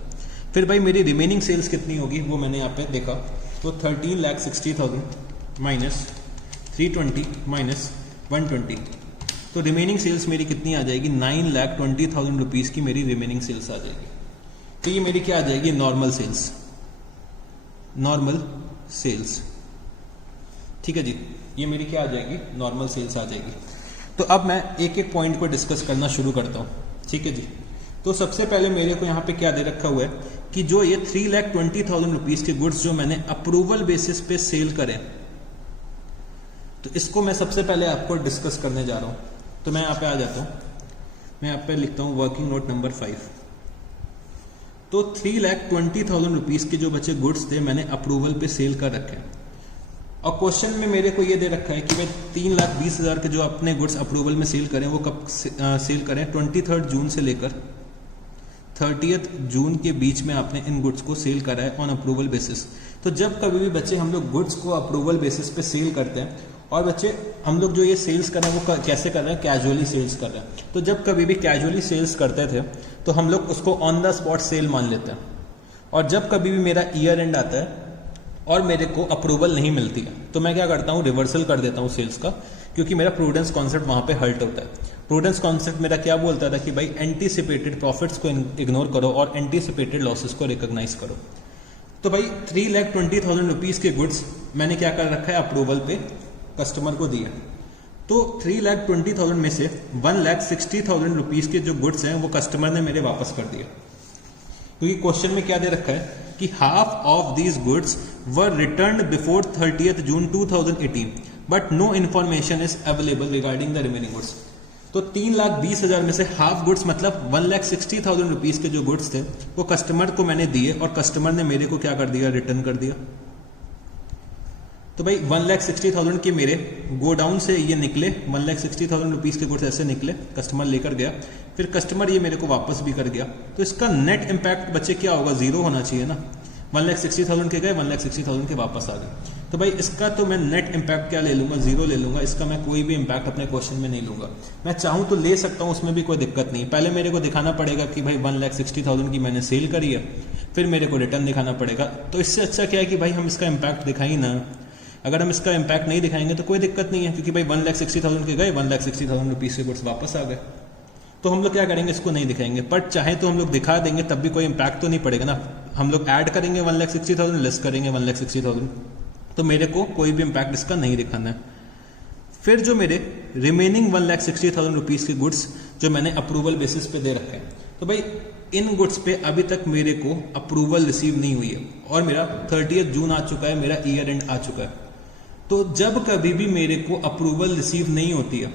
फिर भाई मेरी रिमेनिंग सेल्स कितनी होगी वो मैंने यहाँ पे देखा। तो 13,60,000 माइनस 320 माइनस 120, तो रिमेनिंग सेल्स मेरी कितनी आ जाएगी? 9,20,000 रुपीज की मेरी रिमेनिंग सेल्स आ जाएगी। तो ये मेरी क्या आ जाएगी? Normal sales, normal sales. ठीक है जी, ये मेरी क्या आ जाएगी? नॉर्मल सेल्स आ जाएगी। तो अब मैं एक एक पॉइंट को डिस्कस करना शुरू करता हूँ। ठीक है जी। तो सबसे पहले मेरे को यहाँ पे क्या दे रखा हुआ है कि जो ये 3,20,000 रुपीज के गुड्स जो मैंने अप्रूवल बेसिस पे सेल करें, तो इसको मैं सबसे पहले आपको डिस्कस करने जा रहा हूँ। तो मैं यहाँ पे आ जाता हूँ, मैं यहाँ पे लिखता हूँ वर्किंग नोट नंबर 5। तो 3,20,000 रुपीज के जो बचे गुड्स थे मैंने अप्रूवल पे सेल कर रखे हैं। और क्वेश्चन में मेरे को ये दे रखा है कि भाई 3,20,000 के जो अपने गुड्स अप्रूवल में सेल करें वो कब सेल करें? 23 जून से लेकर 30 जून के बीच में आपने इन गुड्स को सेल करा है ऑन अप्रूवल बेसिस। तो जब कभी भी बच्चे हम लोग गुड्स को अप्रूवल बेसिस पे सेल करते हैं और बच्चे हम लोग जो ये सेल्स कर रहे हैं वो कैसे कर रहे हैं, कैजुअली सेल्स कर रहे हैं। तो जब कभी भी कैजुअली सेल्स करते थे तो हम लोग उसको ऑन द स्पॉट सेल मान लेते हैं, और जब कभी भी मेरा ईयर एंड आता है और मेरे को अप्रूवल नहीं मिलती है तो मैं क्या करता हूँ, रिवर्सल कर देता हूँ सेल्स का, क्योंकि मेरा प्रूडेंस कॉन्सेप्ट वहाँ पे हर्ट होता है। प्रूडेंस कॉन्सेप्ट मेरा क्या बोलता था कि भाई एंटीसिपेटेड प्रॉफिट्स को इग्नोर करो और एंटीसिपेटेड लॉसेस को रिकॉग्नाइज करो। तो भाई 3,20,000 रुपीज़ के गुड्स मैंने क्या कर रखा है, अप्रूवल पे कस्टमर को दिया। तो 3,20,000 में से 1,60,000 रुपीज़ के जो गुड्स हैं वो कस्टमर ने मेरे वापस कर दिया, क्योंकि क्वेश्चन में क्या दे रखा है कि half of these goods were return before 30th June 2018 but no information is available regarding the remaining goods. तो 3,20,000 में से हाफ गुड्स मतलब 1,60,000 रुपीज़ के जो गुड्स थे वो कस्टमर को मैंने दिए और कस्टमर ने मेरे को क्या कर दिया, रिटर्न कर दिया। तो भाई 1,60,000 के मेरे गोडाउन से ये निकले, 1,60,000 रुपीज़ के गुड्स ऐसे निकले, कस्टमर लेकर गया, फिर कस्टमर ये मेरे को वापस भी कर गया। तो इसका नेट इम्पैक्ट बच्चे क्या होगा, जीरो होना चाहिए ना। 1,60,000 के गए, 1,60,000 के वापस आ गए। तो भाई इसका तो मैं नेट इम्पैक्ट क्या ले लूंगा, जीरो ले लूंगा। इसका मैं कोई भी इम्पैक्ट अपने क्वेश्चन में नहीं लूंगा। मैं चाहूँ तो ले सकता हूँ, उसमें भी कोई दिक्कत नहीं। पहले मेरे को दिखाना पड़ेगा कि भाई 1,60,000 की मैंने सेल करी है, फिर मेरे को रिटर्न दिखाना पड़ेगा। तो इससे अच्छा क्या है कि भाई हम इसका इम्पैक्ट दिखाई ना। अगर हम इसका इम्पैक्ट नहीं दिखाएंगे तो कोई दिक्कत नहीं है, क्योंकि भाई 1,60,000 के गए, 1,60,000 रुपीज़ के गुड्स वापस आ गए। तो हम लोग क्या करेंगे, इसको नहीं दिखाएंगे। पर चाहे तो हम लोग दिखा देंगे, तब भी कोई इम्पैक्ट तो नहीं पड़ेगा ना। हम लोग ऐड करेंगे 1,60,000, लेस करेंगे 1,60,000, तो मेरे को कोई भी इम्पैक्ट इसका नहीं दिखाना है। फिर जो मेरे रिमेनिंग 1,60,000 रुपीज़ के गुड्स जो मैंने अप्रूवल बेसिस पे दे रखे हैं, तो भाई इन गुड्स पे अभी तक मेरे को अप्रूवल रिसीव नहीं हुई है और मेरा 30th जून आ चुका है, मेरा ईयर एंड आ चुका है। तो जब कभी भी मेरे को अप्रूवल रिसीव नहीं होती है,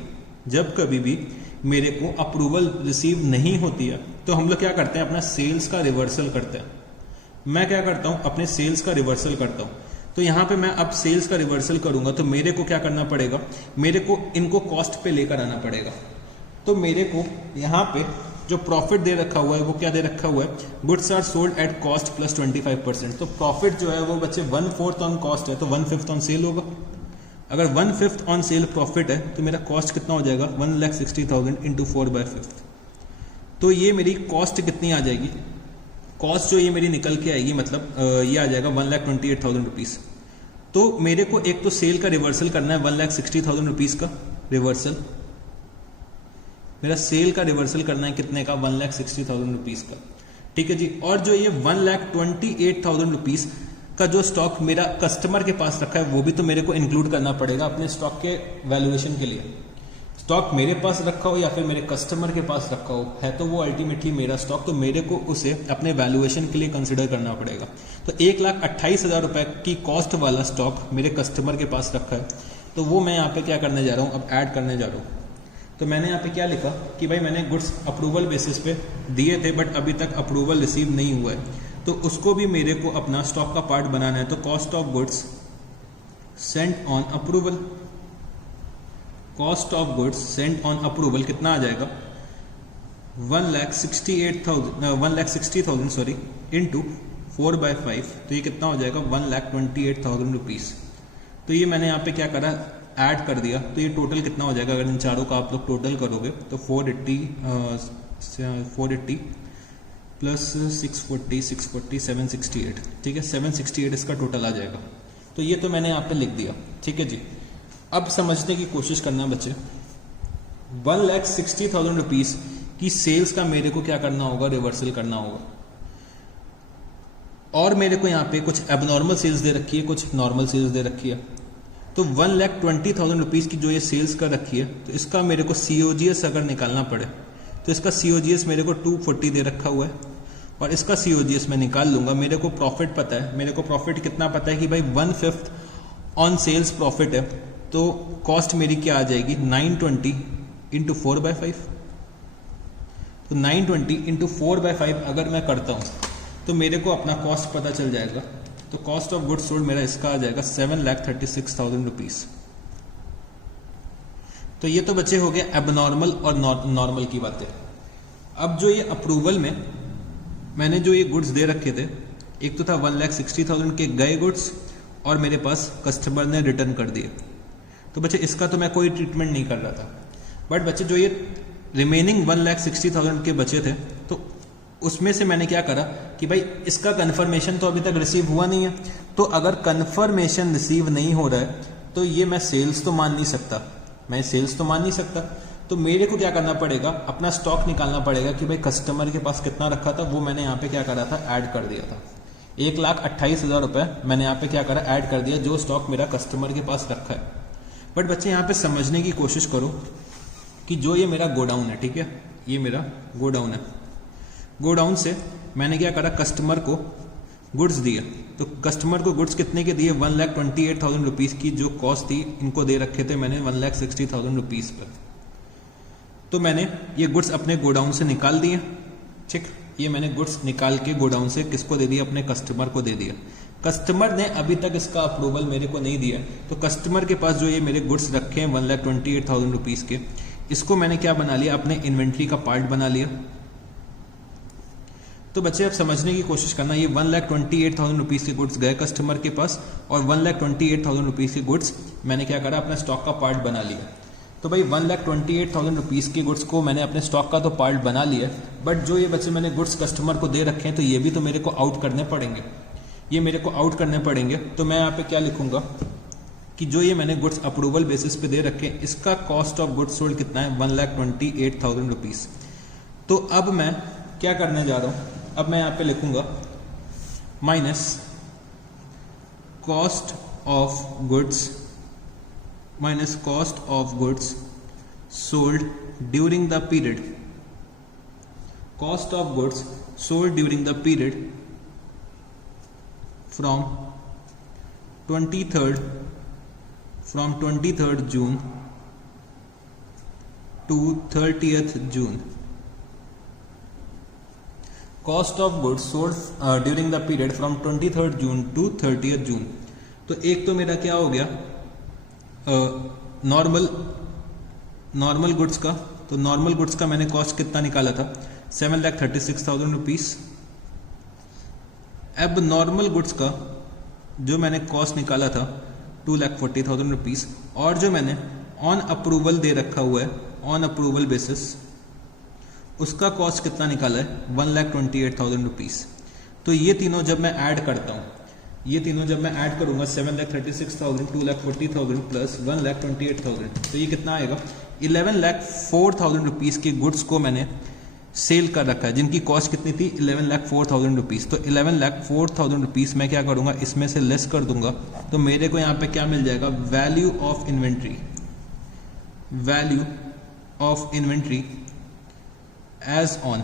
जब कभी भी मेरे को अप्रूवल रिसीव नहीं होती है, तो हम लोग क्या करते हैं, अपना सेल्स का रिवर्सल करते हैं। मैं क्या करता हूं, अपने सेल्स का रिवर्सल करता हूं। तो यहां पे मैं अब सेल्स का रिवर्सल करूंगा तो मेरे को क्या करना पड़ेगा, मेरे को इनको कॉस्ट पे लेकर आना पड़ेगा। तो मेरे को यहां पे जो प्रॉफिट दे रखा हुआ है वो क्या दे रखा हुआ है, goods are sold at cost plus 25%। तो प्रॉफिट जो है वो बच्चे 1/4 ऑन कॉस्ट है, तो 1/5 ऑन सेल होगा। अगर 1/5 ऑन सेल प्रॉफिट है तो मेरा कॉस्ट कितना हो जाएगा, 1,60,000 इंटू 4/5। तो ये मेरी कॉस्ट कितनी आ जाएगी, कॉस्ट जो ये मेरी निकल के आएगी, मतलब ये आ जाएगा 1,28,000 रुपीज़। तो मेरे को एक तो सेल का रिवर्सल करना है 1,60,000 रुपीज़ का रिवर्सल, मेरा सेल का रिवर्सल करना है कितने का, 1,60,000 रुपीज़ का। ठीक है जी। और जो ये 1,28,000 रुपीज़ का जो स्टॉक मेरा कस्टमर के पास रखा है वो भी तो मेरे को इंक्लूड करना पड़ेगा अपने स्टॉक के वैल्यूएशन के लिए। स्टॉक मेरे पास रखा हो या फिर मेरे कस्टमर के पास रखा हो, है तो वो अल्टीमेटली मेरा स्टॉक, तो मेरे को उसे अपने वैल्यूएशन के लिए कंसिडर करना पड़ेगा। तो 1,28,000 रुपए की कॉस्ट वाला स्टॉक मेरे कस्टमर के पास रखा है, तो वो मैं यहाँ पे क्या करने जा रहा हूँ, अब ऐड करने जा रहा हूँ। तो मैंने यहाँ पे क्या लिखा कि भाई मैंने गुड्स अप्रूवल बेसिस पे दिए थे बट अभी तक अप्रूवल रिसीव नहीं हुआ है, तो उसको भी मेरे को अपना स्टॉक का पार्ट बनाना है। तो cost of goods sent on approval, cost of goods sent on approval कितना आ जाएगा, 1,60,000 सॉरी इंटू 4/5, तो ये कितना हो जाएगा 1,28,000 रुपीज़। तो ये मैंने यहाँ पे क्या करा, ऐड कर दिया। तो ये टोटल कितना हो जाएगा, अगर इन चारों का आप लोग टोटल करोगे तो 480 प्लस 640 768, ठीक है, 768 इसका टोटल आ जाएगा। तो ये तो मैंने यहाँ पे लिख दिया। ठीक है जी। अब समझने की कोशिश करना है बच्चे, 1,60,000 रुपीज़ की सेल्स का मेरे को क्या करना होगा, रिवर्सल करना होगा। और मेरे को यहाँ पे कुछ एबनॉर्मल सेल्स दे रखी है, कुछ नॉर्मल सेल्स दे रखी है। तो 1,20,000 रुपीज़ की जो ये सेल्स कर रखी है, तो इसका मेरे को COGS अगर निकालना पड़े तो इसका COGS मेरे को 240 दे रखा हुआ है और इसका COGS मैं निकाल लूंगा। मेरे को प्रॉफिट पता है, मेरे को प्रॉफिट कितना पता है कि भाई 1/5 ऑन सेल्स प्रॉफिट है, तो कॉस्ट मेरी क्या आ जाएगी 920 इंटू 4/5। तो 920 इंटू 4/5 अगर मैं करता हूँ तो मेरे को अपना कॉस्ट पता चल जाएगा। तो कॉस्ट ऑफ गुड्स सोल्ड मेरा इसका आ जाएगा 7,36,000 रुपीज़। तो ये तो बच्चे हो गए एबनॉर्मल और नॉर्मल की बातें। अब जो ये अप्रूवल में मैंने जो ये गुड्स दे रखे थे, एक तो था 1,60,000 के गए गुड्स और मेरे पास कस्टमर ने रिटर्न कर दिए। तो बच्चे इसका तो मैं कोई ट्रीटमेंट नहीं कर रहा था। बट बच्चे जो ये रिमेनिंग 1,60,000 के बचे थे, तो उसमें से मैंने क्या करा कि भाई इसका कन्फर्मेशन तो अभी तक रिसीव हुआ नहीं है, तो अगर कन्फर्मेशन रिसीव नहीं हो रहा है तो ये मैं सेल्स तो मान नहीं सकता, तो मेरे को क्या करना पड़ेगा, अपना स्टॉक निकालना पड़ेगा कि भाई कस्टमर के पास कितना रखा था, वो मैंने यहाँ पे क्या करा था, ऐड कर दिया था। 1,28,000 रुपये मैंने यहाँ पे क्या करा, ऐड कर दिया, जो स्टॉक मेरा कस्टमर के पास रखा है। बट बच्चे यहाँ पे समझने की कोशिश करो कि जो ये मेरा गोडाउन है, ठीक है, ये मेरा गोडाउन है, गोडाउन से मैंने क्या करा, कस्टमर को गुड्स दिए। तो कस्टमर को गुड्स कितने के दिए, 1,28,000 रुपीज़ की जो कॉस्ट थी इनको दे रखे थे मैंने 1,60,000 रुपीज़ पर। तो मैंने ये गुड्स अपने गोडाउन से निकाल दिए, ठीक, ये मैंने गुड्स निकाल के गोडाउन से किसको दे दिया, अपने कस्टमर को दे दिया। कस्टमर ने अभी तक इसका अप्रूवल मेरे को नहीं दिया, तो कस्टमर के पास जो ये मेरे गुड्स रखे हैं 1,28,000 रुपीज़ के, इसको मैंने क्या बना लिया, अपने इन्वेंट्री का पार्ट बना लिया। तो बच्चे अब समझने की कोशिश करना, ये 1,28,000 रुपीज़ के गुड्स गए कस्टमर के पास और 1,28,000 रुपीज़ के गुड्स मैंने क्या करा, अपना स्टॉक का पार्ट बना लिया। तो भाई 1,28,000 रुपीज़ के गुड्स को मैंने अपने स्टॉक का तो पार्ट बना लिया, बट जो ये बच्चे मैंने गुड्स कस्टमर को दे रखे हैं तो ये भी तो मेरे को आउट करने पड़ेंगे, तो मैं यहाँ पे क्या लिखूंगा कि जो ये मैंने गुड्स अप्रूवल बेसिस पे दे रखे हैं, इसका कॉस्ट ऑफ गुड्स सोल्ड कितना है, 1,28,000 रुपीज़। तो अब मैं क्या करने जा रहा हूँ, अब मैं यहाँ पे लिखूंगा minus cost of goods sold during the period, cost of goods sold during the period from 23rd June to 30th June। Cost of goods sold during the period from 23rd June to 30th June। तो एक तो मेरा क्या हो गया, normal goods का, तो normal goods का मैंने कॉस्ट कितना निकाला था, 7,36,000 रुपीज़। अब नॉर्मल गुड्स का जो मैंने कॉस्ट निकाला था 2,40,000 रुपीज़, और जो मैंने ऑन अप्रूवल दे रखा हुआ है, ऑन अप्रूवल बेसिस, उसका कॉस्ट कितना निकाला है, 1,28,000 रुपीज़। तो ये तीनों जब मैं ऐड करता हूँ, ऐड करूंगा 7,36,000, 2,40,000 प्लस 1,28,000, तो ये कितना आएगा, 11,04,000 रुपीज़ के गुड्स को मैंने सेल कर रखा है, जिनकी कॉस्ट कितनी थी, 11,04,000 रुपीज़। तो 11,04,000 रुपीज़ मैं क्या करूंगा, इसमें से लेस कर दूंगा, तो मेरे को यहाँ पे क्या मिल जाएगा, value of inventory as on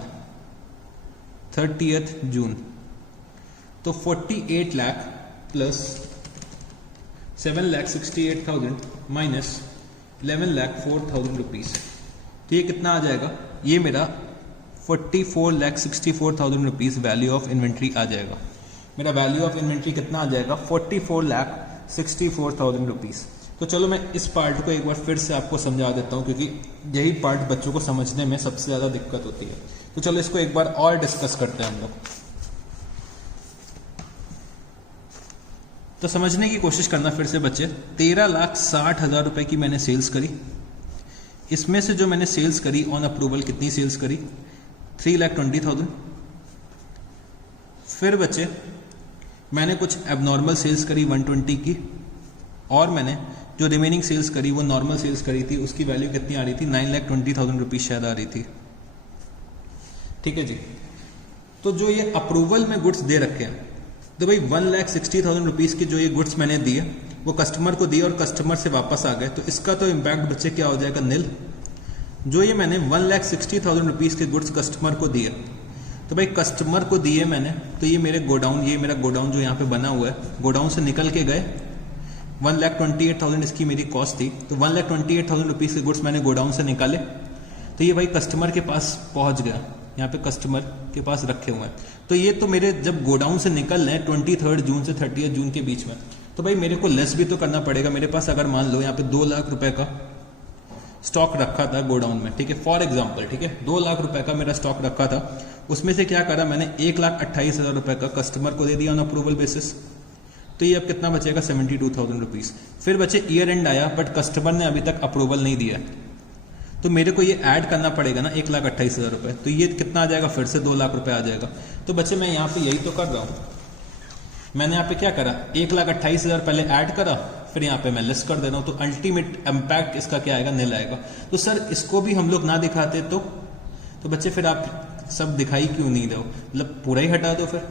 30th June। तो 48 लाख प्लस 7,68,000 माइनस 11,04,000 रुपीज़, तो ये कितना आ जाएगा, ये मेरा 44,64,000 रुपीज़ वैल्यू ऑफ इन्वेंट्री आ जाएगा। मेरा वैल्यू ऑफ इन्वेंट्री कितना आ जाएगा, 44,64,000 रुपीज़। तो चलो मैं इस पार्ट को एक बार फिर से आपको समझा देता हूँ, क्योंकि यही पार्ट बच्चों को समझने में सबसे ज़्यादा दिक्कत होती है। तो चलो इसको एक बार और डिस्कस करते हैं हम लोग। तो समझने की कोशिश करना फिर से बच्चे, 13,60,000 रुपए की मैंने सेल्स करी, इसमें से जो मैंने सेल्स करी ऑन अप्रूवल, कितनी सेल्स करी, 3,20,000। फिर बच्चे मैंने कुछ एबनॉर्मल सेल्स करी 120 की, और मैंने जो रिमेनिंग सेल्स करी वो नॉर्मल सेल्स करी थी, उसकी वैल्यू कितनी आ रही थी, 9,20,000 रुपीज़ शायद आ रही थी, ठीक है जी। तो जो ये अप्रूवल में गुड्स दे रखे हैं, तो भाई 1,60,000 रुपीज़ के जो ये गुड्स मैंने दिए वो कस्टमर को दिए और कस्टमर से वापस आ गए, तो इसका तो इम्पैक्ट बच्चे क्या हो जाएगा, नील। जो ये मैंने 1,60,000 रुपीज़ के गुड्स कस्टमर को दिए, तो भाई कस्टमर को दिए मैंने, तो ये मेरे गोडाउन, ये मेरा गोडाउन जो यहाँ पे बना हुआ है, गोडाउन से निकल के गए, 1,28,000 इसकी मेरी कॉस्ट थी, तो 1,28,000 रुपीज़ के गुड्स मैंने गोडाउन से निकाले, तो ये भाई कस्टमर के पास पहुँच गया, यहाँ पे कस्टमर के पास रखे हुए हैं। तो ये तो मेरे जब गोडाउन से निकल रहे हैं 23rd June से 30th June के बीच में, तो भाई मेरे को लेस भी तो करना पड़ेगा। मेरे पास अगर मान लो यहाँ पे 2 लाख रुपए का स्टॉक रखा था गोडाउन में, ठीक है, फॉर एग्जाम्पल, ठीक है, 2 लाख रुपए का मेरा स्टॉक रखा था, उसमें से क्या करा मैंने, 1,28,000 रुपए का कस्टमर को दे दिया ऑन अप्रूवल बेसिस। तो ये अब कितना बचेगा 72,000 रुपीज़। फिर बचे ईयर एंड आया बट कस्टमर ने अभी तक अप्रूवल नहीं दिया, तो मेरे को ये ऐड करना पड़ेगा ना 1,28,000 रुपये, तो ये कितना आ जाएगा, फिर से 2 लाख रुपये आ जाएगा। तो बच्चे मैं यहाँ पे यही तो कर रहा हूँ, मैंने यहाँ पे क्या करा, 1,28,000 पहले ऐड करा, फिर यहाँ पे मैं लेस कर दे रहा हूँ, तो अल्टीमेट इम्पैक्ट इसका क्या आएगा, नील आएगा। तो सर इसको भी हम लोग ना दिखाते तो बच्चे फिर आप सब दिखाई क्यों नहीं दो, मतलब पूरा ही हटा दो फिर।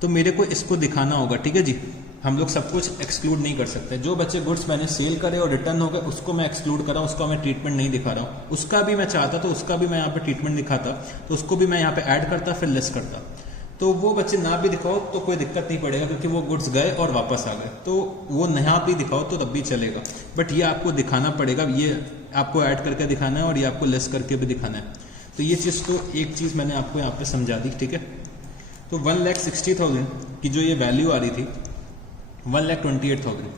तो मेरे को इसको दिखाना होगा, ठीक है जी। हम लोग सब कुछ एक्सक्लूड नहीं कर सकते। जो बच्चे गुड्स मैंने सेल करे और रिटर्न हो गए उसको मैं एक्सक्लूड कर रहा हूँ, उसका मैं ट्रीटमेंट नहीं दिखा रहा हूँ। उसका भी मैं चाहता तो उसका भी मैं यहाँ पे ट्रीटमेंट दिखाता, तो उसको भी मैं यहाँ पे ऐड करता फिर लेस करता। तो वो बच्चे ना भी दिखाओ तो कोई दिक्कत नहीं पड़ेगा, क्योंकि वो गुड्स गए और वापस आ गए, तो वो नया भी दिखाओ तो तब भी चलेगा। बट ये आपको दिखाना पड़ेगा, ये आपको ऐड करके दिखाना है और ये आपको लेस करके भी दिखाना है। तो ये चीज़ तो एक चीज़ मैंने आपको यहाँ पे समझा दी, ठीक है। तो 1,60,000 की जो ये वैल्यू आ रही थी 1,28,000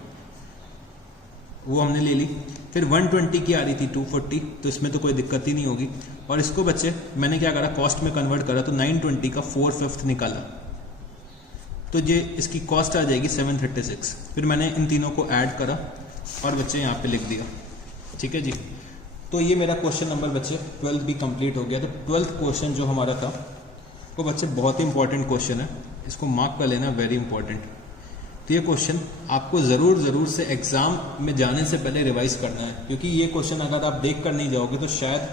वो हमने ले ली। फिर 120 की आ रही थी 240, तो इसमें तो कोई दिक्कत ही नहीं होगी। और इसको बच्चे मैंने क्या करा, कॉस्ट में कन्वर्ट करा, तो 920 का 4/5 निकाला, तो ये इसकी कॉस्ट आ जाएगी 736। फिर मैंने इन तीनों को ऐड करा और बच्चे यहाँ पे लिख दिया, ठीक है जी। तो ये मेरा क्वेश्चन नंबर बच्चे 12 भी कंप्लीट हो गया। तो 12th क्वेश्चन जो हमारा था वो बच्चे बहुत ही इंपॉर्टेंट क्वेश्चन है, इसको मार्क कर लेना, वेरी इंपॉर्टेंट। तो ये क्वेश्चन आपको ज़रूर से एग्जाम में जाने से पहले रिवाइज करना है, क्योंकि ये क्वेश्चन अगर आप देख कर नहीं जाओगे तो शायद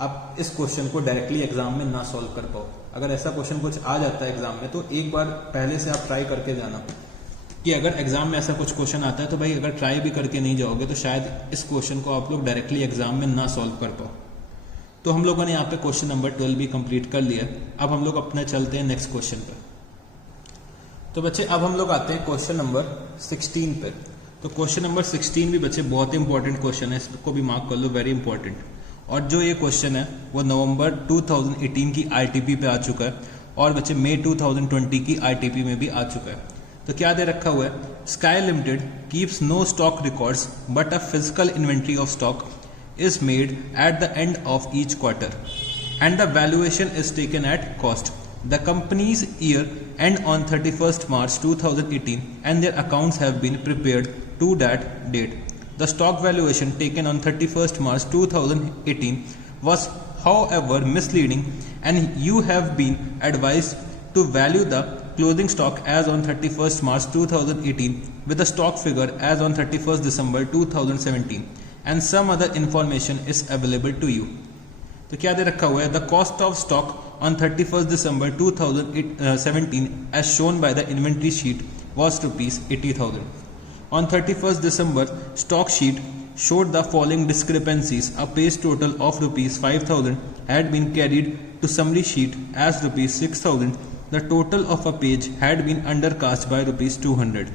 आप इस क्वेश्चन को डायरेक्टली एग्जाम में ना सॉल्व कर पाओ। अगर ऐसा क्वेश्चन कुछ आ जाता है एग्जाम में तो एक बार पहले से आप ट्राई करके जाना, कि अगर एग्जाम में ऐसा कुछ क्वेश्चन आता है तो भाई अगर ट्राई भी करके नहीं जाओगे तो शायद इस क्वेश्चन को आप लोग डायरेक्टली एग्जाम में ना सॉल्व कर पाओ। तो हम लोगों ने यहाँ पे क्वेश्चन नंबर 12 भी कंप्लीट कर लिया। अब हम लोग अपने चलते हैं नेक्स्ट क्वेश्चन पे। तो बच्चे अब हम लोग आते हैं क्वेश्चन नंबर 16 पे। तो क्वेश्चन नंबर 16 भी बच्चे बहुत ही इंपॉर्टेंट क्वेश्चन है, इसको भी मार्क कर लो, वेरी इंपॉर्टेंट। और जो ये क्वेश्चन है वो नवंबर 2018 की आरटीपी पे आ चुका है और बच्चे मई 2020 की आरटीपी में भी आ चुका है। तो क्या दे रखा हुआ है, Sky Limited keeps no stock records but a physical inventory of stock is made at the end of each quarter and the valuation is taken at cost. The company's year end on 31st March 2018 and their accounts have been prepared to that date. The stock valuation taken on 31st March 2018 was however misleading and you have been advised to value the closing stock as on 31st March 2018 with the stock figure as on 31st December 2017. And some other information is available to you. तो क्या दे रखा हुआ है, the cost of stock on 31st December 2017 as shown by the inventory sheet was rupees 80,000. On 31st December, stock sheet showed the following discrepancies. A page total of rupees 5,000 had been carried to summary sheet as rupees 6,000. The total of a page had been undercast by rupees 200.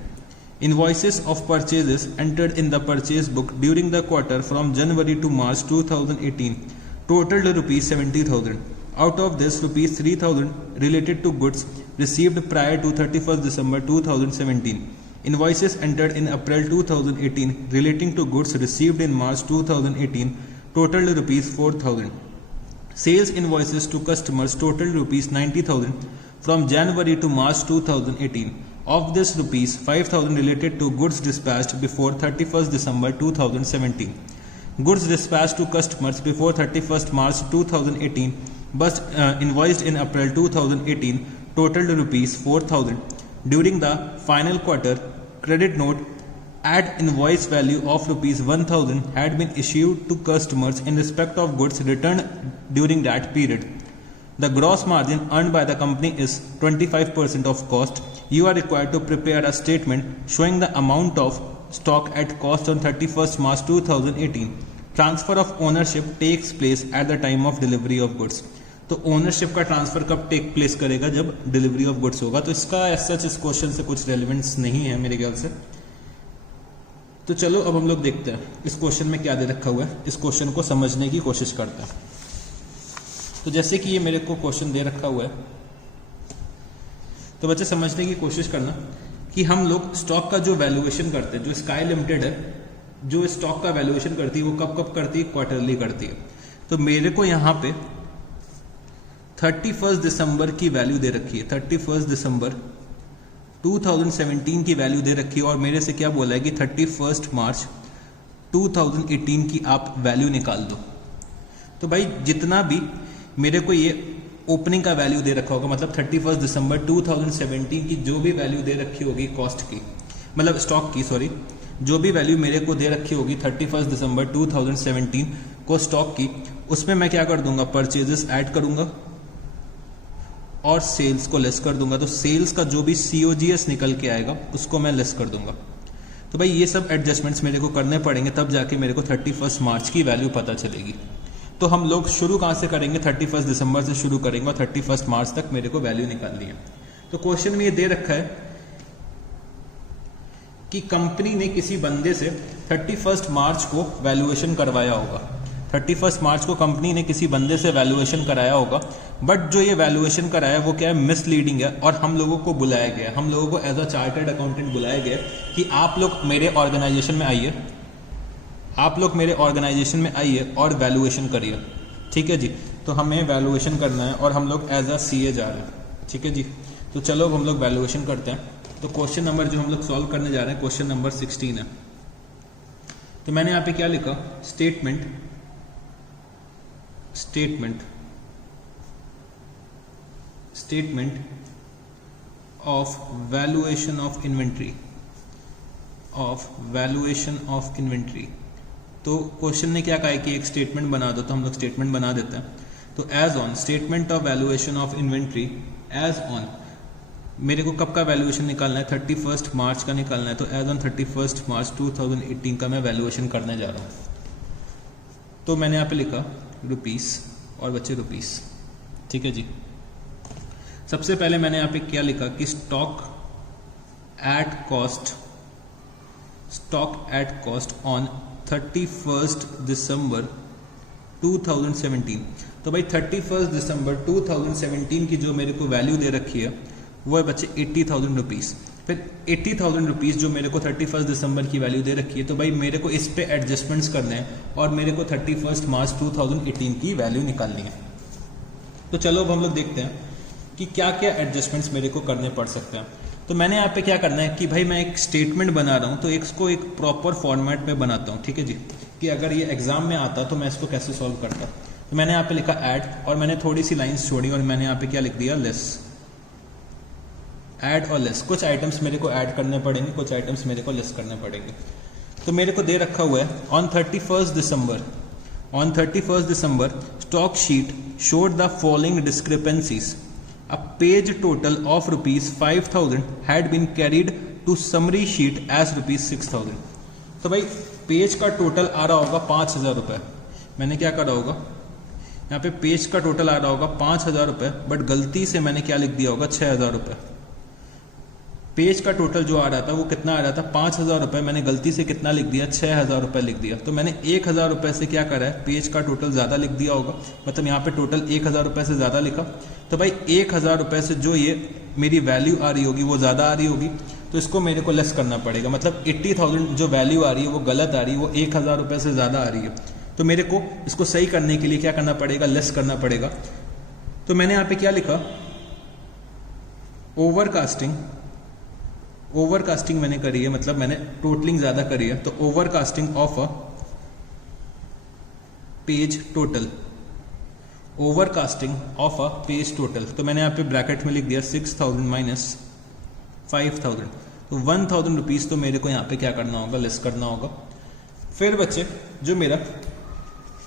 Invoices of purchases entered in the purchase book during the quarter from January to March 2018 totaled rupees 70,000. Out of this, rupees 3,000 related to goods received prior to 31st December 2017. Invoices entered in April 2018 relating to goods received in March 2018 totaled rupees 4,000. Sales invoices to customers totaled rupees 90,000 from January to March 2018. Of this, rupees 5,000 related to goods dispatched before 31st December 2017. Goods dispatched to customers before 31st March 2018 but invoiced in April 2018 totaled rupees 4,000. During the final quarter, credit note at invoice value of rupees 1,000 had been issued to customers in respect of goods returned during that period. The gross margin earned by the company is 25% of cost. You are required to prepare a statement showing the amount of stock at cost on 31st March 2018. Transfer of ownership takes place at the time of delivery of goods. तो ownership का transfer कब take place करेगा, जब delivery of goods होगा। तो इसका as such इस question से कुछ रेलिवेंस नहीं है मेरे ख्याल से। तो चलो अब हम लोग देखते हैं इस क्वेश्चन में क्या दे रखा हुआ है, इस क्वेश्चन को समझने की कोशिश करते हैं। तो जैसे कि ये मेरे को क्वेश्चन दे रखा हुआ है, तो बच्चे समझने की कोशिश करना कि हम लोग स्टॉक का जो वैल्यूएशन करते हैं, जो स्काई लिमिटेड है जो स्टॉक का वैल्यूएशन करती है वो कब कब करती है, क्वार्टरली करती है। तो मेरे को यहाँ पे 31st दिसंबर की वैल्यू दे रखी है, 31st दिसंबर 2017 की वैल्यू दे रखी है और मेरे से क्या बोला है कि 31 मार्च 2018 की आप वैल्यू निकाल दो। तो भाई जितना भी मेरे को ये ओपनिंग का वैल्यू दे रखा होगा, मतलब 31 दिसंबर 2017 की जो भी वैल्यू दे रखी होगी कॉस्ट की, मतलब स्टॉक की, सॉरी, जो भी वैल्यू मेरे को दे रखी होगी 31 दिसंबर 2017 को स्टॉक की, उसमें मैं क्या कर दूंगा, परचेजेस ऐड करूंगा और सेल्स को लेस कर दूंगा। तो सेल्स का जो भी COGS निकल के आएगा उसको मैं लेस कर दूंगा। तो भाई ये सब एडजस्टमेंट्स मेरे को करने पड़ेंगे, तब जाके मेरे को 31 मार्च की वैल्यू पता चलेगी। तो हम लोग शुरू कहाँ से करेंगे, 31 दिसंबर से शुरू करेंगे और 31 मार्च तक मेरे को वैल्यू निकालनी है। तो क्वेश्चन में ये दे रखा है कि कंपनी ने किसी बंदे से 31 मार्च को वैल्यूएशन करवाया होगा। 31 मार्च को कंपनी ने किसी बंदे से वैल्यूएशन कराया होगा, बट जो ये वैल्यूएशन कराया वो क्या है, मिसलीडिंग है और हम लोगों को बुलाया गया, हम लोगों को एज अ चार्टर्ड अकाउंटेंट बुलाया गया कि आप लोग मेरे ऑर्गेनाइजेशन में आइए, आप लोग मेरे ऑर्गेनाइजेशन में आइए और वैल्यूएशन करिए। ठीक है जी, तो हमें वैल्यूएशन करना है और हम लोग एज अ CA जा रहे हैं। ठीक है जी, तो चलो हम लोग वैल्यूएशन करते हैं। तो क्वेश्चन नंबर जो हम लोग सॉल्व करने जा रहे हैं क्वेश्चन नंबर 16 है। तो मैंने यहाँ पे क्या लिखा, statement of valuation of inventory. तो क्वेश्चन ने क्या कहा है कि एक स्टेटमेंट बना दो, तो हम लोग स्टेटमेंट बना देते हैं। तो as on statement of valuation of inventory, as on मेरे को कब का वैल्यूएशन निकालना है, 31 मार्च का निकालना है। तो एज ऑन 31 मार्च 2018 का मैं वैल्यूएशन करने जा रहा हूँ। तो मैंने यहाँ पे लिखा रुपीस और बच्चे रुपीस। ठीक है जी, सबसे पहले मैंने यहाँ पे क्या लिखा कि स्टॉक एट कॉस्ट ऑन 31 दिसंबर 2017। तो भाई 31 दिसंबर 2017 की जो मेरे को वैल्यू दे रखी है वो है बच्चे 80,000 रुपीज़। फिर 80,000 रुपीज़ जो मेरे को 31 दिसंबर की वैल्यू दे रखी है, तो भाई मेरे को इस पे एडजस्टमेंट्स करने हैं और मेरे को 31 मार्च 2018 की वैल्यू निकालनी है। तो चलो अब हम लोग देखते हैं कि क्या क्या एडजस्टमेंट्स मेरे को करने पड़ सकते हैं। तो मैंने यहाँ पे क्या करना है कि भाई मैं एक स्टेटमेंट बना रहा हूँ, तो इसको एक प्रॉपर फॉर्मेट में बनाता हूँ। ठीक है जी, कि अगर ये एग्जाम में आता तो मैं इसको कैसे सॉल्व करता। तो मैंने यहाँ पे लिखा ऐड और मैंने थोड़ी सी लाइन्स छोड़ी और मैंने यहाँ पे क्या लिख दिया, लेस। ऐड और लेस, कुछ आइटम्स मेरे को ऐड करने पड़ेंगे, कुछ आइटम्स मेरे को लेस करने पड़ेंगे। तो मेरे को दे रखा हुआ है on 31 December stock sheet showed the following discrepancies. A page total of rupees 5,000 had been carried to summary sheet as rupees 6,000. तो भाई पेज का टोटल आ रहा होगा 5,000 रुपये। मैंने क्या करा होगा, यहाँ पे पेज का टोटल आ रहा होगा 5,000 रुपये, बट गलती से मैंने क्या लिख दिया होगा, 6,000 रुपये। पेज का टोटल जो आ रहा था वो कितना आ रहा था, 5,000 रुपये, मैंने गलती से कितना लिख दिया, 6,000 रुपये लिख दिया। तो मैंने 1,000 रुपये से क्या करा है, पेज का टोटल ज़्यादा लिख दिया होगा, मतलब यहाँ पे टोटल 1,000 रुपये से ज़्यादा लिखा। तो भाई 1,000 रुपये से जो ये मेरी वैल्यू आ रही होगी वो ज़्यादा आ रही होगी, तो इसको मेरे को लेस करना पड़ेगा। मतलब 80,000 जो वैल्यू आ रही है वो गलत आ रही है, वो 1,000 रुपये से ज़्यादा आ रही है। तो मेरे को इसको सही करने के लिए क्या करना पड़ेगा, लेस करना पड़ेगा। तो मैंने यहाँ पे क्या लिखा, ओवरकास्टिंग मैंने करी है, मतलब मैंने टोटलिंग ज्यादा करी है। तो overcasting of a page total, तो मैंने यहाँ पे ब्रैकेट में लिख दिया 6,000 माइनस 5,000। तो 1,000 रुपीज तो मेरे को यहाँ पे क्या करना होगा, लेस करना होगा। फिर बच्चे जो मेरा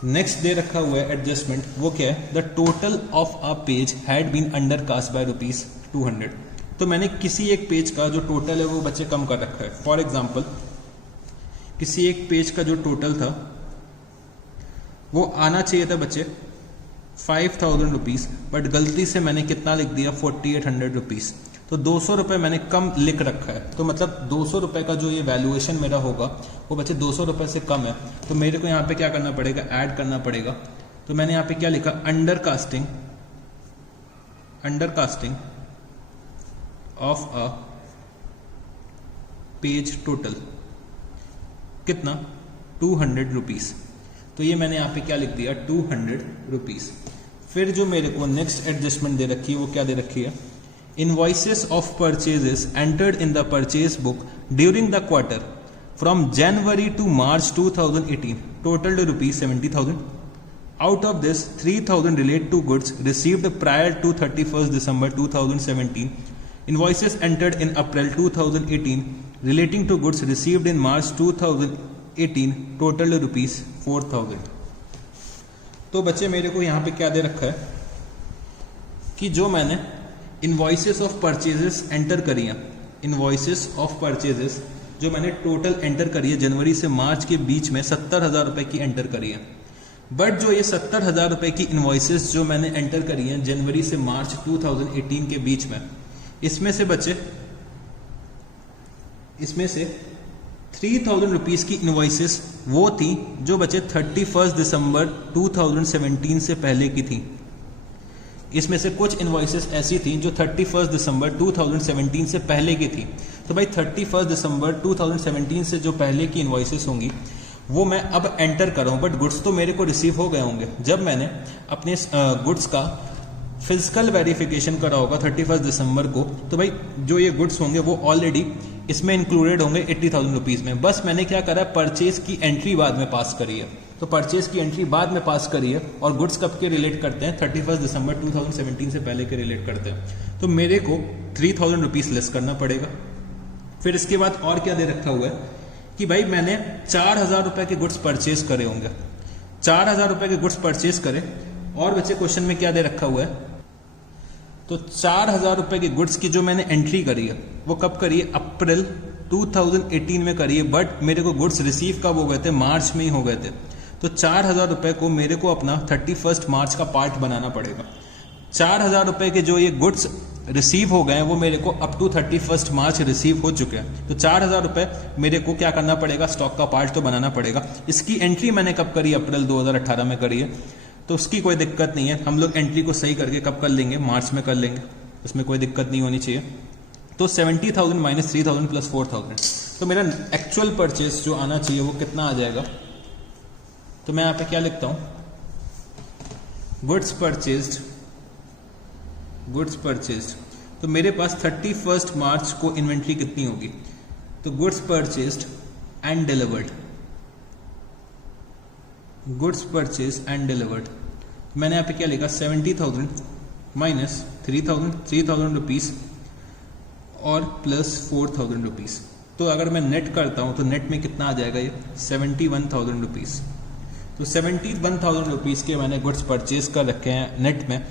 नेक्स्ट दे रखा हुआ है एडजस्टमेंट, वो क्या है, the total of a page had been under cast by rupees 200। तो मैंने किसी एक पेज का जो टोटल है वो बच्चे कम कर रखा है। फॉर एग्जाम्पल किसी एक पेज का जो टोटल था वो आना चाहिए था बच्चे 5,000 रुपीज, बट गलती से मैंने कितना लिख दिया, 4,800 रुपीज। तो 200 रुपये मैंने कम लिख रखा है। तो मतलब 200 रुपये का जो ये वैल्यूएशन मेरा होगा वो बच्चे 200 रुपये से कम है। तो मेरे को यहाँ पे क्या करना पड़ेगा, ऐड करना पड़ेगा। तो मैंने यहाँ पे क्या लिखा, under casting of a page total कितना, 200 रुपीज। तो ये मैंने यहाँ पे क्या लिख दिया, 200 रुपीज। फिर जो मेरे को नेक्स्ट एडजस्टमेंट दे रखी है वो क्या दे रखी है, invoices of purchases entered in the purchase book during the quarter from January to March 2018 totaled rupees 70,000. Out of this, 3,000 relate to goods received prior to 31st December 2017. Invoices entered in April 2018 relating to goods received in March 2018 totaled rupees 4,000. तो बच्चे मेरे को यहाँ पे क्या दे रखा है कि जो मैंने इन्वॉइसेस ऑफ परचेजेस एंटर करी हैं, इन्वॉइसेस ऑफ परचेजेस जो मैंने टोटल एंटर करी है जनवरी से मार्च के बीच में 70,000 रुपए की एंटर करी है। बट जो ये 70,000 रुपए की इन्वॉइसेस जो मैंने एंटर करी है जनवरी से मार्च 2018 के बीच में, इसमें से बच्चे 3,000 रुपीज की इन्वॉइसेस वो थी जो बच्चे 31 दिसंबर 2017 से पहले की थी। इसमें से कुछ इन्वॉइसेस ऐसी थी जो 31 दिसंबर 2017 से पहले की थी। तो भाई 31 दिसंबर 2017 से जो पहले की इन्वॉइसेस होंगी वो मैं अब एंटर कर रहा हूँ, बट गुड्स तो मेरे को रिसीव हो गए होंगे जब मैंने अपने गुड्स का फिजिकल वेरिफिकेशन करा होगा 31 दिसंबर को। तो भाई जो ये गुड्स होंगे वो ऑलरेडी इसमें इंक्लूडेड होंगे 80,000 रुपीज़ में। बस मैंने क्या करा है, परचेज की एंट्री बाद में पास करी है। तो परचेज की एंट्री बाद में पास करी है और गुड्स कब के रिलेट करते हैं, 31 दिसंबर 2017 से पहले के रिलेट करते हैं। तो मेरे को 3,000 रुपीज़ लेस करना पड़ेगा। फिर इसके बाद और क्या दे रखा हुआ है कि भाई मैंने 4,000 रुपए के गुड्स परचेज करे होंगे, 4,000 रुपए के गुड्स परचेज करे। और बच्चे क्वेश्चन में क्या दे रखा हुआ है, तो 4,000 रुपए के गुड्स की जो मैंने एंट्री करी है वो कब करी है, अप्रैल 2018 में करी है। बट मेरे को गुड्स रिसीव कब हो गए थे, मार्च में ही हो गए थे। तो 4,000 रुपए को मेरे को अपना 31 मार्च का पार्ट बनाना पड़ेगा। 4,000 रुपए के जो ये गुड्स रिसीव हो गए हैं वो मेरे को अप टू 31 मार्च रिसीव हो चुके हैं। तो 4,000 रुपए मेरे को क्या करना पड़ेगा, स्टॉक का पार्ट तो बनाना पड़ेगा। इसकी एंट्री मैंने कब करी, अप्रैल 2018 में करी है। तो उसकी कोई दिक्कत नहीं है, हम लोग एंट्री को सही करके कब कर लेंगे, मार्च में कर लेंगे, उसमें कोई दिक्कत नहीं होनी चाहिए। तो 70,000 माइनस 3,000 प्लस 4,000, तो मेरा एक्चुअल परचेज जो आना चाहिए वो कितना आ जाएगा। तो मैं यहाँ पे क्या लिखता हूँ, गुड्स परचेज्ड। तो मेरे पास 31 मार्च को इन्वेंट्री कितनी होगी, तो गुड्स परचेज्ड एंड डिलीवर्ड, मैंने यहाँ पे क्या लिखा, 70,000 माइनस 3,000 रुपीज़ और प्लस 4,000 रुपीज़। तो अगर मैं नेट करता हूँ तो नेट में कितना आ जाएगा, ये 71,000 रुपीज़। तो 71,000 रुपीज़ के मैंने गुड्स परचेज कर रखे हैं नेट में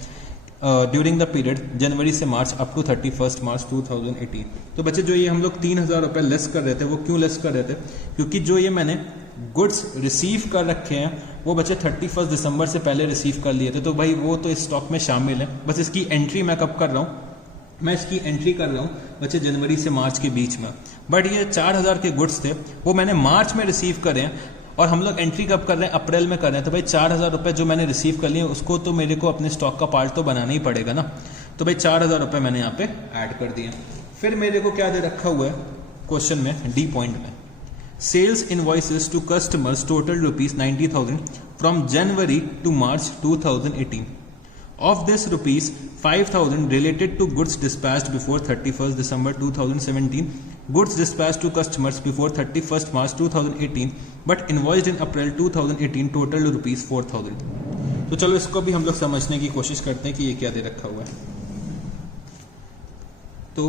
ड्यूरिंग द पीरियड जनवरी से मार्च अप टू 31 मार्च 2018। तो बच्चे जो ये हम लोग 3,000 रुपये लेस कर रहे थे वो क्यों लेस कर रहे थे, क्योंकि जो ये मैंने गुड्स रिसीव कर रखे हैं वो बच्चे 31 दिसंबर से पहले रिसीव कर लिए थे। तो भाई वो तो इस स्टॉक में शामिल है। बस इसकी एंट्री मैं कब कर रहा हूँ, मैं इसकी एंट्री कर रहा हूँ बच्चे जनवरी से मार्च के बीच में। बट ये 4,000 के गुड्स थे वो मैंने मार्च में रिसीव करे हैं और हम लोग एंट्री कब कर रहे हैं, अप्रैल में कर रहे हैं। तो भाई 4,000 रुपये जो मैंने रिसीव कर लिए उसको तो मेरे को अपने स्टॉक का पार्ट तो बनाना ही पड़ेगा ना। तो भाई 4,000 रुपये मैंने यहाँ पे ऐड कर दिए। फिर मेरे को क्या दे रखा हुआ है क्वेश्चन में, डी पॉइंट में, sales invoices to customers total rupees 90,000 from January to March 2018. Of this, rupees 5,000 related to goods dispatched before 31st December 2017, goods dispatched to customers before 31st March 2018, but invoiced in April 2018 total rupees 4,000. तो चलो इसको भी हम लोग समझने की कोशिश करते हैं कि ये क्या दे रखा हुआ है। तो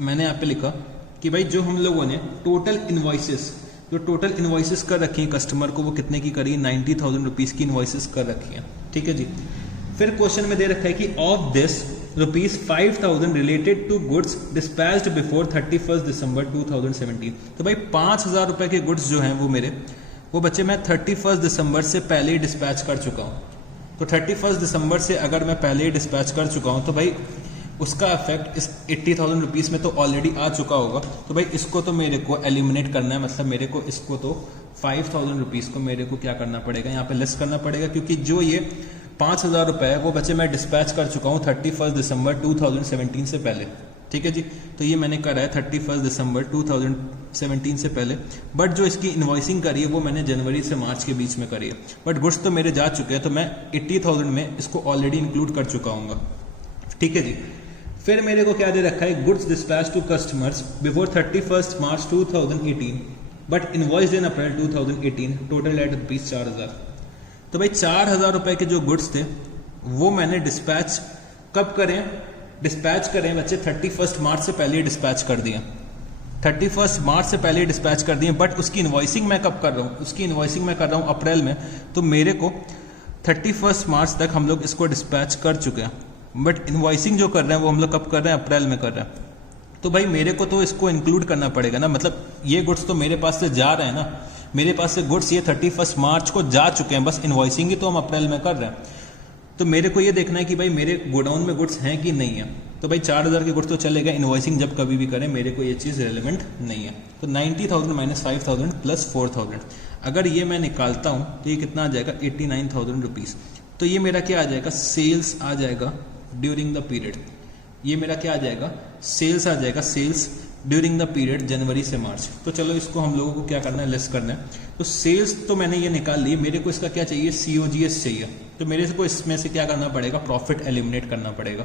मैंने यहाँ पे लिखा कि भाई जो हम लोगों ने टोटल इन्वॉइसेस कर रखी है कस्टमर को, वो कितने की करी, 90,000 रुपीज़ की इन्वॉइसेस कर रखी है। ठीक है जी। फिर क्वेश्चन में दे रखा है कि of this rupees 5,000 related to goods dispatched before 31st December 2017। तो भाई 5,000 रुपए के गुड्स जो हैं वो बच्चे मैं 31 दिसंबर से पहले ही डिस्पैच कर चुका हूँ। तो 31 दिसंबर से अगर मैं पहले ही डिस्पैच कर चुका हूँ तो भाई उसका इफेक्ट इस 80,000 रुपीज़ में तो ऑलरेडी आ चुका होगा। तो भाई इसको तो मेरे को एलिमिनेट करना है, मतलब मेरे को इसको तो 5,000 रुपीज़ को मेरे को क्या करना पड़ेगा, यहाँ पे लेस करना पड़ेगा, क्योंकि जो ये 5,000 रुपये है वो बच्चे मैं डिस्पैच कर चुका हूँ 31 दिसंबर 2017 से पहले। ठीक है जी। तो ये मैंने करा है 31 दिसंबर 2017 से पहले। बट जो इसकी इन्वॉइसिंग करी है वो मैंने जनवरी से मार्च के बीच में करी है। बट गुड्स तो मेरे जा चुके हैं, तो मैं 80,000 में इसको ऑलरेडी इंक्लूड कर चुका हूँ। ठीक है जी। फिर मेरे को क्या दे रखा है, goods dispatch to customers before 31 March 2018 but invoiced in April 2018 total at ₹4,000। तो भाई 4,000 रुपए के जो गुड्स थे वो मैंने डिस्पैच कब करें, डिस्पैच करें बच्चे 31 मार्च से पहले डिस्पैच कर दिए, 31 मार्च से पहले डिस्पैच कर दिए, बट उसकी इन्वॉइसिंग मैं कब कर रहा हूँ, उसकी इन्वॉइसिंग मैं कर रहा हूँ अप्रैल में। तो मेरे को 31 मार्च तक हम लोग इसको डिस्पैच कर चुके हैं, बट इन्वॉइसिंग जो कर रहे हैं वो हम लोग कब कर रहे हैं, अप्रैल में कर रहे हैं। तो भाई मेरे को तो इसको इंक्लूड करना पड़ेगा ना, मतलब ये गुड्स तो मेरे पास से जा रहे हैं ना, मेरे पास से गुड्स ये 31 मार्च को जा चुके हैं, बस इन्वॉइसिंग ही तो हम अप्रैल में कर रहे हैं। तो मेरे को ये देखना है कि भाई मेरे गोडाउन में गुड्स हैं कि नहीं है। तो भाई 4,000 के गुड्स तो चलेगा, इन्वॉइसिंग जब कभी भी करें मेरे को ये चीज़ रेलेवेंट नहीं है। तो 90,000 माइनस 5,000 प्लस 4,000, अगर ये मैं निकालता हूँ तो ये कितना आ जाएगा, 89,000 रुपीज़। तो ये मेरा क्या आ जाएगा, सेल्स आ जाएगा ड्यूरिंग द पीरियड। ये मेरा क्या आ जाएगा, सेल्स आ जाएगा, सेल्स ड्यूरिंग द पीरियड जनवरी से मार्च। तो चलो इसको हम लोगों को क्या करना है, लेस करना है। तो सेल्स तो मैंने ये निकाल ली, मेरे को इसका क्या चाहिए, COGS चाहिए। तो मेरे को इसमें से क्या करना पड़ेगा, प्रॉफिट एलिमिनेट करना पड़ेगा।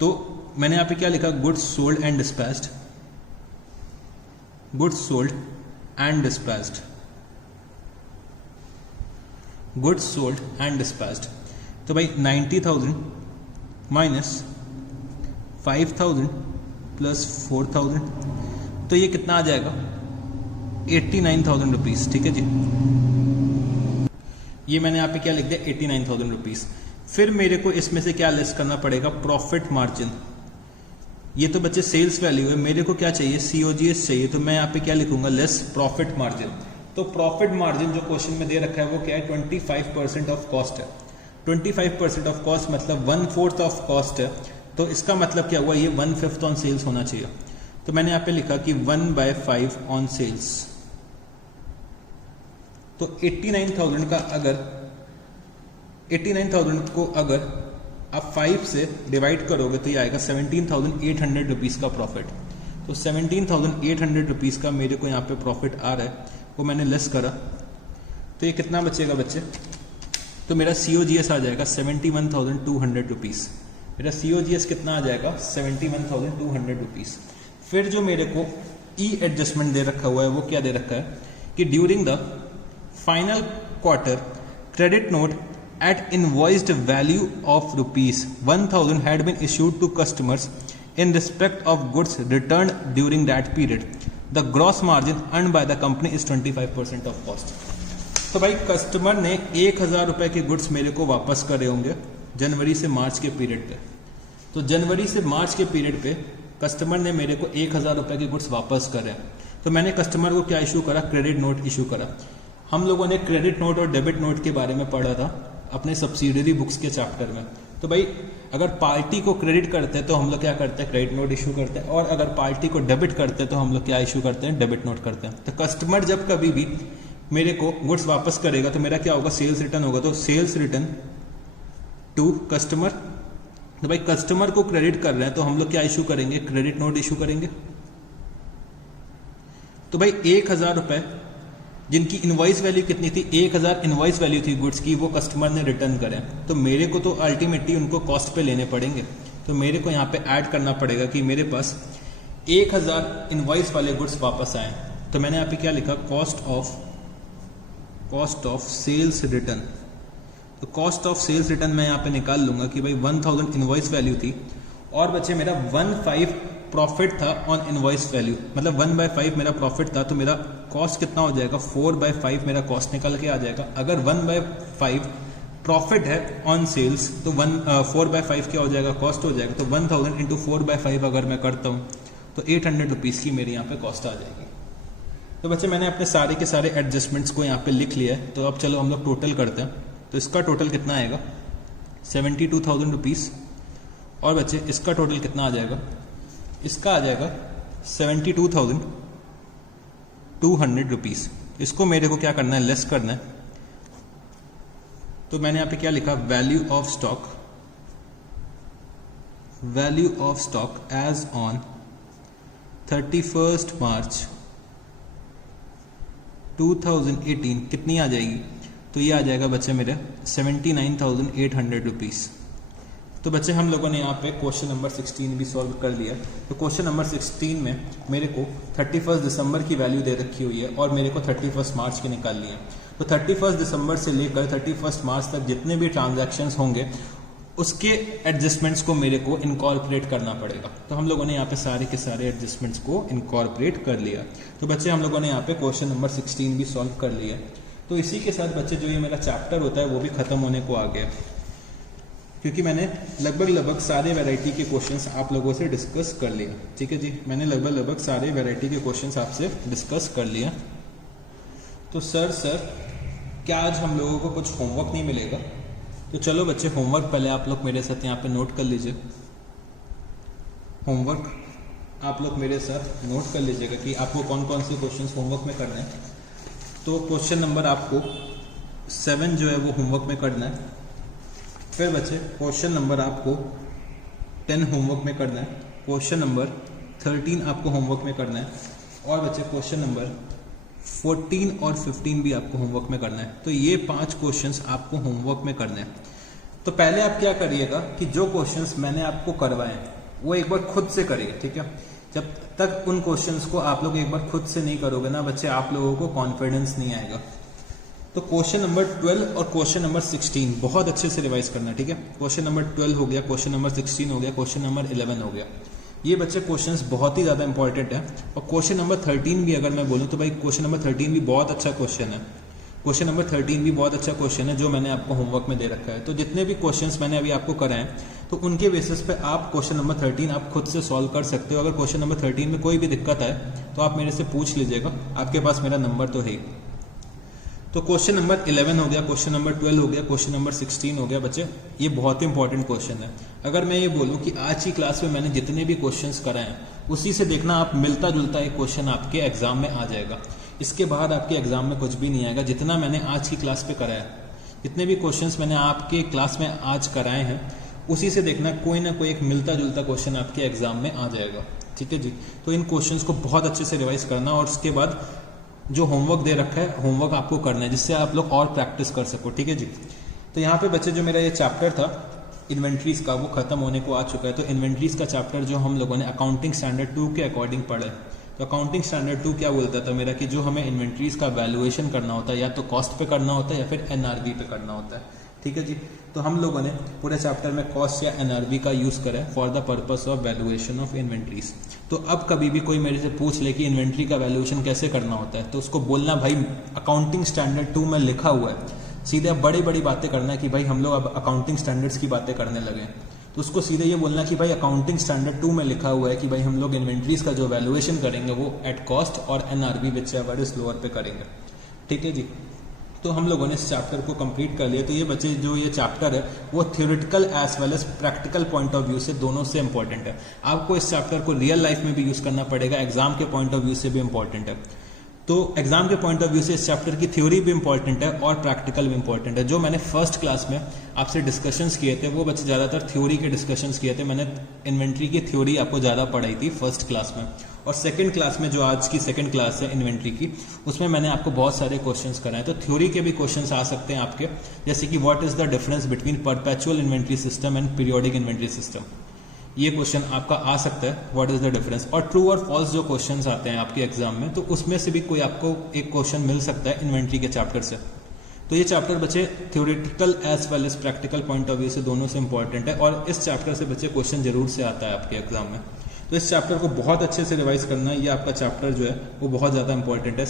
तो मैंने यहाँ पे क्या लिखा, goods sold and dispatched, goods sold and dispatched, goods sold and dispatched. तो भाई 90,000 माइनस 5,000 प्लस 4,000, तो ये कितना आ जाएगा, 89,000 रुपीज़। ठीक है जी, ये मैंने यहाँ पे क्या लिख दिया, 89,000 रुपीज़। फिर मेरे को इसमें से क्या लेस करना पड़ेगा, प्रॉफिट मार्जिन। ये तो बच्चे सेल्स वैल्यू है, मेरे को क्या चाहिए, COGS चाहिए। तो मैं यहाँ पे क्या लिखूंगा, लेस प्रॉफिट मार्जिन। तो प्रॉफिट मार्जिन जो क्वेश्चन में दे रखा है वो क्या है, 25% ऑफ कॉस्ट है। 25% ऑफ कॉस्ट मतलब 1/4 ऑफ कॉस्ट है। तो इसका मतलब क्या हुआ, ये 1/5 ऑन सेल्स होना चाहिए। तो मैंने यहाँ पे लिखा कि 1/5 ऑन सेल्स। तो 89,000 का अगर 89,000 को अगर आप 5 से डिवाइड करोगे तो ये आएगा 17,800 रुपीज़ का प्रॉफिट। तो 17,800 रुपीज़ का मेरे को यहाँ पे प्रॉफिट आ रहा है, वो मैंने लेस करा। तो ये कितना बचेगा बच्चे, तो मेरा COGS आ जाएगा 71,200 रुपीज़। मेरा COGS कितना आ जाएगा, 71,200 रुपीज़। फिर जो मेरे को एडजस्टमेंट दे रखा हुआ है वो क्या दे रखा है कि during the final quarter credit note at invoiced value of ₹1,000 had been issued to customers in respect of goods returned during that period. The gross margin earned by the company is 25% of cost. तो भाई customer ने 1,000 रुपए के goods मेरे को वापस करे होंगे जनवरी से मार्च के पीरियड पे। तो जनवरी से मार्च के पीरियड पे कस्टमर ने मेरे को 1,000 रुपए के गुड्स वापस करे। तो मैंने कस्टमर को क्या इशू करा, क्रेडिट नोट इशू करा। हम लोगों ने क्रेडिट नोट और डेबिट नोट के बारे में पढ़ा था अपने सब्सिडरी बुक्स के चैप्टर में। तो भाई अगर पार्टी को क्रेडिट करते हैं तो हम लोग क्या करते हैं, क्रेडिट नोट इशू करते हैं, और अगर पार्टी को डेबिट करते हैं तो हम लोग क्या इशू करते हैं, डेबिट नोट करते हैं। तो कस्टमर जब कभी भी मेरे को गुड्स वापस करेगा तो मेरा क्या होगा, सेल्स रिटर्न होगा। तो सेल्स रिटर्न टू कस्टमर। तो भाई कस्टमर को क्रेडिट कर रहे हैं तो हम लोग क्या इशू करेंगे, क्रेडिट नोट इशू करेंगे। तो भाई 1,000 रुपए जिनकी इनवॉइस वैल्यू कितनी थी, 1,000 इनवॉइस वैल्यू थी गुड्स की, वो कस्टमर ने रिटर्न करें। तो मेरे को तो अल्टीमेटली उनको कॉस्ट पे लेने पड़ेंगे। तो मेरे को यहाँ पे ऐड करना पड़ेगा कि मेरे पास 1,000 इनवॉइस वाले गुड्स वापस आए। तो मैंने यहाँ पे क्या लिखा, कॉस्ट ऑफ सेल्स रिटर्न। तो कॉस्ट ऑफ सेल्स रिटर्न मैं यहाँ पे निकाल लूंगा कि भाई 1,000 इनवॉइस वैल्यू थी और बच्चे मेरा 1/5 प्रॉफिट था ऑन इनवॉइस वैल्यू, मतलब 1/5 मेरा प्रॉफिट था। तो मेरा कॉस्ट कितना हो जाएगा, 4/5 मेरा कॉस्ट निकल के आ जाएगा। अगर 1/5 प्रॉफिट है ऑन सेल्स तो 4/5 क्या हो जाएगा, कॉस्ट हो जाएगा। तो 1,000 इंटू 4/5 अगर मैं करता हूँ तो 800 रुपीज़ की मेरी यहाँ पे कॉस्ट आ जाएगी। तो बच्चे मैंने अपने सारे के सारे एडजस्टमेंट्स को यहाँ पे लिख लिया है। तो अब चलो हम लोग टोटल करते हैं। तो इसका टोटल कितना आएगा, 72,000 रुपीज़। और बच्चे इसका टोटल कितना आ जाएगा, इसका आ जाएगा 72,200 रुपीज़। इसको मेरे को क्या करना है, लेस करना है। तो मैंने यहाँ पे क्या लिखा, value of stock as on 31 March 2018 कितनी आ जाएगी, तो ये आ जाएगा बच्चे मेरे 79,800 रुपीज़। तो बच्चे हम लोगों ने यहाँ पे क्वेश्चन नंबर 16 भी सॉल्व कर लिया। तो क्वेश्चन नंबर 16 में मेरे को 31 दिसंबर की वैल्यू दे रखी हुई है और मेरे को 31 मार्च की निकालनी है। तो 31 दिसंबर से लेकर 31 मार्च तक जितने भी ट्रांजैक्शंस होंगे उसके एडजस्टमेंट्स को मेरे को इनकॉर्पोरेट करना पड़ेगा। तो हम लोगों ने यहाँ पे सारे के सारे एडजस्टमेंट्स को इनकॉर्पोरेट कर लिया। तो बच्चे हम लोगों ने यहाँ पे क्वेश्चन नंबर 16 भी सॉल्व कर लिया। तो इसी के साथ बच्चे जो ये मेरा चैप्टर होता है वो भी खत्म होने को आ गया, क्योंकि मैंने लगभग सारे वैरायटी के क्वेश्चंस आप लोगों से डिस्कस कर लिया। ठीक है जी, मैंने लगभग सारे वैरायटी के क्वेश्चंस आपसे डिस्कस कर लिया। तो सर क्या आज हम लोगों को कुछ होमवर्क नहीं मिलेगा? तो चलो बच्चे, होमवर्क पहले आप लोग मेरे साथ यहाँ पे नोट कर लीजिए। होमवर्क आप लोग मेरे साथ नोट कर लीजिएगा कि आपको कौन कौन से क्वेश्चंस होमवर्क में करना है। तो क्वेश्चन नंबर आपको 7 जो है वो होमवर्क में करना है। फिर बच्चे क्वेश्चन नंबर आपको 10 होमवर्क में करना है। क्वेश्चन नंबर 13 आपको होमवर्क में करना है। और बच्चे क्वेश्चन नंबर 14 और 15 भी आपको होमवर्क में करना है। तो ये 5 क्वेश्चंस आपको होमवर्क में करने हैं। तो पहले आप क्या करिएगा कि जो क्वेश्चंस मैंने आपको करवाए हैं वो एक बार खुद से करिए। ठीक है, जब तक उन क्वेश्चंस को आप लोग एक बार खुद से नहीं करोगे ना बच्चे, आप लोगों को कॉन्फिडेंस नहीं आएगा। तो क्वेश्चन नंबर 12 और क्वेश्चन नंबर 16 बहुत अच्छे से रिवाइज करना। ठीक है, क्वेश्चन नंबर 12 हो गया, क्वेश्चन नंबर 16 हो गया, क्वेश्चन नंबर 11 हो गया। ये बच्चे क्वेश्चंस बहुत ही ज़्यादा इंपॉर्टेंट है। और क्वेश्चन नंबर 13 भी अगर मैं बोलूँ तो भाई क्वेश्चन नंबर 13 भी बहुत अच्छा क्वेश्चन है। क्वेश्चन नंबर 13 भी बहुत अच्छा क्वेश्चन है जो मैंने आपको होमवर्क में दे रखा है। तो जितने भी क्वेश्चंस मैंने अभी आपको कराए हैं तो उनके बेसिस पे आप क्वेश्चन नंबर 13 आप खुद से सॉल्व कर सकते हो। अगर क्वेश्चन नंबर 13 में कोई भी दिक्कत है तो आप मेरे से पूछ लीजिएगा, आपके पास मेरा नंबर तो है ही। तो क्वेश्चन नंबर 11 हो गया, क्वेश्चन नंबर 12 हो गया, क्वेश्चन नंबर 16 हो गया। बच्चे ये बहुत ही इंपॉर्टेंट क्वेश्चन है। अगर मैं ये बोलूं कि आज की क्लास में मैंने जितने भी क्वेश्चंस कराए हैं उसी से देखना आप मिलता जुलता एक क्वेश्चन आपके एग्जाम में आ जाएगा। इसके बाद आपके एग्जाम में कुछ भी नहीं आएगा। जितना मैंने आज की क्लास पे कराया, जितने भी क्वेश्चंस मैंने आपके क्लास में आज कराए हैं उसी से देखना कोई ना कोई एक मिलता जुलता क्वेश्चन आपके एग्जाम में आ जाएगा। ठीक है जी, तो इन क्वेश्चंस को बहुत अच्छे से रिवाइज करना और उसके बाद जो होमवर्क दे रखा है होमवर्क आपको करना है जिससे आप लोग और प्रैक्टिस कर सको। ठीक है जी, तो यहाँ पे बच्चे जो मेरा ये चैप्टर था इन्वेंट्रीज का वो खत्म होने को आ चुका है। तो इन्वेंट्रीज का चैप्टर जो हम लोगों ने अकाउंटिंग स्टैंडर्ड 2 के अकॉर्डिंग पढ़ा है। तो अकाउंटिंग स्टैंडर्ड 2 क्या बोलता था मेरा कि जो हमें इन्वेंट्रीज का वैल्यूएशन करना होता है या तो कॉस्ट पे करना होता है या फिर एनआरवी पे करना होता है। ठीक है जी, तो हम लोगों ने पूरे चैप्टर में कॉस्ट या एनआरवी का यूज करा है for the purpose of valuation of inventories. तो अब कभी भी कोई मेरे से पूछ ले कि इन्वेंट्री का वैल्यूएशन कैसे करना होता है तो उसको बोलना भाई अकाउंटिंग स्टैंडर्ड 2 में लिखा हुआ है। सीधे अब बड़ी बड़ी बातें करना है कि भाई हम लोग अब अकाउंटिंग स्टैंडर्ड्स की बातें करने लगे, तो उसको सीधे ये बोलना कि भाई अकाउंटिंग स्टैंडर्ड 2 में लिखा हुआ है कि भाई हम लोग इन्वेंट्रीज का जो वैल्यूएशन करेंगे वो एट कॉस्ट और NRV which ever is lower पे करेंगे। ठीक है जी, तो हम लोगों ने इस चैप्टर को कंप्लीट कर लिया। तो ये बच्चे जो ये चैप्टर है वो theoretical as well as practical point of view से दोनों से इंपॉर्टेंट है। आपको इस चैप्टर को रियल लाइफ में भी यूज करना पड़ेगा, एग्जाम के पॉइंट ऑफ व्यू से भी इंपॉर्टेंट है। तो एग्जाम के पॉइंट ऑफ व्यू से इस चैप्टर की थ्योरी भी इंपॉर्टेंट है और प्रैक्टिकल भी इंपॉर्टेंट है। जो मैंने फर्स्ट क्लास में आपसे डिस्कशंस किए थे वो बच्चे ज़्यादातर थ्योरी के डिस्कशंस किए थे। मैंने इन्वेंट्री की थ्योरी आपको ज़्यादा पढ़ाई थी फर्स्ट क्लास में, और सेकंड क्लास में जो आज की सेकंड क्लास है इन्वेंट्री की उसमें मैंने आपको बहुत सारे क्वेश्चंस कराए। तो थ्योरी के भी क्वेश्चंस आ सकते हैं आपके, जैसे कि what is the difference between perpetual inventory system and periodic inventory system. ये क्वेश्चन आपका आ सकता है, व्हाट इज द डिफरेंस। और ट्रू और फॉल्स जो क्वेश्चंस आते हैं आपके एग्जाम में तो उसमें से भी कोई आपको एक क्वेश्चन मिल सकता है इन्वेंट्री के चैप्टर से। तो ये चैप्टर बच्चे theoretical as well as practical point of view से दोनों से इंपॉर्टेंट है और इस चैप्टर से बच्चे क्वेश्चन जरूर से आता है आपके एग्जाम में। तो इस चैप्टर को बहुत अच्छे से रिवाइज करना है। ये आपका चैप्टर जो है वो बहुत ज़्यादा इंपॉर्टेंट है।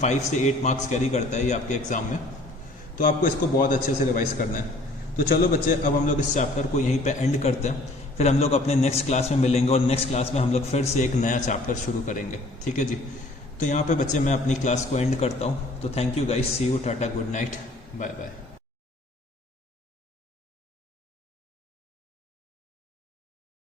5 से 8 मार्क्स कैरी करता है ये आपके एग्जाम में, तो आपको इसको बहुत अच्छे से रिवाइज करना है। तो चलो बच्चे, अब हम लोग इस चैप्टर को यहीं पे एंड करते हैं, फिर हम लोग अपने नेक्स्ट क्लास में मिलेंगे और नेक्स्ट क्लास में हम लोग फिर से एक नया चैप्टर शुरू करेंगे। ठीक है जी, तो यहाँ पे बच्चे मैं अपनी क्लास को एंड करता हूँ। तो thank you guys, see you, tata, good night, bye bye.